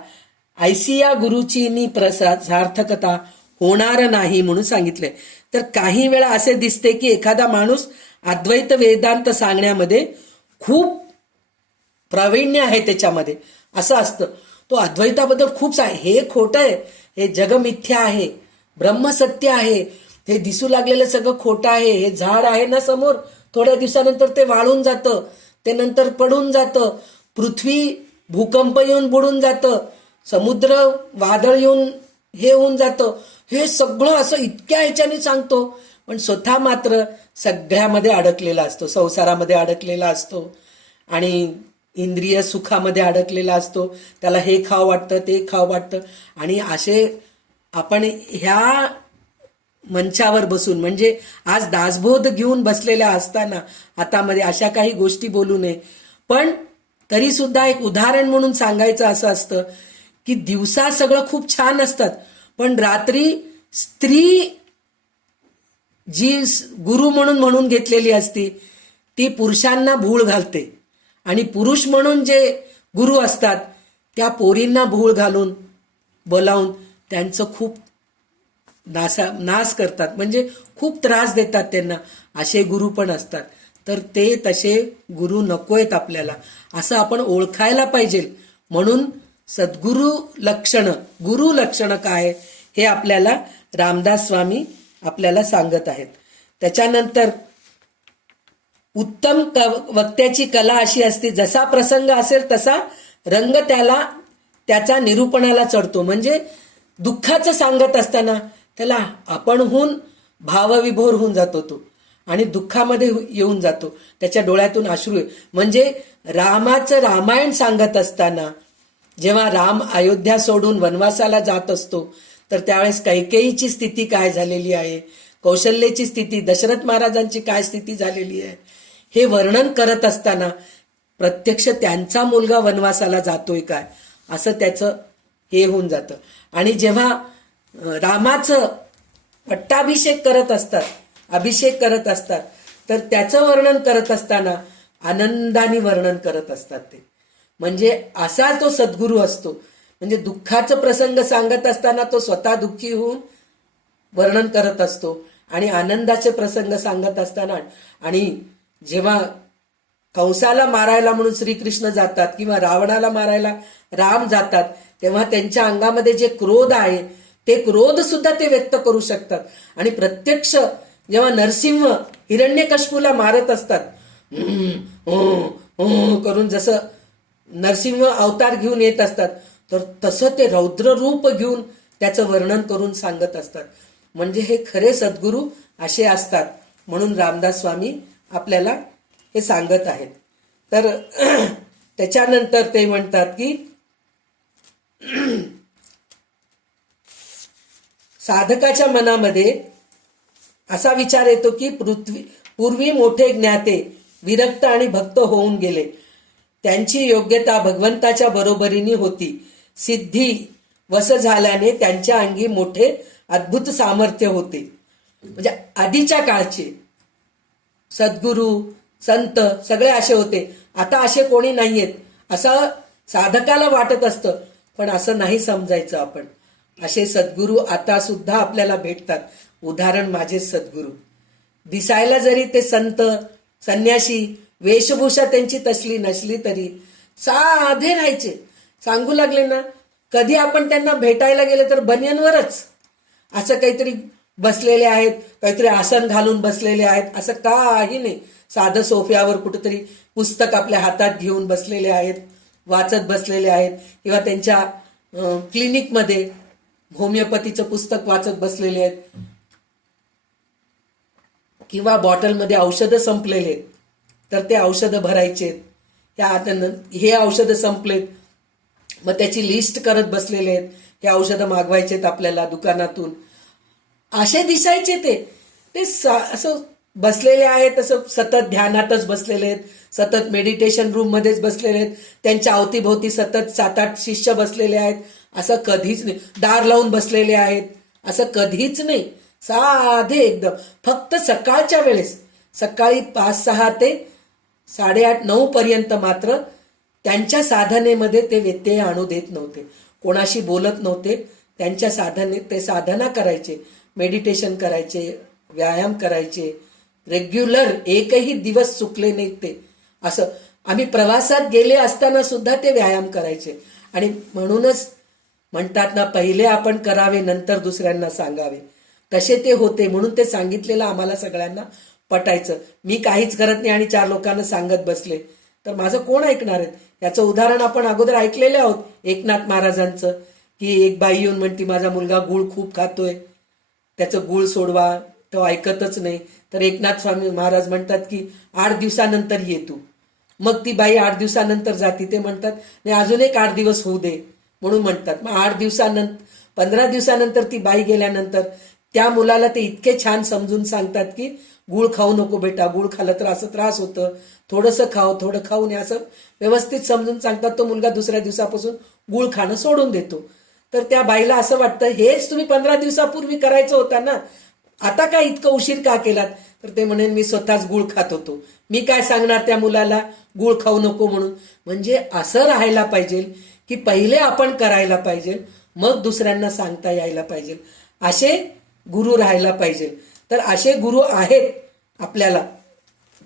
ऐसिया गुरुची सार्थकता होणार नाही म्हणून सांगितलंय. तर काही वेळा असे दिसते की एखादा माणूस अद्वैत वेदांत सांगण्यामध्ये खूप प्रावीण्य आहे, त्याच्यामध्ये असं असतं, तो अद्वैताबद्दल खूप हे खोटं आहे, हे जग मिथ्या आहे, ब्रह्मसत्य आहे, हे दिसू लागलेलं सगळं खोटं आहे, हे झाड आहे ना समोर, थोड्या दिवसानंतर ते वाळून जातं, ते नंतर पडून जातं, पृथ्वी भूकंप येऊन बुडून जातं, समुद्र वादळ येऊन हे होऊन जातं, हे सगळं असं इतक्या ह्याच्याने सांगतो, पण स्वतः मात्र सगळ्यामध्ये अडकलेला असतो, संसारामध्ये अडकलेला असतो आणि इंद्रिय सुखामध्ये अडकलेला असतो, त्याला हे खावं वाटतं, ते खावं वाटतं. आणि असे आपण ह्या मंचावर बसून, म्हणजे आज दासबोध घेऊन बसलेल्या असताना हातामध्ये अशा काही गोष्टी बोलू नये. पण तरी सुद्धा एक उदाहरण म्हणून सांगायचं असं असतं की दिवसा सगळं खूप छान असतात, पण रात्री स्त्री जी गुरु म्हणून घेतलेली असती ती पुरुषांना भूळ घालते, आणि पुरुष म्हणून जे गुरु असतात त्या पोरींना भूळ घालून बोलावून त्यांचं खूप नाश करतात, म्हणजे खूप त्रास देतात त्यांना. असे गुरु पण असतात. तर ते तसे गुरु नकोयत आपल्याला, असं आपण ओळखायला पाहिजे. म्हणून सद्गुरु लक्षण, गुरु लक्षण काय हे आपल्याला रामदास स्वामी आपल्याला सांगत आहेत. त्याच्यानंतर उत्तम वक्त्याची कला अशी असते, जसा प्रसंग असेल तसा रंग त्याला त्याचा निरूपणाला चढतो. म्हणजे दुःखाचं सांगत असताना त्याला आपणहून भावविभोर होऊन जातो तो, आणि दुःखामध्ये येऊन जातो, त्याच्या डोळ्यातून अश्रू. म्हणजे रामाचं रामायण सांगत असताना जेव्हा राम अयोध्या सोडून वनवासाला जात असतो, तर त्यावेळेस कैकेयीची स्थिती काय झालेली आहे, कौशल्याची स्थिती, दशरथ महाराजांची काय स्थिती झालेली आहे, हे वर्णन करत असताना प्रत्यक्ष त्यांचा मुलगा वनवासाला जातोय काय असं त्याचं हे होऊन जातं. आणि जेव्हा रामाचं पट्टाभिषेक करत असतात, अभिषेक करत असतात, तर त्याचं वर्णन करत असताना आनंदाने वर्णन करत असतात ते. म्हणजे असा तो सद्गुरू असतो. म्हणजे दुःखाचं प्रसंग सांगत असताना तो स्वतः दुःखी होऊन वर्णन करत असतो, आणि आनंदाचे प्रसंग सांगत असताना, आणि जेव्हा कंसाला मारायला म्हणून श्रीकृष्ण जातात किंवा रावणाला मारायला राम जातात, तेव्हा त्यांच्या अंगामध्ये जे क्रोध आहे ते क्रोध सुद्धा ते व्यक्त करू शकतात. आणि प्रत्यक्ष जेव्हा नरसिंह हिरण्यकश्यपूला मारत असतात, करून जसं नरसिंह अवतार घेऊन येत असतात, तर तसं ते रौद्र रूप घेऊन त्याचं वर्णन करून सांगत असतात. म्हणजे हे खरे सद्गुरू असे असतात, म्हणून रामदास स्वामी आपल्याला हे सांगत आहेत. तर त्याच्यानंतर ते म्हणतात की साधकाच्या मनामध्ये असा विचार येतो की पूर्वी मोठे ज्ञाते विरक्त आणि भक्त होऊन गेले, त्यांची योग्यता भगवंताच्या बरोबरीने होती, सिद्धी वश झाल्याने त्यांच्या अंगी मोठे अद्भुत सामर्थ्य होते. म्हणजे आधीच्या काळचे सद्गुरू संत सगळे असे होते, आता असे कोणी नाहीयेत असं साधकाला वाटत असतं, पण असं नाही समजायचं आपण. असे सद्गुरू आता सुद्धा आपल्याला भेटतात. उदाहरण माझे सद्गुरू. दिसायला जरी ते संत संन्यासी, वेशभूषा त्यांची तसली नसली तरी साधे राहायचे. सांगू लागले ना, कधी आपण त्यांना भेटायला गेले तर बनियनवरच असं काहीतरी बसलेले आहेत, काहीतरी आसन घालून बसलेले आहेत, असं काही नाही. साधं सोफ्यावर कुठेतरी पुस्तक आपल्या हातात घेऊन बसलेले आहेत, वाचत बसलेले आहेत, किंवा त्यांच्या क्लिनिकमध्ये होमिओपॅथीचं पुस्तक वाचत बसलेले आहेत, किंवा बॉटलमध्ये औषधं संपलेले आहेत तर ते औषधं भरायचे, हे औषधं संपलेत मग त्याची लिस्ट करत बसलेले आहेत, हे औषधं मागवायचेत आपल्याला दुकानातून, असे दिसायचे ते असं बसलेले आहेत, असं सतत ध्यानातच बसलेले आहेत, सतत मेडिटेशन रूम मध्येच बसलेले आहेत, त्यांच्या अवतीभोवती सतत 7-8 शिष्य बसलेले आहेत, असं कधीच नाही. दार लावून बसलेले आहेत असं कधीच नाही. साधे एकदम. फक्त सकाळच्या वेळेस सकाळी 5-6 ते 8:30-9 पर्यंत मात्र त्यांच्या साधनेमध्ये ते व्यत्यय आणू देत नव्हते, कोणाशी बोलत नव्हते. त्यांच्या ते साधना करायचे, मेडिटेशन करायचे, व्यायाम करायचे, रेग्युलर, एकही दिवस चुकले नाहीत ते. असं आम्ही प्रवासात गेले असताना सुद्धा ते व्यायाम करायचे. आणि म्हणूनच म्हणतात ना, पहिले आपण करावे नंतर दुसऱ्यांना सांगावे, तसे ते होते. म्हणून ते सांगितलेलं आम्हाला सगळ्यांना पटायचं. मी काहीच करत नाही आणि 4 लोकांना सांगत बसले तर माझं कोण ऐकणार आहेत. याचं उदाहरण आपण अगोदर ऐकलेले आहोत एकनाथ महाराजांचं, की एक बाई येऊन म्हणती माझा मुलगा गुळ खूप खातोय, त्याचं गुळ सोडवा, तो ऐकतच नाही. तर एकनाथ स्वामी महाराज म्हणतात की 8 दिवसानंतर ये तू. मग ती बाई 8 दिवसानंतर जाती, ते म्हणतात नाही अजून एक 8 दिवस होऊ दे म्हणून म्हणतात. मग 8 दिवसानंतर 15 दिवसानंतर ती बाई गेल्यानंतर त्या मुलाला ते इतके छान समजून सांगतात की गुळ खाऊ नको बेटा, गुळ खाल्लं तर असं त्रास होतं, थोडंसं खाऊ, थोडं खाऊ नये, असं व्यवस्थित समजून सांगतात. तो मुलगा दुसऱ्या दिवसापासून गुळ खाणं सोडून देतो. तर त्या बाईला असं वाटतं हेच तुम्ही 15 दिवसापूर्वी करायचं होतं ना, आता काय इतकं उशीर का केलात? तर ते म्हणेन मी स्वतःच गुळ खात होतो, मी काय सांगणार त्या मुलाला गुळ खाऊ नको म्हणून. म्हणजे असं राहायला पाहिजे की पहिले आपण करायला पाहिजे, मग दुसऱ्यांना सांगता यायला पाहिजे. असे गुरु राहायला पाहिजे. तर असे गुरु आहेत आपल्याला,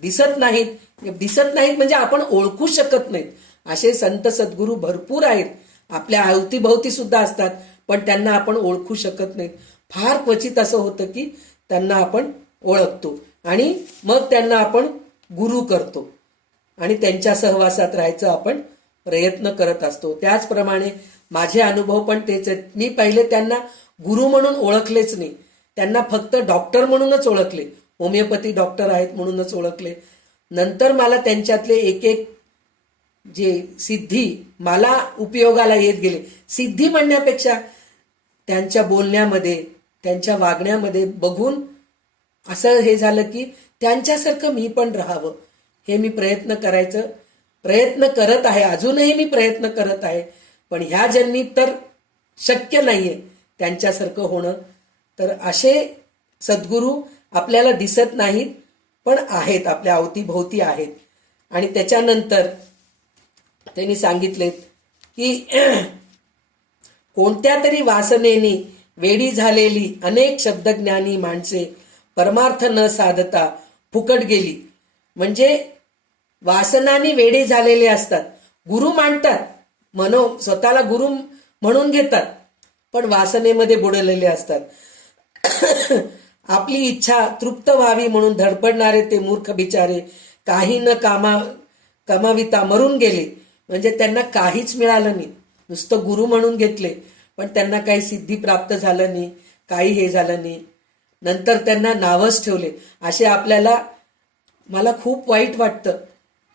दिसत नाहीत म्हणजे आपण ओळखू शकत नाहीत. असे संत सद्गुरू भरपूर आहेत, आपल्या अवतीभोवती सुद्धा असतात, पण त्यांना आपण ओळखू शकत नाहीत. फार क्वचित असं होतं की त्यांना आपण ओळखतो आणि मग त्यांना आपण गुरु करतो आणि त्यांच्या सहवासात राहायचं आपण प्रयत्न करत असतो. त्याचप्रमाणे माझे अनुभव पण तेच आहेत. मी पहिले त्यांना गुरु म्हणून ओळखलेच नाही, त्यांना फक्त डॉक्टर म्हणूनच ओळखले, होमिओपॅथी डॉक्टर आहेत म्हणूनच ओळखले. नंतर मला त्यांच्यातले एक एक जे सिद्धी मला उपयोगाला येत गेले. सिद्धी म्हणण्यापेक्षा त्यांच्या बोलण्यामध्ये, त्यांच्या वागण्यामध्ये बघून असं हे झालं की त्यांच्यासारखं मी पण राहावं, हे मी प्रयत्न करत आहे. अजूनही मी प्रयत्न करत आहे, पण ह्या जन्मी तर शक्य नाहीये त्यांच्यासारखं होणं. तर असे सद्गुरू आपल्याला दिसत नाहीत, पण आहेत, आपल्या अवतीभोवती आहेत. आणि त्याच्यानंतर त्यांनी सांगितलेत की कोणत्या तरी वासनेने वेडी झालेली अनेक शब्दज्ञानी माणसे परमार्थ न साधता फुकट गेली. म्हणजे वासनानी वेडे झालेले असतात, गुरु मांडतात, स्वतःला गुरु म्हणून घेतात, पण वासनेमध्ये बुडलेले असतात. आपली इच्छा तृप्त व्हावी म्हणून धडपडणारे ते मूर्ख बिचारे काही न कमाविता मरून गेले. म्हणजे त्यांना काहीच मिळालं नाही, नुसतं गुरु म्हणून घेतले, पण त्यांना काही सिद्धी प्राप्त झालं नाही, काही हे झालं नाही. नंतर त्यांना नावच ठेवले. असे मला खूप वाईट वाटतं.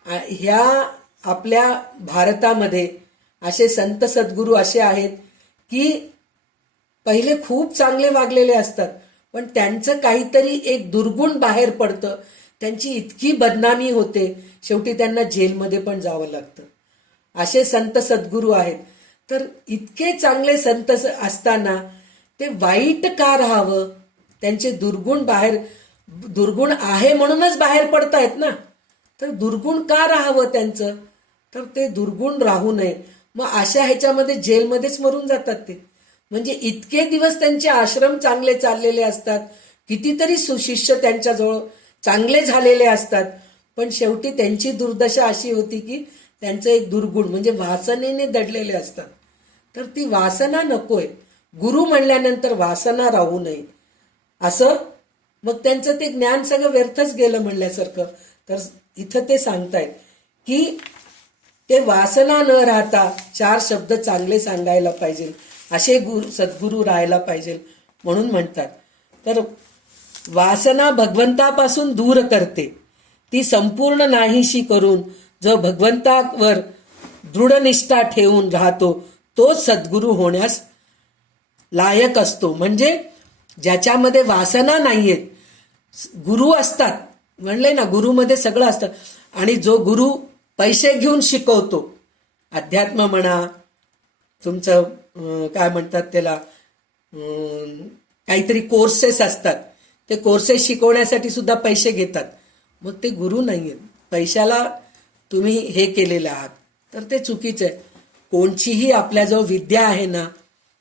ह्या आपल्या भारतामध्ये असे संत सद्गुरू असे आहेत की पहिले खूप चांगले वागलेले असतात, पण त्यांचं काहीतरी एक दुर्गुण बाहेर पडतं, त्यांची इतकी बदनामी होते, शेवटी त्यांना जेलमध्ये पण जावं लागतं. असे संत सद्गुरू आहेत. तर इतके चांगले संत असताना ते वाईट का राहावं? त्यांचे दुर्गुण आहे म्हणूनच बाहेर पडतायत ना, तर दुर्गुण का राहावं त्यांचं? तर ते दुर्गुण राहू नये. मग अशा ह्याच्यामध्ये जेलमध्येच मरून जातात ते. म्हणजे इतके दिवस त्यांचे आश्रम चांगले चाललेले असतात, कितीतरी सुशिष्य त्यांच्याजवळ चांगले झालेले असतात, पण शेवटी त्यांची दुर्दशा अशी होती की त्यांचं एक दुर्गुण म्हणजे वासनेने दडलेले असतात. तर ती वासना नकोय. गुरु म्हणल्यानंतर वासना राहू नये. असं मग त्यांचं ते ज्ञान सगळं व्यर्थच गेलं म्हणल्यासारखं. तर इथं ते सांगतायत की ते वासना न राहता 4 शब्द चांगले सांगायला पाहिजे, असे सद्गुरू राहायला पाहिजे म्हणून म्हणतात. तर वासना भगवंतापासून दूर करते, ती संपूर्ण नाहीशी करून जो भगवंतावर दृढनिष्ठा ठेवून राहतो तो सद्गुरू होण्यास लायक असतो. म्हणजे ज्याच्यामध्ये वासना नाहीयेत, गुरु असतात म्हणले ना, गुरुमध्ये सगळं असतं. आणि जो गुरु पैसे घेऊन शिकवतो, अध्यात्म म्हणा, तुमचं काय म्हणतात त्याला, काहीतरी कोर्सेस असतात, ते कोर्सेस शिकवण्यासाठी सुद्धा पैसे घेतात, मग ते गुरु नाहीयेत. पैशाला तुम्ही हे केलेले आहात, तर ते चुकीचं आहे. कोणचीही आपल्याजवळ विद्या आहे ना,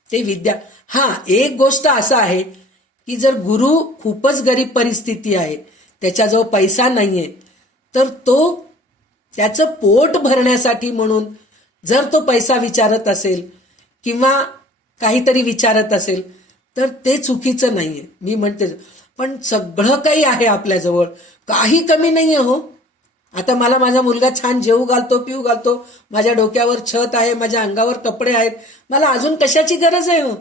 ते विद्या, एक गोष्ट असं आहे की जर गुरु खूपच गरीब परिस्थिती आहे, त्याच्याजवळ पैसा नाहीये, तर तो त्याचं पोट भरण्यासाठी म्हणून जर तो पैसा विचारत असेल किंवा काहीतरी विचारत असेल तर ते चुकीचं नाहीये, मी म्हणते. पण सगळं काही आहे आपल्याजवळ, काही कमी नाहीये हो. आता मला माझा मुलगा छान जेवू घालतो, पिऊ घालतो, माझ्या डोक्यावर छत आहे, माझ्या अंगावर कपडे आहेत, मला अजून कशाची गरज आहे हो?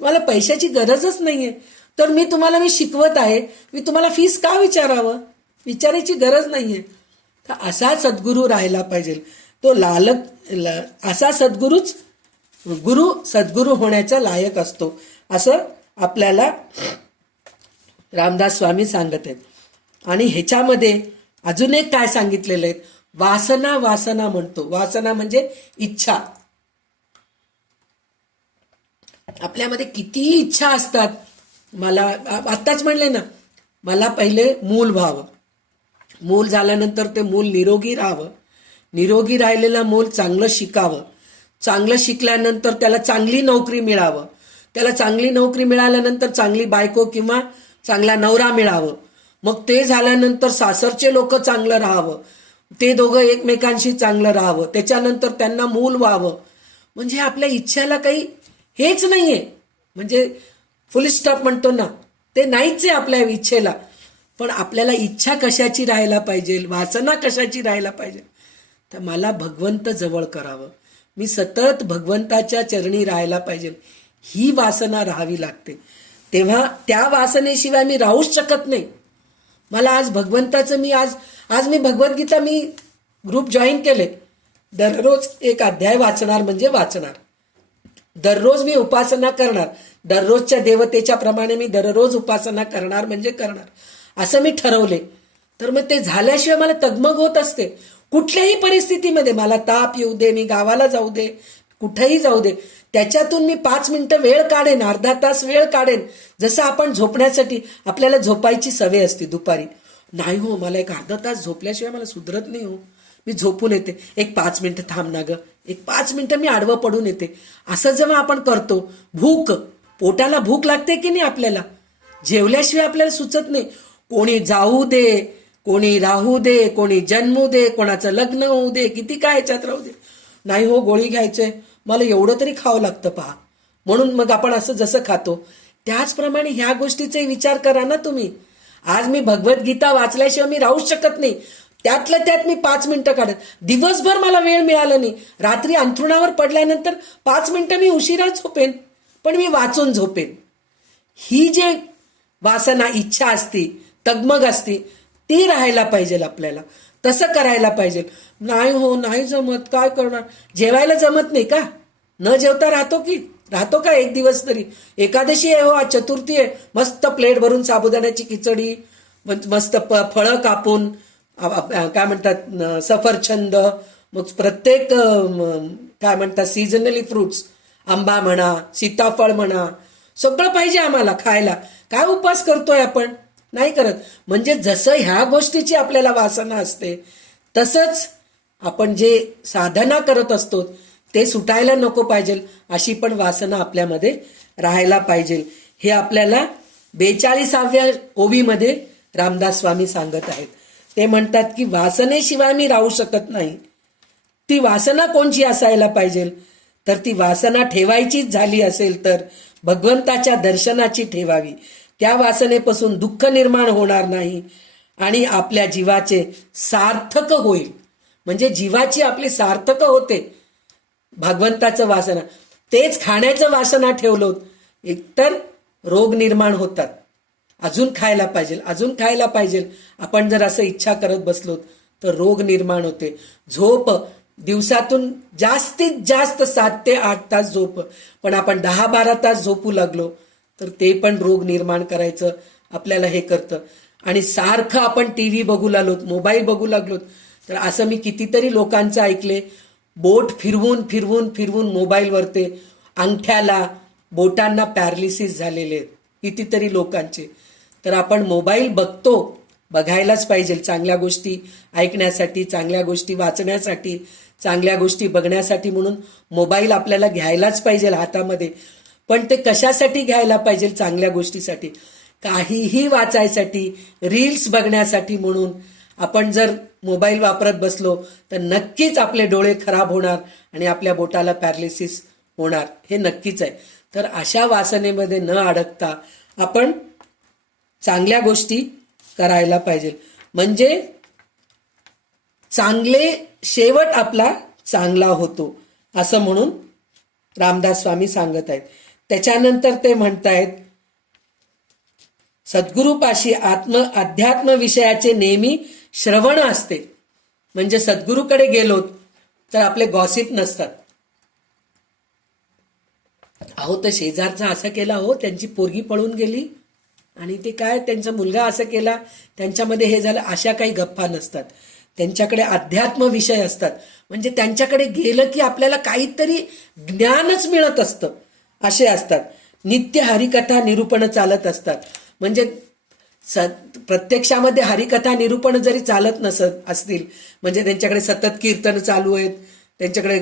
मला पैशाची गरजच नाहीये. तर मी शिकवत आहे, मी तुम्हाला फीस का विचारावं? विचारायची गरज नाहीये. तर असा सद्गुरू राहायला पाहिजे. तो असा सद्गुरूच सद्गुरू होण्याचा लायक असतो, असं आपल्याला रामदास स्वामी सांगत आहेत. आणि ह्याच्यामध्ये अजून एक काय सांगितलेलं आहे, वासना म्हणतो. वासना म्हणजे इच्छा. आपल्यामध्ये किती इच्छा असतात. मला आत्ताच म्हणले ना, मला पहिले मूल व्हावं, मूल झाल्यानंतर ते मूल निरोगी राहावं, निरोगी राहिलेलं मूल चांगलं शिकावं, चांगलं शिकल्यानंतर त्याला चांगली नोकरी मिळावं, त्याला चांगली नोकरी मिळाल्यानंतर चांगली बायको किंवा चांगला नवरा मिळावं, मग ते झाल्यानंतर सासरचे लोक चांगलं राहावं, ते दोघं एकमेकांशी चांगलं राहावं, त्याच्यानंतर त्यांना मूल व्हावं. म्हणजे आपल्या इच्छाला काही हेच नाहीये, म्हणजे फुल स्टॉप म्हणतो ना, ते नाहीच आहे आपल्या इच्छेला. पण आपल्याला इच्छा कशाची राहायला पाहिजे, वासना कशाची राहायला पाहिजे, तर मला भगवंत जवळ करावं, मी सतत भगवंताच्या चरणी राहायला पाहिजे, ही वासना राहावी लागते. तेव्हा त्या वासनेशिवाय मी राहूच शकत नाही. मला आज भगवंताचं आज मी भगवद्गीता मी ग्रुप जॉईन केले. दररोज एक अध्याय वाचणार म्हणजे वाचणार. दररोज मी उपासना करणार. दररोजच्या देवतेच्या प्रमाणे मी दररोज उपासना करणार म्हणजे करणार, असं मी ठरवले. तर मग ते झाल्याशिवाय मला तगमग होत असते. कुठल्याही परिस्थितीमध्ये मला ताप येऊ दे, मी गावाला जाऊ दे, कुठेही जाऊ दे, त्याच्यातून मी 5 मिनिटं वेळ काढेन, अर्धा तास वेळ काढेन. जसं आपण झोपण्यासाठी आपल्याला झोपायची सवय असते दुपारी, नाही हो मला एक अर्धा तास झोपल्याशिवाय मला सुधरत नाही हो, मी झोपून येते, एक 5 मिनिटं थांब ना ग, एक 5 मिनिटं मी आडवं पडून येते. असं जेव्हा आपण करतो, पोटाला भूक लागते की नाही आपल्याला, जेवल्याशिवाय आपल्याला सुचत नाही. कोणी जाऊ दे, कोणी राहू दे, कोणी जन्मू दे, कोणाचं लग्न होऊ दे, किती काय याच्यात राहू दे, नाही हो गोळी घ्यायचंय, मला एवढं तरी खावं लागतं पहा, म्हणून मग आपण असं जसं खातो त्याचप्रमाणे ह्या गोष्टीचा विचार करा ना तुम्ही. आज मी भगवद्गीता वाचल्याशिवाय मी राहूच शकत नाही. त्यातल्या त्यात मी 5 मिनिटं काढत, दिवसभर मला वेळ मिळाला नाही, रात्री अंथरुणावर पडल्यानंतर 5 मिनिटं मी उशिरा झोपेन, पण मी वाचून झोपेन. ही जे वासना इच्छा असती, तगमग असती, ती राहायला पाहिजे आपल्याला. तसं करायला पाहिजे. नाही हो नाही जमत, काय करणार, जेवायला जमत नाही का, न जेवता राहतो का एक दिवस तरी. एकादशी आहे हो, आज चतुर्थी आहे, मस्त प्लेट भरून साबुदाण्याची खिचडी, मस्त फळं कापून, काय म्हणतात सफरचंद, मग प्रत्येक काय म्हणतात सीझनली फ्रुट्स, आंबा म्हणा, सीताफळ म्हणा, सगळं पाहिजे आम्हाला खायला. काय उपवास करतोय आपण, नाही करत. म्हणजे जसं ह्या गोष्टीची आपल्याला वासना असते, तसंच आपण जे साधना करत असतो ते सुटायला नको पाहिजे, अशी पण वासना आपल्यामध्ये राहायला पाहिजे. हे आपल्याला 42व्या ओवीमध्ये रामदास स्वामी सांगत आहेत. ते म्हणतात की वासनेशिवाय मी राहू शकत नाही. ती वासना कोणची असायला पाहिजे, तर ती वासना ठेवायचीच झाली असेल तर भगवंताच्या दर्शनाची ठेवावी. त्या वासनेपासून दुःख निर्माण होणार नाही आणि आपल्या जीवाचे सार्थक होईल. म्हणजे जीवाची आपली सार्थक होते भगवंताचं वासना. तेच खाण्याचं वासना ठेवलो एकतर रोग निर्माण होतात. अजून खायला पाहिजे, आपण जर असं इच्छा करत बसलो तर रोग निर्माण होते. झोप दिवसातून जास्तीत जास्त 7 ते 8 तास झोप, पण आपण 10-12 तास झोपू लागलो तर ते पण रोग निर्माण करायचं आपल्याला हे करतं. आणि सारखं आपण टीव्ही बघू लागलो, मोबाईल बघू लागलो, तर असं मी कितीतरी लोकांचं ऐकले, बोट फिरवून फिरवून फिरवून मोबाईलवरते अंगठ्याला बोटांना पॅरालिसिस झालेले आहेत कितीतरी लोकांचे. तर आपण मोबाईल बघायलाच पाहिजे, चांगल्या गोष्टी ऐकण्यासाठी, चांगल्या गोष्टी वाचण्यासाठी, चांगल्या गोष्टी बघण्यासाठी, म्हणून मोबाईल आपल्याला घ्यायलाच पाहिजे हातामध्ये. पण ते कशासाठी घ्यायला पाहिजे, चांगल्या गोष्टीसाठी, काहीही वाचायसाठी, रील्स बघण्यासाठी म्हणून आपण जर मोबाईल वापरत बसलो तर नक्कीच आपले डोळे खराब होणार आणि आपल्या बोटाला पॅरालिसिस होणार, हे नक्कीच आहे. तर अशा वासनेमध्ये न अडकता आपण चांगल्या गोष्टी करायला पाहिजे, म्हणजे चांगले शेवट आपला चांगला होतो, असं म्हणून रामदास स्वामी सांगत आहेत. त्याच्यानंतर ते म्हणतायत, सद्गुरूपाशी अध्यात्म विषयाचे नेहमी श्रवण असते. म्हणजे सद्गुरूकडे गेलो तर आपले गॉसिप नसतात. अहो तर शेजारचा असं केला, हो त्यांची पोरगी पळून गेली आणि ते काय त्यांचा मुलगा असं केला, त्यांच्यामध्ये हे झालं, अशा काही गप्पा नसतात. त्यांच्याकडे अध्यात्म विषय असतात. म्हणजे त्यांच्याकडे गेलं की आपल्याला काहीतरी ज्ञानच मिळत असतं, असे असतात. नित्य हरिकथा निरूपण चालत असतात. म्हणजे प्रत्यक्षामध्ये हरिकथा निरूपण जरी चालत नसत असतील, म्हणजे त्यांच्याकडे सतत कीर्तन चालू आहेत, त्यांच्याकडे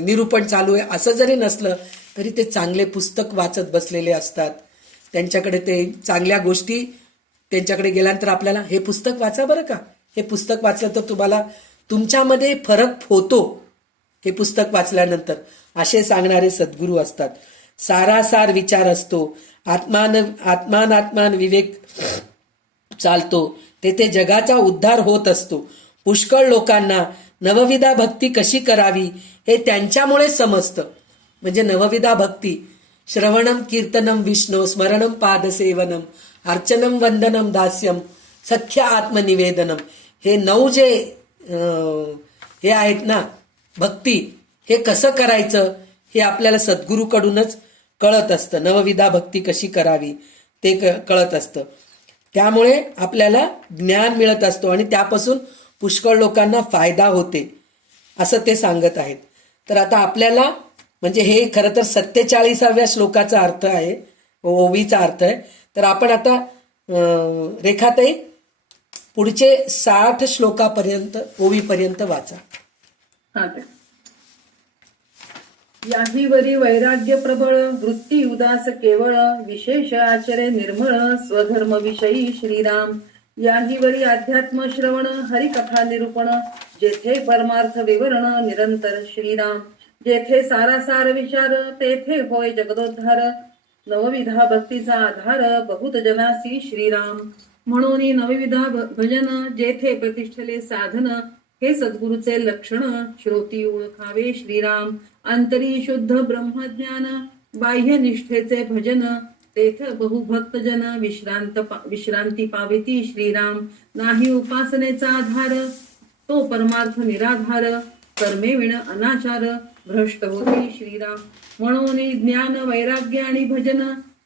निरूपण चालू आहे, असं जरी नसलं तरी ते चांगले पुस्तक वाचत बसलेले असतात. त्यांच्याकडे ते चांगल्या गोष्टी, त्यांच्याकडे गेल्यानंतर आपल्याला हे पुस्तक वाचा बरं का, हे पुस्तक वाचलं तर तुम्हाला तुमच्यामध्ये फरक होतो, हे पुस्तक वाचल्यानंतर, असे सांगणारे सद्गुरू असतात. सारासार विचार असतो, आत्मान विवेक चालतो, तेथे जगाचा उद्धार होत असतो. पुष्कळ लोकांना नवविधा भक्ती कशी करावी हे त्यांच्यामुळे समजतं. म्हणजे नवविधा भक्ती, श्रवणम कीर्तनम विष्णू स्मरणम पादसेवनम अर्चनम वंदनम दास्यम सख्य आत्मनिवेदनम, हे 9 जे हे आहेत ना भक्ती, हे कसं करायचं हे आपल्याला सद्गुरूकडूनच कळत असतं. नवविधा भक्ती कशी करावी ते कळत असतं. त्यामुळे आपल्याला ज्ञान मिळत असतो आणि त्यापासून पुष्कळ लोकांना फायदा होते, असं ते सांगत आहेत. तर आता आपल्याला, म्हणजे हे खरं तर 47व्या श्लोकाचा अर्थ आहे, ओवीचा अर्थ आहे. तर आपण आता रेखाताई पुढचे 60 श्लोकापर्यंत ओवीपर्यंत वाचा. हा ते याहीवरी वैराग्य प्रबळ वृत्ती उदास केवळ विशेष आचरे निर्मळ स्वधर्म विषयी श्रीराम. याहीवरी अध्यात्म श्रवण हरिकथा निरूपण जेथे परमार्थ विवरण निरंतर श्रीराम. जेथे सारासार विचार तेथे होय जगदोद्धार नवविधा भक्तीचा आधार बहुत जनासी श्रीराम. म्हणून नवविधा भजन जेथे प्रतिष्ठले साधन हे सद्गुरूचे लक्षण श्रोती ओळखावे श्रीराम. अंतरी शुद्ध ब्रह्मज्ञान बाह्य निष्ठेचे भजन तेथ बहुभक्तजन विश्रांती पाविती श्रीराम. नाही उपासनेचा आधार तो परमार्थ निराधार कर्मे विण अनाचार भ्रष्ट होती श्रीराम. म्हणून ज्ञान वैराग्य आणि भजन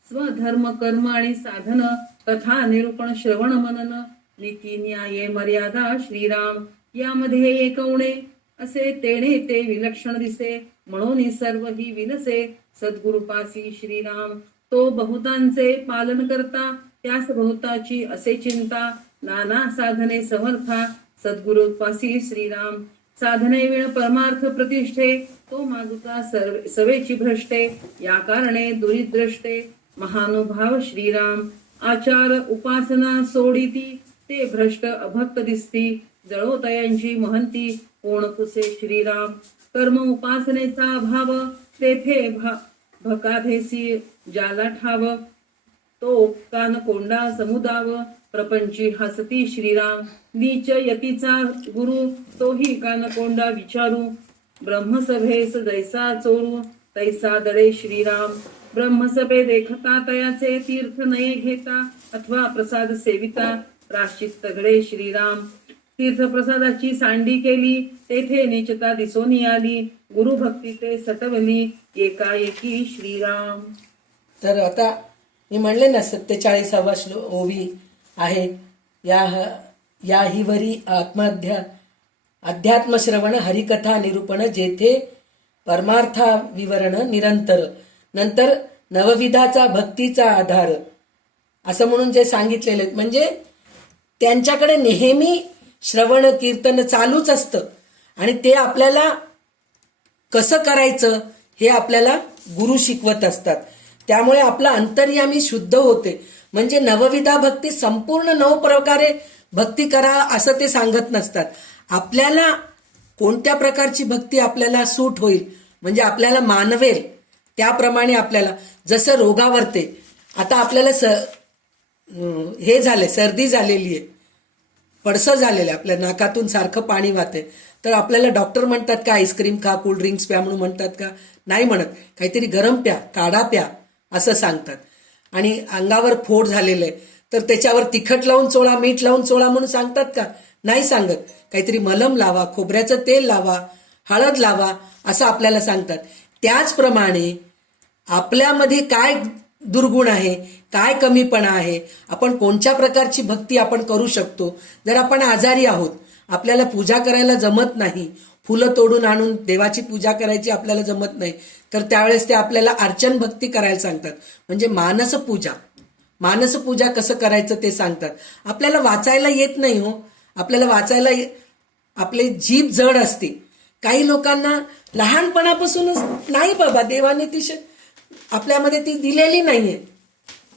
स्वधर्म कर्म आणि साधन कथा निरूपण श्रवण मनन नीती न्याय मर्यादा श्रीराम. यामध्ये एकवणे असे तेणे ते विलक्षण दिसे म्हणून सर्व ही विनसे सद्गुरुपासी श्रीराम. तो बहुतांचे पालन करता त्यास बहुताची असे चिंता नाना साधने समर्था सद्गुरुपासी श्रीराम. साधने विण परमार्थ प्रतिष्ठे तो मागुता सवेची भ्रष्टे या कारणे दुरिद्रष्टे महानुभाव श्रीराम. आचार उपासना सोडिती ते भ्रष्ट अभक्त दिसती जळोतयांची महंती कोण पुसे श्रीराम. कर्म उपासनेचा अभाव तेथे भकाधेसी ज्याला ठाव तो कान कोंडा समुदाव प्रपंची हसती श्रीराम. नीच यतीचा गुरु तोही कान कोंडा विचारू ब्रह्मसभेस जैसा चोरू तैसा दळे श्रीराम. ब्रह्मसभे देखता तयाचे तीर्थ नये घेता अथवा प्रसाद सेविता प्राश्चित्त घडे श्रीराम. तीर्थप्रसादाची सांडी केली तेथे नीचता दिसोनी आली गुरु भक्ती ते सटवली एकाएकी श्रीराम. तर आता मी म्हणले ना 47वा ओवी आहे. याहीवरी अध्यात्म श्रवण हरिकथा निरूपण जेथे परमार्था विवरण निरंतर नंतर नवविधाचा भक्तीचा आधार, असं म्हणून जे सांगितलेले, म्हणजे त्यांच्याकडे नेहमी श्रवण कीर्तन चालूच असतं आणि ते आपल्याला कसं करायचं हे आपल्याला गुरु शिकवत असतात. त्यामुळे आपला अंतर्यामी शुद्ध होते. म्हणजे नवविधा भक्ती संपूर्ण 9 प्रकारे भक्ती करा असं ते सांगत नसतात. आपल्याला कोणत्या प्रकारची भक्ती आपल्याला सूट होईल, म्हणजे आपल्याला मानवेल त्याप्रमाणे, आपल्याला जसं रोगावरते, आता आपल्याला हे झाले, सर्दी झालेली आहे, पडसं झालेलं आहे, आपल्या नाकातून सारखं पाणी वाहते, तर आपल्याला डॉक्टर म्हणतात का आईस्क्रीम खा, कोल्ड ड्रिंक्स प्या म्हणून म्हणतात का? नाही म्हणत. काहीतरी गरम प्या, काढा प्या असं सांगतात. आणि अंगावर फोड झालेलं आहे तर त्याच्यावर तिखट लावून चोळा, मीठ लावून चोळा म्हणून सांगतात का? नाही सांगत. काहीतरी मलम लावा, खोबऱ्याचं तेल लावा, हळद लावा असं आपल्याला सांगतात. त्याचप्रमाणे आपल्यामध्ये काय दुर्गुण आहे, काय कमीपणा आहे, आपण कोणत्या प्रकारची भक्ती आपण करू शकतो. जर आपण आजारी आहोत, आपल्याला पूजा करायला जमत नाही, फुलं तोडून आणून देवाची पूजा करायची आपल्याला जमत नाही, तर त्यावेळेस ते आपल्याला अर्चन भक्ती करायला सांगतात. म्हणजे मानसपूजा कसं करायचं ते सांगतात. आपल्याला वाचायला येत नाही हो, आपल्याला वाचायला आपले जीभ जड असते. काही लोकांना लहानपणापासूनच नाही बाबा, देवाने ती आपल्यामध्ये ती दिलेली नाहीये,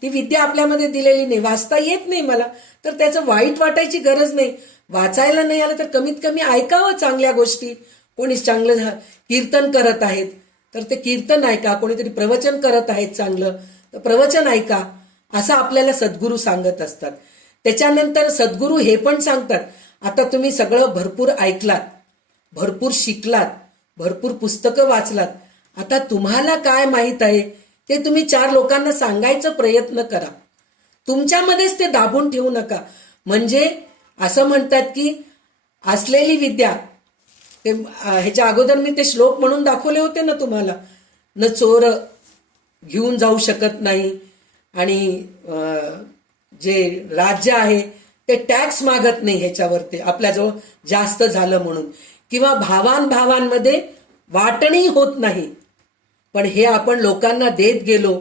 ती विद्या आपल्यामध्ये दिलेली नाही, वाचता येत नाही मला, तर त्याचं वाईट वाटायची गरज नाही. वाचायला नाही आलं तर कमीत कमी ऐकावं चांगल्या गोष्टी. कोणी चांगलं कीर्तन करत आहेत तर ते कीर्तन ऐका, कोणीतरी प्रवचन करत आहेत चांगलं तर प्रवचन ऐका, असं आपल्याला सद्गुरू सांगत असतात. त्याच्यानंतर सद्गुरू हे पण सांगतात, आता तुम्ही सगळं भरपूर ऐकलात, भरपूर शिकलात, भरपूर पुस्तकं वाचलात, आता तुम्हाला काय माहीत आहे ते तुम्ही 4 लोकांना सांगायचा प्रयत्न करा. तुमच्यामध्येच ते दाबून ठेवू नका. म्हणजे असं म्हणतात की असलेली विद्या, ते ह्याच्या अगोदर मी ते श्लोक म्हणून दाखवले होते ना तुम्हाला, न चोर घेऊन जाऊ शकत नाही, आणि जे राज्य आहे ते टॅक्स मागत नाही ह्याच्यावरती आपल्याजवळ जास्त झालं म्हणून, किंवा भावांमध्ये वाटणी होत नाही. पण हे आपण लोकांना देत गेलो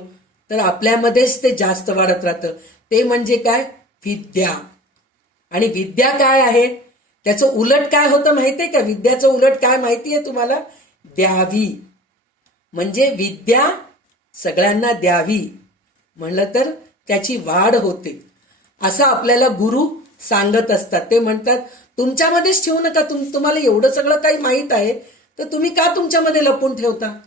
तर आपल्यामध्येच ते जास्त वाढत राहतं. ते म्हणजे काय? विद्या. आणि विद्या काय आहे, त्याचं उलट काय होतं माहितीये का? विद्याचं उलट काय माहितीये तुम्हाला? द्यावी. म्हणजे विद्या सगळ्यांना द्यावी म्हणलं तर त्याची वाढ होते, असं आपल्याला गुरु सांगत असतात. ते म्हणतात तुमच्यामध्येच ठेवू नका, तुम्हाला एवढं सगळं काही माहीत आहे तर तुम्ही का तुमच्यामध्ये लपून ठेवता?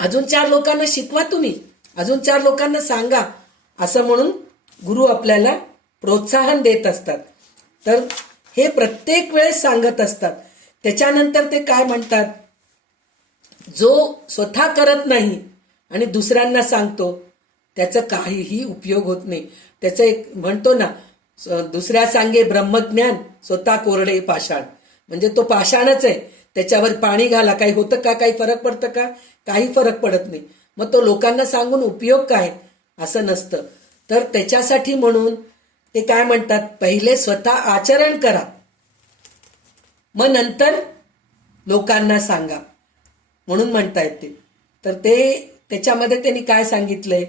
अजून 4 लोकांना शिकवा, तुम्ही अजून 4 लोकांना सांगा, असं म्हणून गुरु आपल्याला प्रोत्साहन देत असतात. तर हे प्रत्येक वेळेस सांगत असतात. त्याच्यानंतर ते काय म्हणतात, जो स्वतः करत नाही आणि दुसऱ्यांना सांगतो त्याचा काहीही उपयोग होत नाही. त्याचं एक म्हणतो ना, दुसऱ्या सांगे ब्रह्मज्ञान, स्वतः कोरडे पाषाण. म्हणजे तो पाषाणच आहे, त्याच्यावर पाणी घाला, काही होतं का? काही फरक पडतं का? काही फरक पडत नाही. मग तो लोकांना सांगून उपयोग काय? असं नसतं. तर त्याच्यासाठी म्हणून ते काय म्हणतात, पहिले स्वतः आचरण करा, मग नंतर लोकांना सांगा म्हणून म्हणतायत ते. तर ते त्याच्यामध्ये त्यांनी काय सांगितलंय,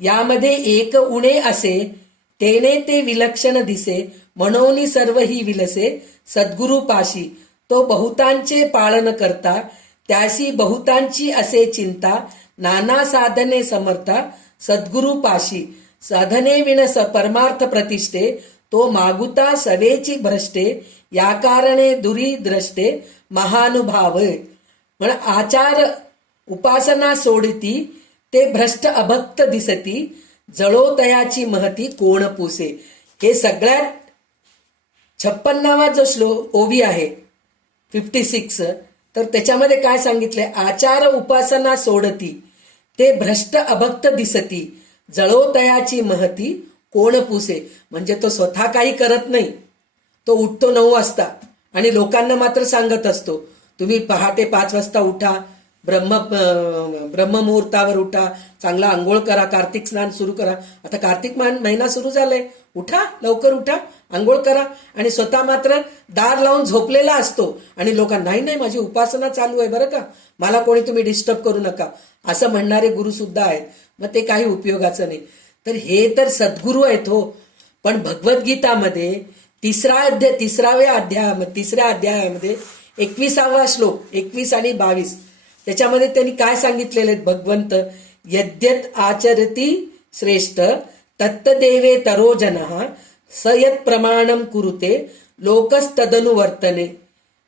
यामध्ये एक उणे असे, तेने ते विलक्षण दिसे, म्हणून सर्व ही विलसे, सद्गुरु पाशी तो बहुतांचे पालन करता, त्याशी बहुतांची असे चिंता, नाना साधने समर्था, सद्गुरु पाशी साधने विण परमार्थ प्रतिष्ठे, तो मागुता सवेची भ्रष्टे, या कारणे दुरी द्रष्टे, महानुभाव. म्हणजे आचार उपासना सोडती, ते भ्रष्ट अभक्त दिसती, जळो तयाची महती कोण पुसे. हे सगळ्यात 56वा जो श्लोक ओवी आहे 56, तर त्याच्यामध्ये काय सांगितलंय, आचार उपासना सोडती, ते भ्रष्ट अभक्त दिसती, जळो तयाची महती कोण पुसे. म्हणजे तो स्वतः काही करत नाही, तो उठतो 9 वाजता आणि लोकांना मात्र सांगत असतो, तुम्ही पहाटे 5 वाजता उठा, ब्रह्ममुहूर्तावर उठा, चांगला आंघोळ करा, कार्तिक स्नान सुरू करा. आता कार्तिक महिना सुरू झालाय, उठा, लवकर उठा, आंघोळ करा. आणि स्वतः मात्र दार लावून झोपलेला असतो आणि लोकांना नाही माझी उपासना चालू आहे बरं का, मला कोणी तुम्ही डिस्टर्ब करू नका, असं म्हणणारे गुरु सुद्धा आहेत. मग ते काही उपयोगाचं नाही. तर हे तर सद्गुरू आहेत हो. पण भगवद्गीतामध्ये 3व्या अध्यायामध्ये 21वा श्लोक 21 आणि 22 त्याच्यामध्ये त्यांनी काय सांगितलेले आहेत भगवंत, यद्यत आचरती श्रेष्ठ तत्तदेवे तरो जनः स यत् प्रमाणम कुरुते लोकस्तदनु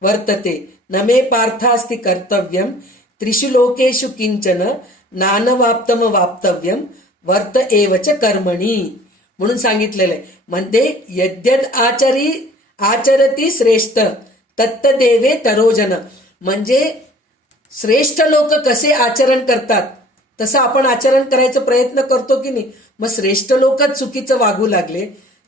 वर्तते न मे पार्थास्ति कर्तव्यम त्रिषु लोकेषु किंचन नानवाप्तम वाप्तव्यम वर्त एवच कर्मणी म्हणून सांगितलेलं आहे. म्हणजे यद्यत आचरती श्रेष्ठ तत्तदेवे तरोजन, म्हणजे श्रेष्ठ लोक कसे आचरण करतात तसं आपण आचरण करायचा प्रयत्न करतो की नाही. मग श्रेष्ठ लोकच चुकीचं वागू लागले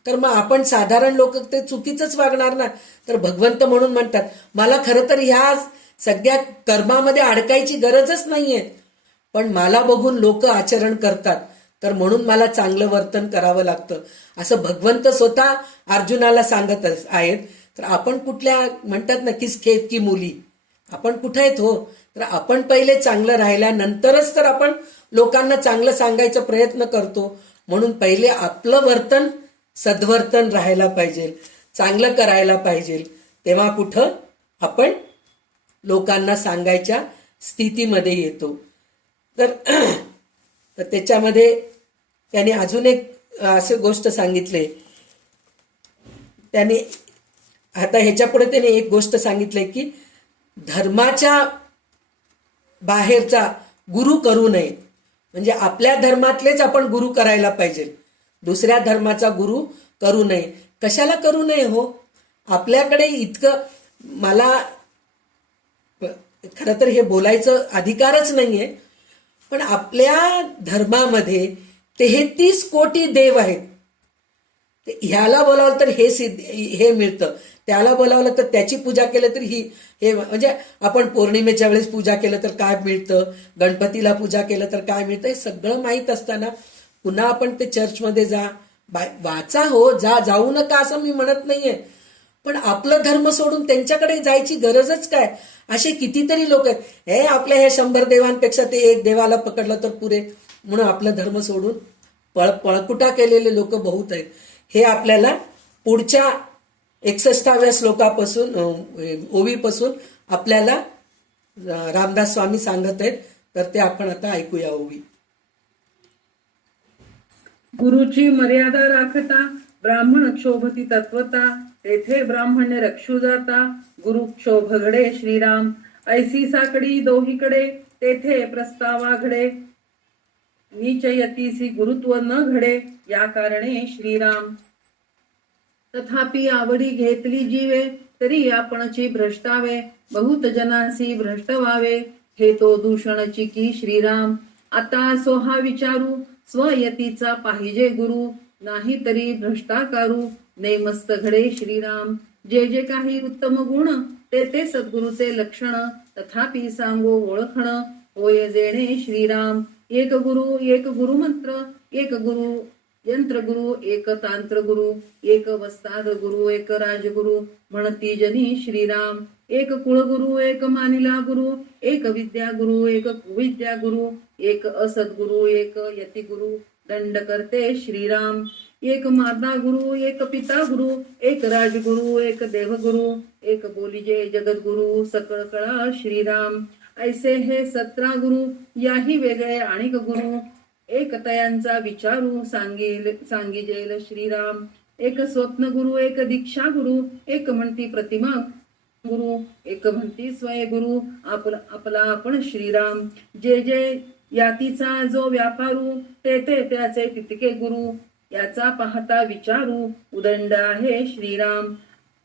तर मग आपण साधारण लोक ते चुकीचंच वागणार ना. तर भगवंत म्हणून म्हणतात, मला खरं तर ह्या सगळ्या कर्मामध्ये अडकायची गरजच नाहीये, पण मला बघून लोक आचरण करतात, तर म्हणून मला चांगलं वर्तन करावं लागतं, असं भगवंत स्वतः अर्जुनाला सांगत आहेत. तर आपण कुठल्या म्हणतात ना किस खेत की मुली, आपण कुठे आहेत हो. तर आपण पहिले चांगलं राहिल्यानंतरच तर आपण लोकांना चांगलं सांगायचा प्रयत्न करतो. म्हणून पहिले आपलं वर्तन सद्वर्तन राहायला पाहिजे, चांगलं करायला पाहिजे, तेव्हा कुठं आपण लोकांना सांगायच्या स्थितीमध्ये येतो. तर त्याच्यामध्ये त्याने अजून एक अशी गोष्ट सांगितली. त्याने आता ह्याच्या पुढे त्याने एक गोष्ट सांगितली की धर्माच्या बाहेरचा गुरु करू नये. म्हणजे आपल्या धर्मातलेच आपण गुरु करायला पाहिजे, दुसऱ्या धर्माचा गुरु करू नये. कशाला करू नये हो. आपल्याकडे इतकं, मला खरं तर हे बोलायचं अधिकारच नाहीये, पण आपल्या धर्मामध्ये 33 कोटी देव आहेत. ह्याला बोलावलं तर हे मिळतं, त्याला बोलावलं तर त्याची पूजा केलं तर हे म्हणजे आपण पौर्णिमेच्या वेळेस पूजा केलं तर काय मिळतं, गणपतीला पूजा केलं तर काय मिळतं, हे सगळं माहीत असताना पुन्हा आपण ते चर्चमध्ये वाचा हो, जाऊ नका असं मी म्हणत नाहीये, पण आपलं धर्म सोडून त्यांच्याकडे जायची गरजच काय. असे कितीतरी लोक आहेत, हे आपल्या ह्या 100 देवांपेक्षा ते एक देवाला पकडलं तर पुरे म्हणून आपलं धर्म सोडून पळकुटा केलेले लोक बहुत आहेत. हे आपल्याला पुढच्या 61व्या श्लोकापासून ओवीपासून आपल्याला रामदास स्वामी सांगत आहेत. तर ते आपण आता ऐकूया ओवी. गुरुची मर्यादा राखता ब्राह्मण क्षोभती तत्वता, तेथे ब्राह्मण्य रक्षू जाता गुरु क्षोभ घडे श्रीराम. ऐसी साकडी दोहीकडे तेथे प्रस्तावा घडे, नीचयतीसी गुरुत्व न घडे या कारणे श्रीराम. तथापि आवडी घेतली जीवे तरी आपणची भ्रष्टावे, बहुत जनांसी भ्रष्ट व्हावे हे तो दूषणची की श्रीराम. आता सोहा विचारू स्वयतीचा पाहिजे गुरु, नाही तरी भ्रष्टाकारू नेमस्त घडे श्रीराम. जे जे काही उत्तम गुण ते सद्गुरूचे लक्षण, तथापि सांगो ओळखण होय जेणे श्रीराम. एक गुरु मंत्र, एक गुरु यंत्र गुरु, एक तांत्र गुरु, एक वस्ताद गुरु, एक राजगुरु म्हणती जनी श्रीराम. एक कुळगुरु, एक मानिला गुरु, एक विद्या गुरु, एक कुविद्या गुरु, एक असद्गुरु, एक यती गुरु दंड करते श्रीराम. एक माता गुरु, एक पिता गुरु, एक राजगुरु, एक देवगुरु, एक बोलिजे जगद्गुरु सकळ कळा श्रीराम. ऐसे हे 17 गुरु, याही वेगळे आणिक गुरु, एक तयांचा विचारू सांगिजेल श्रीराम. एक स्वप्न गुरु, एक दीक्षा गुरु, एक म्हणती प्रतिमा गुरु, एक म्हणती स्वय गुरु, आपला आपण श्रीराम. जे जे यातीचा जो व्यापारू, ते त्याचे तितके गुरु, याचा पाहता विचारू उदंड आहे श्रीराम.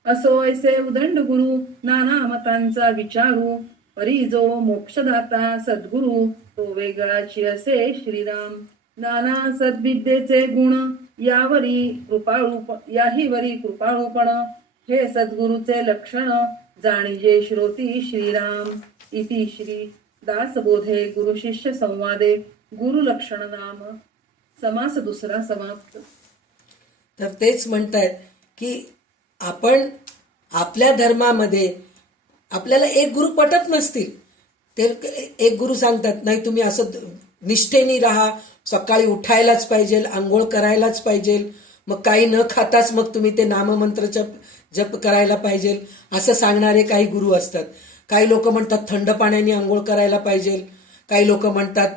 असो ऐसे उदंड गुरु, नाना मतांचा विचारू, परी जो मोक्षदाता सद्गुरु, तो वेगळाची असे श्रीराम. नाना सद्विद्येचे गुण, याहीवरी कृपाळूपण, हे सद्गुरूचे लक्षण जाणीजे श्रोती श्रीराम. इति श्री दासबोधे गुरु शिष्य संवादे गुरु लक्षण नाम समास दुसरा समाप्त. तर तेच म्हणतायत की आपण आपल्या धर्मामध्ये आपल्याला एक गुरु पटत नसतील, ते एक गुरु सांगतात नाही तुम्ही असं निष्ठेने राहा, सकाळी उठायलाच पाहिजे, आंघोळ करायलाच पाहिजे, मग काही न खाताच मग तुम्ही ते नाममंत्र जप करायला पाहिजे, असं सांगणारे काही गुरु असतात. काही लोक म्हणतात थंड पाण्याने आंघोळ करायला पाहिजे, काही लोक म्हणतात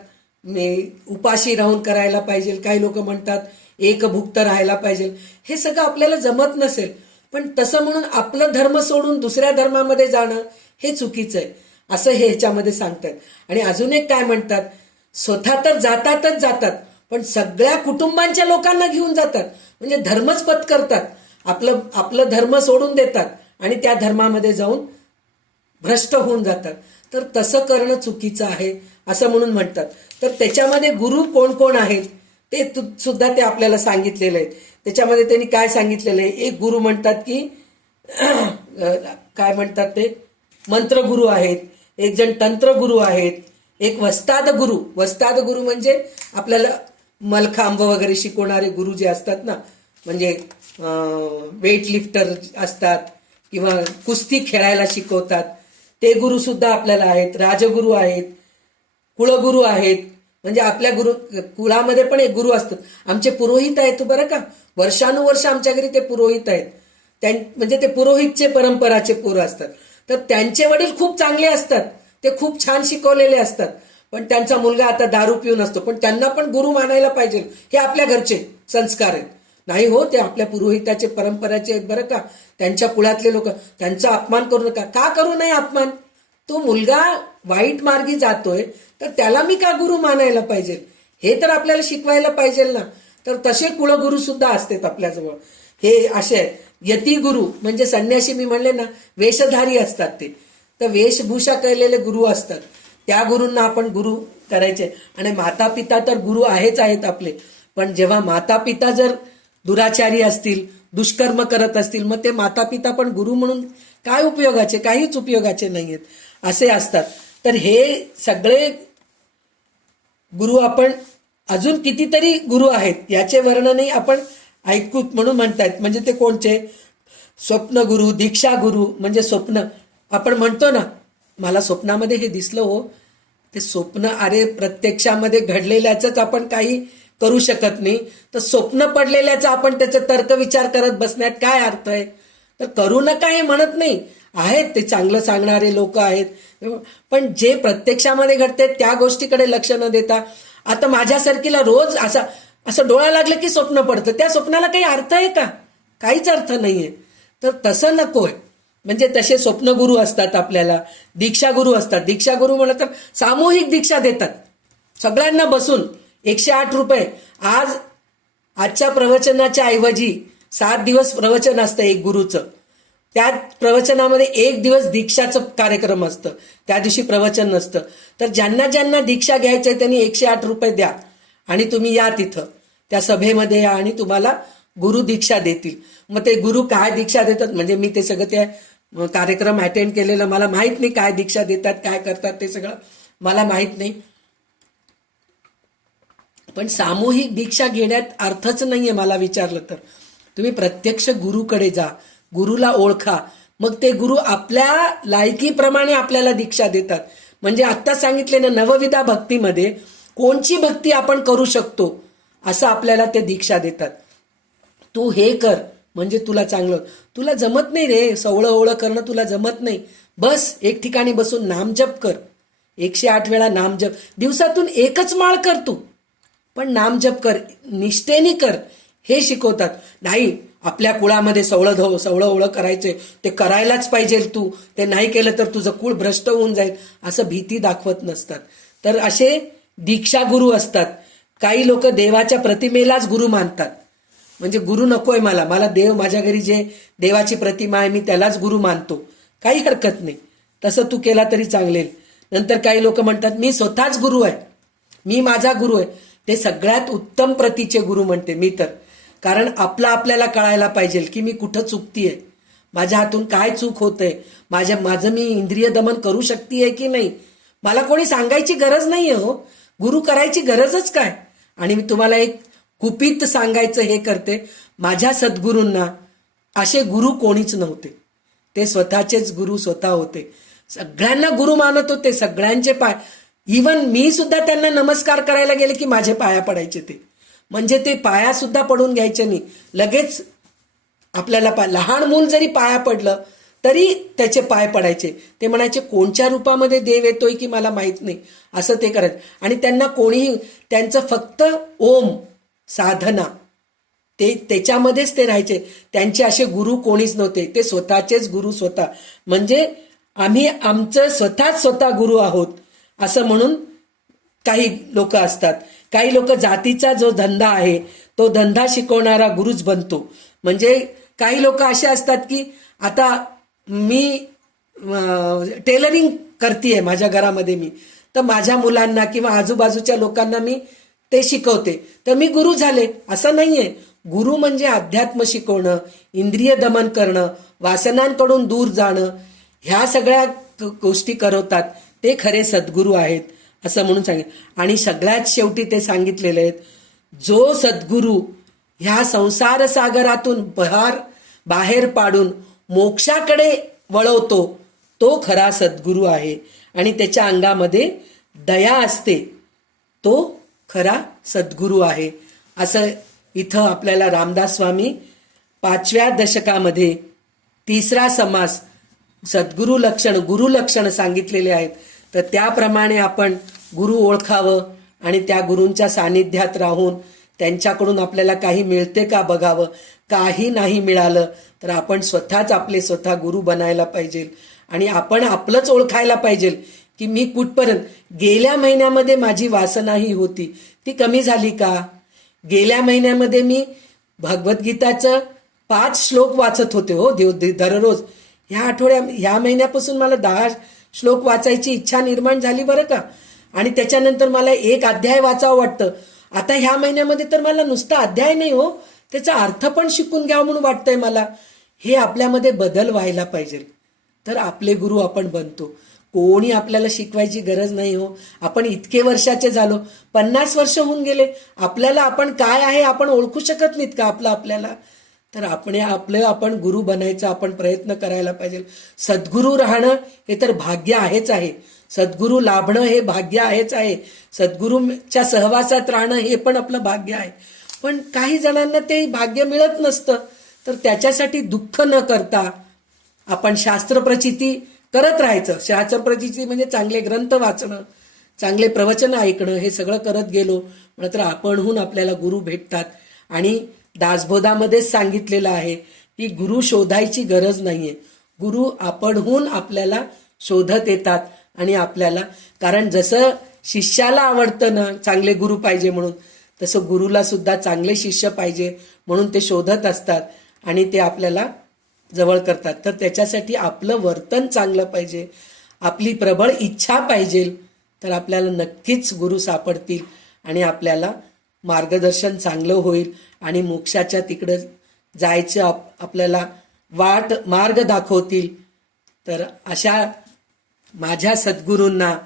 उपाशी राहून करायला पाहिजे, काही लोक म्हणतात एकभुक्त राहायला पाहिजे. हे सगळं आपल्याला जमत नसेल, पण तसं म्हणून आपलं धर्म सोडून दुसऱ्या धर्मामध्ये जाणं हे चुकीचं आहे असं हे ह्याच्यामध्ये सांगतात. आणि अजून एक काय म्हणतात, स्वतः तर जातात पण सगळ्या कुटुंबांच्या लोकांना घेऊन जातात, म्हणजे धर्मच पत्करतात, आपलं धर्म सोडून देतात आणि त्या धर्मामध्ये जाऊन भ्रष्ट होऊन जातात. तर तसं करणं चुकीचं आहे असं म्हणून म्हणतात. तर त्याच्यामध्ये गुरु कोण कोण आहेत ते सुद्धा ते आपल्याला सांगितलेलं आहे. त्याच्यामध्ये त्यांनी काय सांगितलेलं आहे, एक गुरु म्हणतात की काय म्हणतात ते मंत्रगुरु आहेत, एक जण तंत्रगुरु आहेत, एक वस्ताद गुरु म्हणजे आपल्याला मलखांब वगैरे शिकवणारे गुरु जे असतात ना, म्हणजे वेट लिफ्टर असतात किंवा कुस्ती खेळायला शिकवतात, ते गुरु सुद्धा आपल्याला आहेत. राजगुरु आहेत, कुळगुरु आहेत, म्हणजे आपल्या कुळामध्ये पण एक गुरु असतात. आमचे पुरोहित आहेत बरं का, वर्षानुवर्ष आमच्या घरी ते पुरोहित आहेत. म्हणजे ते पुरोहितचे परंपराचे पोरं असतात. तर त्यांचे वडील खूप चांगले असतात, ते खूप छान शिकवलेले असतात, पण त्यांचा मुलगा आता दारू पिऊन असतो, पण त्यांना पण गुरु मानायला पाहिजे. हे आपल्या घरचे संस्कार आहेत. नाही हो, ते आपल्या पुरोहिताचे परंपराचे आहेत बरं का, त्यांच्या कुळातले लोक. त्यांचा अपमान करू नका. का करू नये अपमान? तो मुलगा वाईट मार्गी जातोय तर त्याला मी का गुरु मानायला पाहिजे? हे तर आपल्याला शिकवायला पाहिजे ना. तर तसे कुळगुरु सुद्धा असतात आपल्याजवळ. हे असे आहेत. यती गुरु म्हणजे संन्यासी, मी म्हणले ना, वेशधारी असतात ते. तर वेशभूषा केलेले गुरु असतात, त्या गुरूंना आपण गुरु करायचे. आणि माता पिता तर गुरु आहेत आपले, पण जेव्हा माता पिता जर दुराचारी असतील, दुष्कर्म करत असतील, मग ते माता पिता पण गुरु म्हणून काय उपयोगाचे? काहीच उपयोगाचे नाहीयेत, असे असतात. तर हे सगळे गुरु आपण, अजून कितीतरी गुरु आहेत, याचे वर्णनही आपण ऐकू म्हणून म्हणतायत. म्हणजे ते कोणचे? स्वप्न गुरु, दीक्षा गुरु, म्हणजे स्वप्न. आपण म्हणतो ना, मला स्वप्नामध्ये हे दिसलं हो, ते स्वप्न, अरे प्रत्यक्षामध्ये घडलेल्याच आपण काही करू शकत नाही, तर स्वप्न पडलेल्याचा आपण त्याचा तर्क विचार करत बसण्यात काय अर्थ आहे? तर करू नका हे म्हणत नाही, आहेत ते चांगलं सांगणारे लोक आहेत, पण जे प्रत्यक्षामध्ये घडते त्या गोष्टीकडे लक्ष न देता, आता माझ्यासारखीला रोज असं डोळा लागलं की स्वप्न पडतं, त्या स्वप्नाला काही अर्थ आहे का? काहीच अर्थ नाहीये. तर तसं नकोय. म्हणजे तसे स्वप्नगुरु असतात आपल्याला, दीक्षागुरु असतात. दीक्षागुरु म्हणलं तर सामूहिक दीक्षा देतात सगळ्यांना बसून. 108 रुपये. आजच्या प्रवचनाच्या ऐवजी 7 दिवस प्रवचन असतं एक गुरुचं. त्या प्रवचनामध्ये 1 दिवस दीक्षाचं कार्यक्रम असतं, त्या दिवशी प्रवचन नसतं. तर ज्यांना ज्यांना दीक्षा घ्यायचंय त्यांनी 108 रुपये द्या आणि तुम्ही या तिथं त्या सभेमध्ये या आणि तुम्हाला गुरु दीक्षा देतील. मग ते गुरु काय दीक्षा देतात, म्हणजे मी ते सगळं त्या कार्यक्रम अटेंड केलेलं, मला माहित नाही काय दीक्षा देतात, काय करतात, ते सगळं मला माहित नाही. पण सामूहिक दीक्षा घेण्यात अर्थच नाहीये मला विचारलं तर. तुम्ही प्रत्यक्ष गुरुकडे जा, गुरुला ओळखा, मग ते गुरु आपल्या लायकीप्रमाणे आपल्याला दीक्षा देतात. म्हणजे आत्ता सांगितले ना, नवविधा भक्तीमध्ये कोणची भक्ती आपण करू शकतो असं आपल्याला ते दीक्षा देतात. तू हे कर म्हणजे तुला चांगलं. तुला जमत नाही रे, सवळं करणं तुला जमत नाही, बस एक ठिकाणी बसून नामजप कर. 108 वेळा नामजप, दिवसातून एकच माळ कर तू, पण नामजप कर, निष्ठेने कर, हे शिकवतात. नाही आपल्या कुळामध्ये सवळं करायचंय, ते करायलाच पाहिजे तू, ते नाही केलं तर तुझं कुळ भ्रष्ट होऊन जाईल, असं भीती दाखवत नसतात. तर असे दीक्षा गुरु असतात. काही लोक देवाच्या प्रतिमेलाच गुरु मानतात, म्हणजे गुरु नकोय मला देव, माझ्या घरी जे देवाची प्रतिमा आहे मी त्यालाच गुरु मानतो. काही हरकत नाही, तसं तू केला तरी चांगलेल. नंतर काही लोक म्हणतात मी स्वतःच गुरु आहे, मी माझा गुरु आहे. ते सगळ्यात उत्तम प्रतीचे गुरु म्हणते मी तर. कारण आपल्याला कळायला पाहिजे की मी कुठं चुकतीये, माझ्या हातून काय चूक होतंय, माझं मी इंद्रिय दमन करू शकतेय की नाही. मला कोणी सांगायची गरज नाहीये हो, गुरु करायची गरजच काय. आणि मी तुम्हाला एक कुपित सांगायचं हे करते, माझ्या सद्गुरूंना असे गुरु कोणीच नव्हते, ते स्वतःचेच गुरु स्वतः होते. सगळ्यांना गुरु मानत होते, सगळ्यांचे पाय, इवन मी सुद्धा त्यांना नमस्कार करायला गेले की माझे पाया पडायचे ते. म्हणजे ते पाया सुद्धा पडून घ्यायचे नाही, लगेच आपल्याला लहान मूल जरी पाया पडलं तरी त्याचे पाय पडायचे. ते म्हणायचे कोणत्या रूपामध्ये देव येतोय की मला माहित नाही, असं ते करायचं. आणि त्यांना कोणीही, त्यांचं फक्त ओम साधना, ते त्याच्यामध्येच ते राहायचे. त्यांचे असे गुरु कोणीच नव्हते, ते स्वतःचेच गुरु स्वतः. म्हणजे आम्ही आमचं स्वतः गुरु आहोत असं म्हणून काही लोक असतात. काही लोक जातीचा जो धंदा आहे तो धंदा शिकवणारा गुरुच बनतो. म्हणजे काही लोक असे असतात की आता मी टेलरिंग करतेय माझ्या घरामध्ये, मी तर माझ्या मुलांना किंवा आजूबाजूच्या लोकांना मी ते शिकवते तर मी गुरु झाले असं नाहीये. गुरु म्हणजे अध्यात्म शिकवणं, इंद्रिय दमन करणं, वासनांकडून दूर जाणं, ह्या सगळ्या गोष्टी करवतात ते खरे सद्गुरू आहेत असं म्हणून सांगितलं. आणि सगळ्यात शेवटी ते सांगितलेले आहेत, जो सद्गुरू ह्या संसार सागरातून बाहेर पाडून मोक्षाकडे वळवतो तो खरा सद्गुरू आहे. आणि त्याच्या अंगामध्ये दया असते तो खरा सद्गुरू आहे. असं इथं आपल्याला रामदास स्वामी 5व्या दशकामध्ये 3रा समास सद्गुरू लक्षण, गुरु लक्षण सांगितलेले आहेत. तर त्याप्रमाणे आपण गुरु ओळखावं आणि त्या गुरूंच्या सानिध्यात राहून त्यांच्याकडून आपल्याला काही मिळते का बघावं. काही नाही मिळालं तर आपण स्वतःच आपले स्वतः गुरु बनायला पाहिजे आणि आपण आपलंच ओळखायला पाहिजे की मी कुठपर्यंत. गेल्या महिन्यामध्ये माझी वासना ही होती, ती कमी झाली का? गेल्या महिन्यामध्ये मी भगवद्गीताचं 5 श्लोक वाचत होते हो दररोज. ह्या महिन्यापासून मला 10 श्लोक वाचायची इच्छा निर्माण झाली बरं का. आणि त्याच्यानंतर मला 1 अध्याय वाचावं वाटतं. आता ह्या महिन्यामध्ये तर मला नुसता अध्याय नाही हो, त्याचा अर्थ पण शिकून घ्यावं म्हणून वाटतंय मला. हे आपल्यामध्ये बदल व्हायला पाहिजे तर आपले गुरु आपण बनतो. कोणी आपल्याला शिकवायची गरज नाही हो. आपण इतके वर्षाचे झालो, 50 वर्ष होऊन गेले, आपल्याला आपण काय आहे आपण ओळखू शकत नाहीत का आपल्याला. तर आपण गुरु बनायचा आपण प्रयत्न करायला पाहिजे. सद्गुरू राहणं हे तर भाग्य आहेच आहे, सद्गुरू लाभणं हे भाग्य आहेच आहे, सद्गुरूच्या सहवासात राहणं हे पण आपलं भाग्य आहे. पण काही जणांना ते भाग्य मिळत नसतं. तर त्याच्यासाठी दुःख न करता आपण शास्त्रप्रचिती करत राहायचं. शास्त्रप्रचिती म्हणजे चांगले ग्रंथ वाचणं, चांगले प्रवचन ऐकणं, हे सगळं करत गेलो तर आपणहून आपल्याला गुरु भेटतात. आणि दासबोधामध्येच सांगितलेलं आहे की गुरु शोधायची गरज नाहीये, गुरु आपणहून आपल्याला शोधत येतात. आणि आपल्याला, कारण जसं शिष्याला आवडतं ना चांगले गुरु पाहिजे म्हणून, तसं गुरुला सुद्धा चांगले शिष्य पाहिजे म्हणून ते शोधत असतात आणि ते आपल्याला जवळ करतात. तर त्याच्यासाठी आपलं वर्तन चांगलं पाहिजे, आपली प्रबळ इच्छा पाहिजे, तर आपल्याला नक्कीच गुरु सापडतील आणि आपल्याला मार्गदर्शन चांगलं होईल आणि मोक्षाच्या तिकडं जायचं आपल्याला मार्ग दाखवतील. तर अशा माझ्या सद्गुरूंना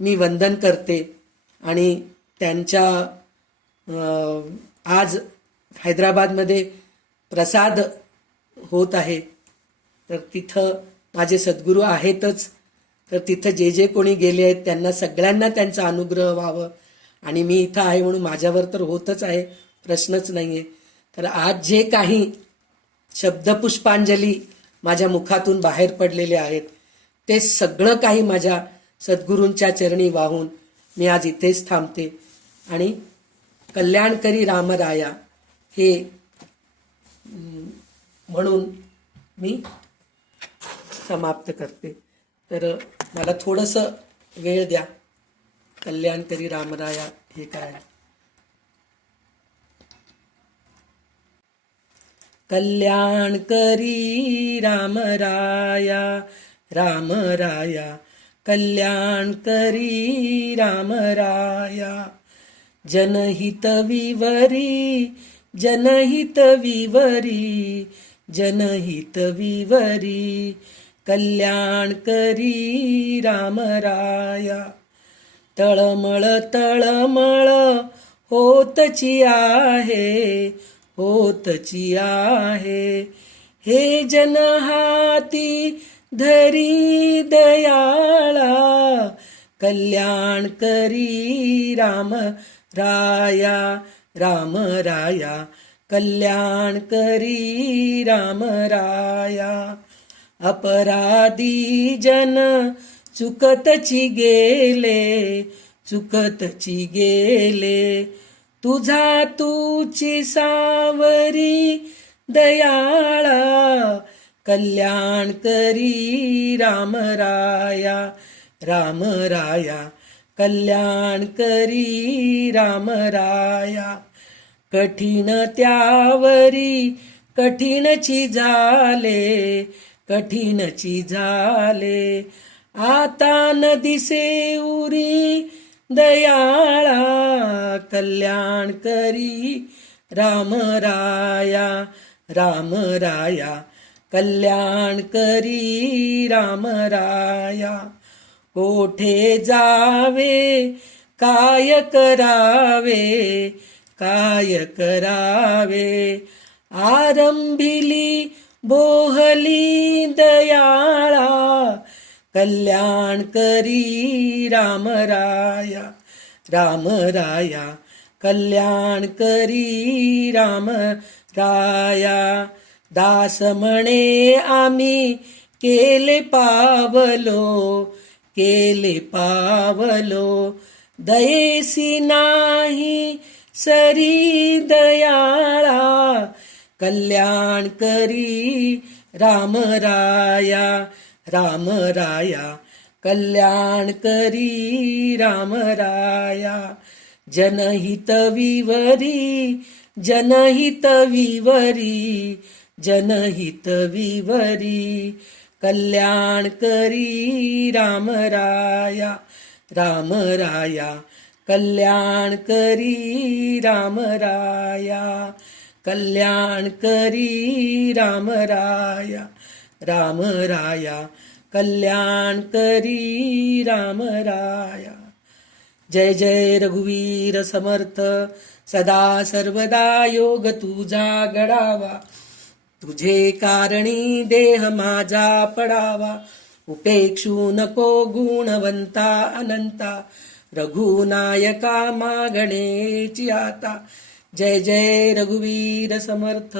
मी वंदन करते. आणि त्यांच्या आज हैदराबादमध्ये प्रसाद होत आहे, तर तिथं माझे सद्गुरू आहेतच. तर तिथं जे कोणी गेले आहेत त्यांना सगळ्यांना त्यांचा अनुग्रह व्हावं. आणि मी इथं आहे म्हणून माझ्यावर तर होतच आहे, प्रश्नच नाहीये. तर आज जे काही शब्दपुष्पांजली माझ्या मुखातून बाहेर पडलेले आहेत ते सगळं काही माझ्या सद्गुरूंच्या चरणी वाहून मी आज इथेच थांबते आणि कल्याणकरी रामराया हे म्हणून मी समाप्त करते. तर मला थोडंसं वेळ द्या कल्याणकरी रामराया हे करायला. कल्याणकरी रामराया रामराया, कल्याणकरी रामराया, जनहित विवरी जनहित विवरी जनहित विवरी, कल्याणकरी रामराया. तळमळ तळमळ होतची आहे होतची आहे, हे जन हाती धरी दयाळा, कल्याणकरी रामराया रामराया, कल्याणकरी रामराया. अपराधी जन चुकतची गेले चुकतची गेले, तुझा तूची सावरी दयाळा, कल्याणकरी रामराया रामराया, कल्याणकरी रामराया. कठीण त्यावरी कठीणची झाले कठीणची झाले, आता न दिसे उरी दयाळा कल्याण करी राम राया राम राया कल्याण करी राम राया कोठे जावे काय करावे काय करावे आरंभिली बोहली दयाळा कल्याण करी राम राया राम राया कल्याण करी राम राया दास म्हणे आम्ही केले पावलो दयेसी नाही सरी दयाळा कल्याण करी राम राया राम राया कल्याण करी राम राया जनहित विवरी जनहित विवरी जनहित विवरी कल्याण करी राम राया राम राया कल्याण करी राम राया कल्याण करी राम राया राम राया कल्याण करी राम राया जय जय रघुवीर समर्थ सदा सर्वदा योग तुझा घडावा तुझे कारणी देह माझा पडावा उपेक्षू नको गुणवंता अनंता रघुनायका मागणेची आता जय जय रघुवीर समर्थ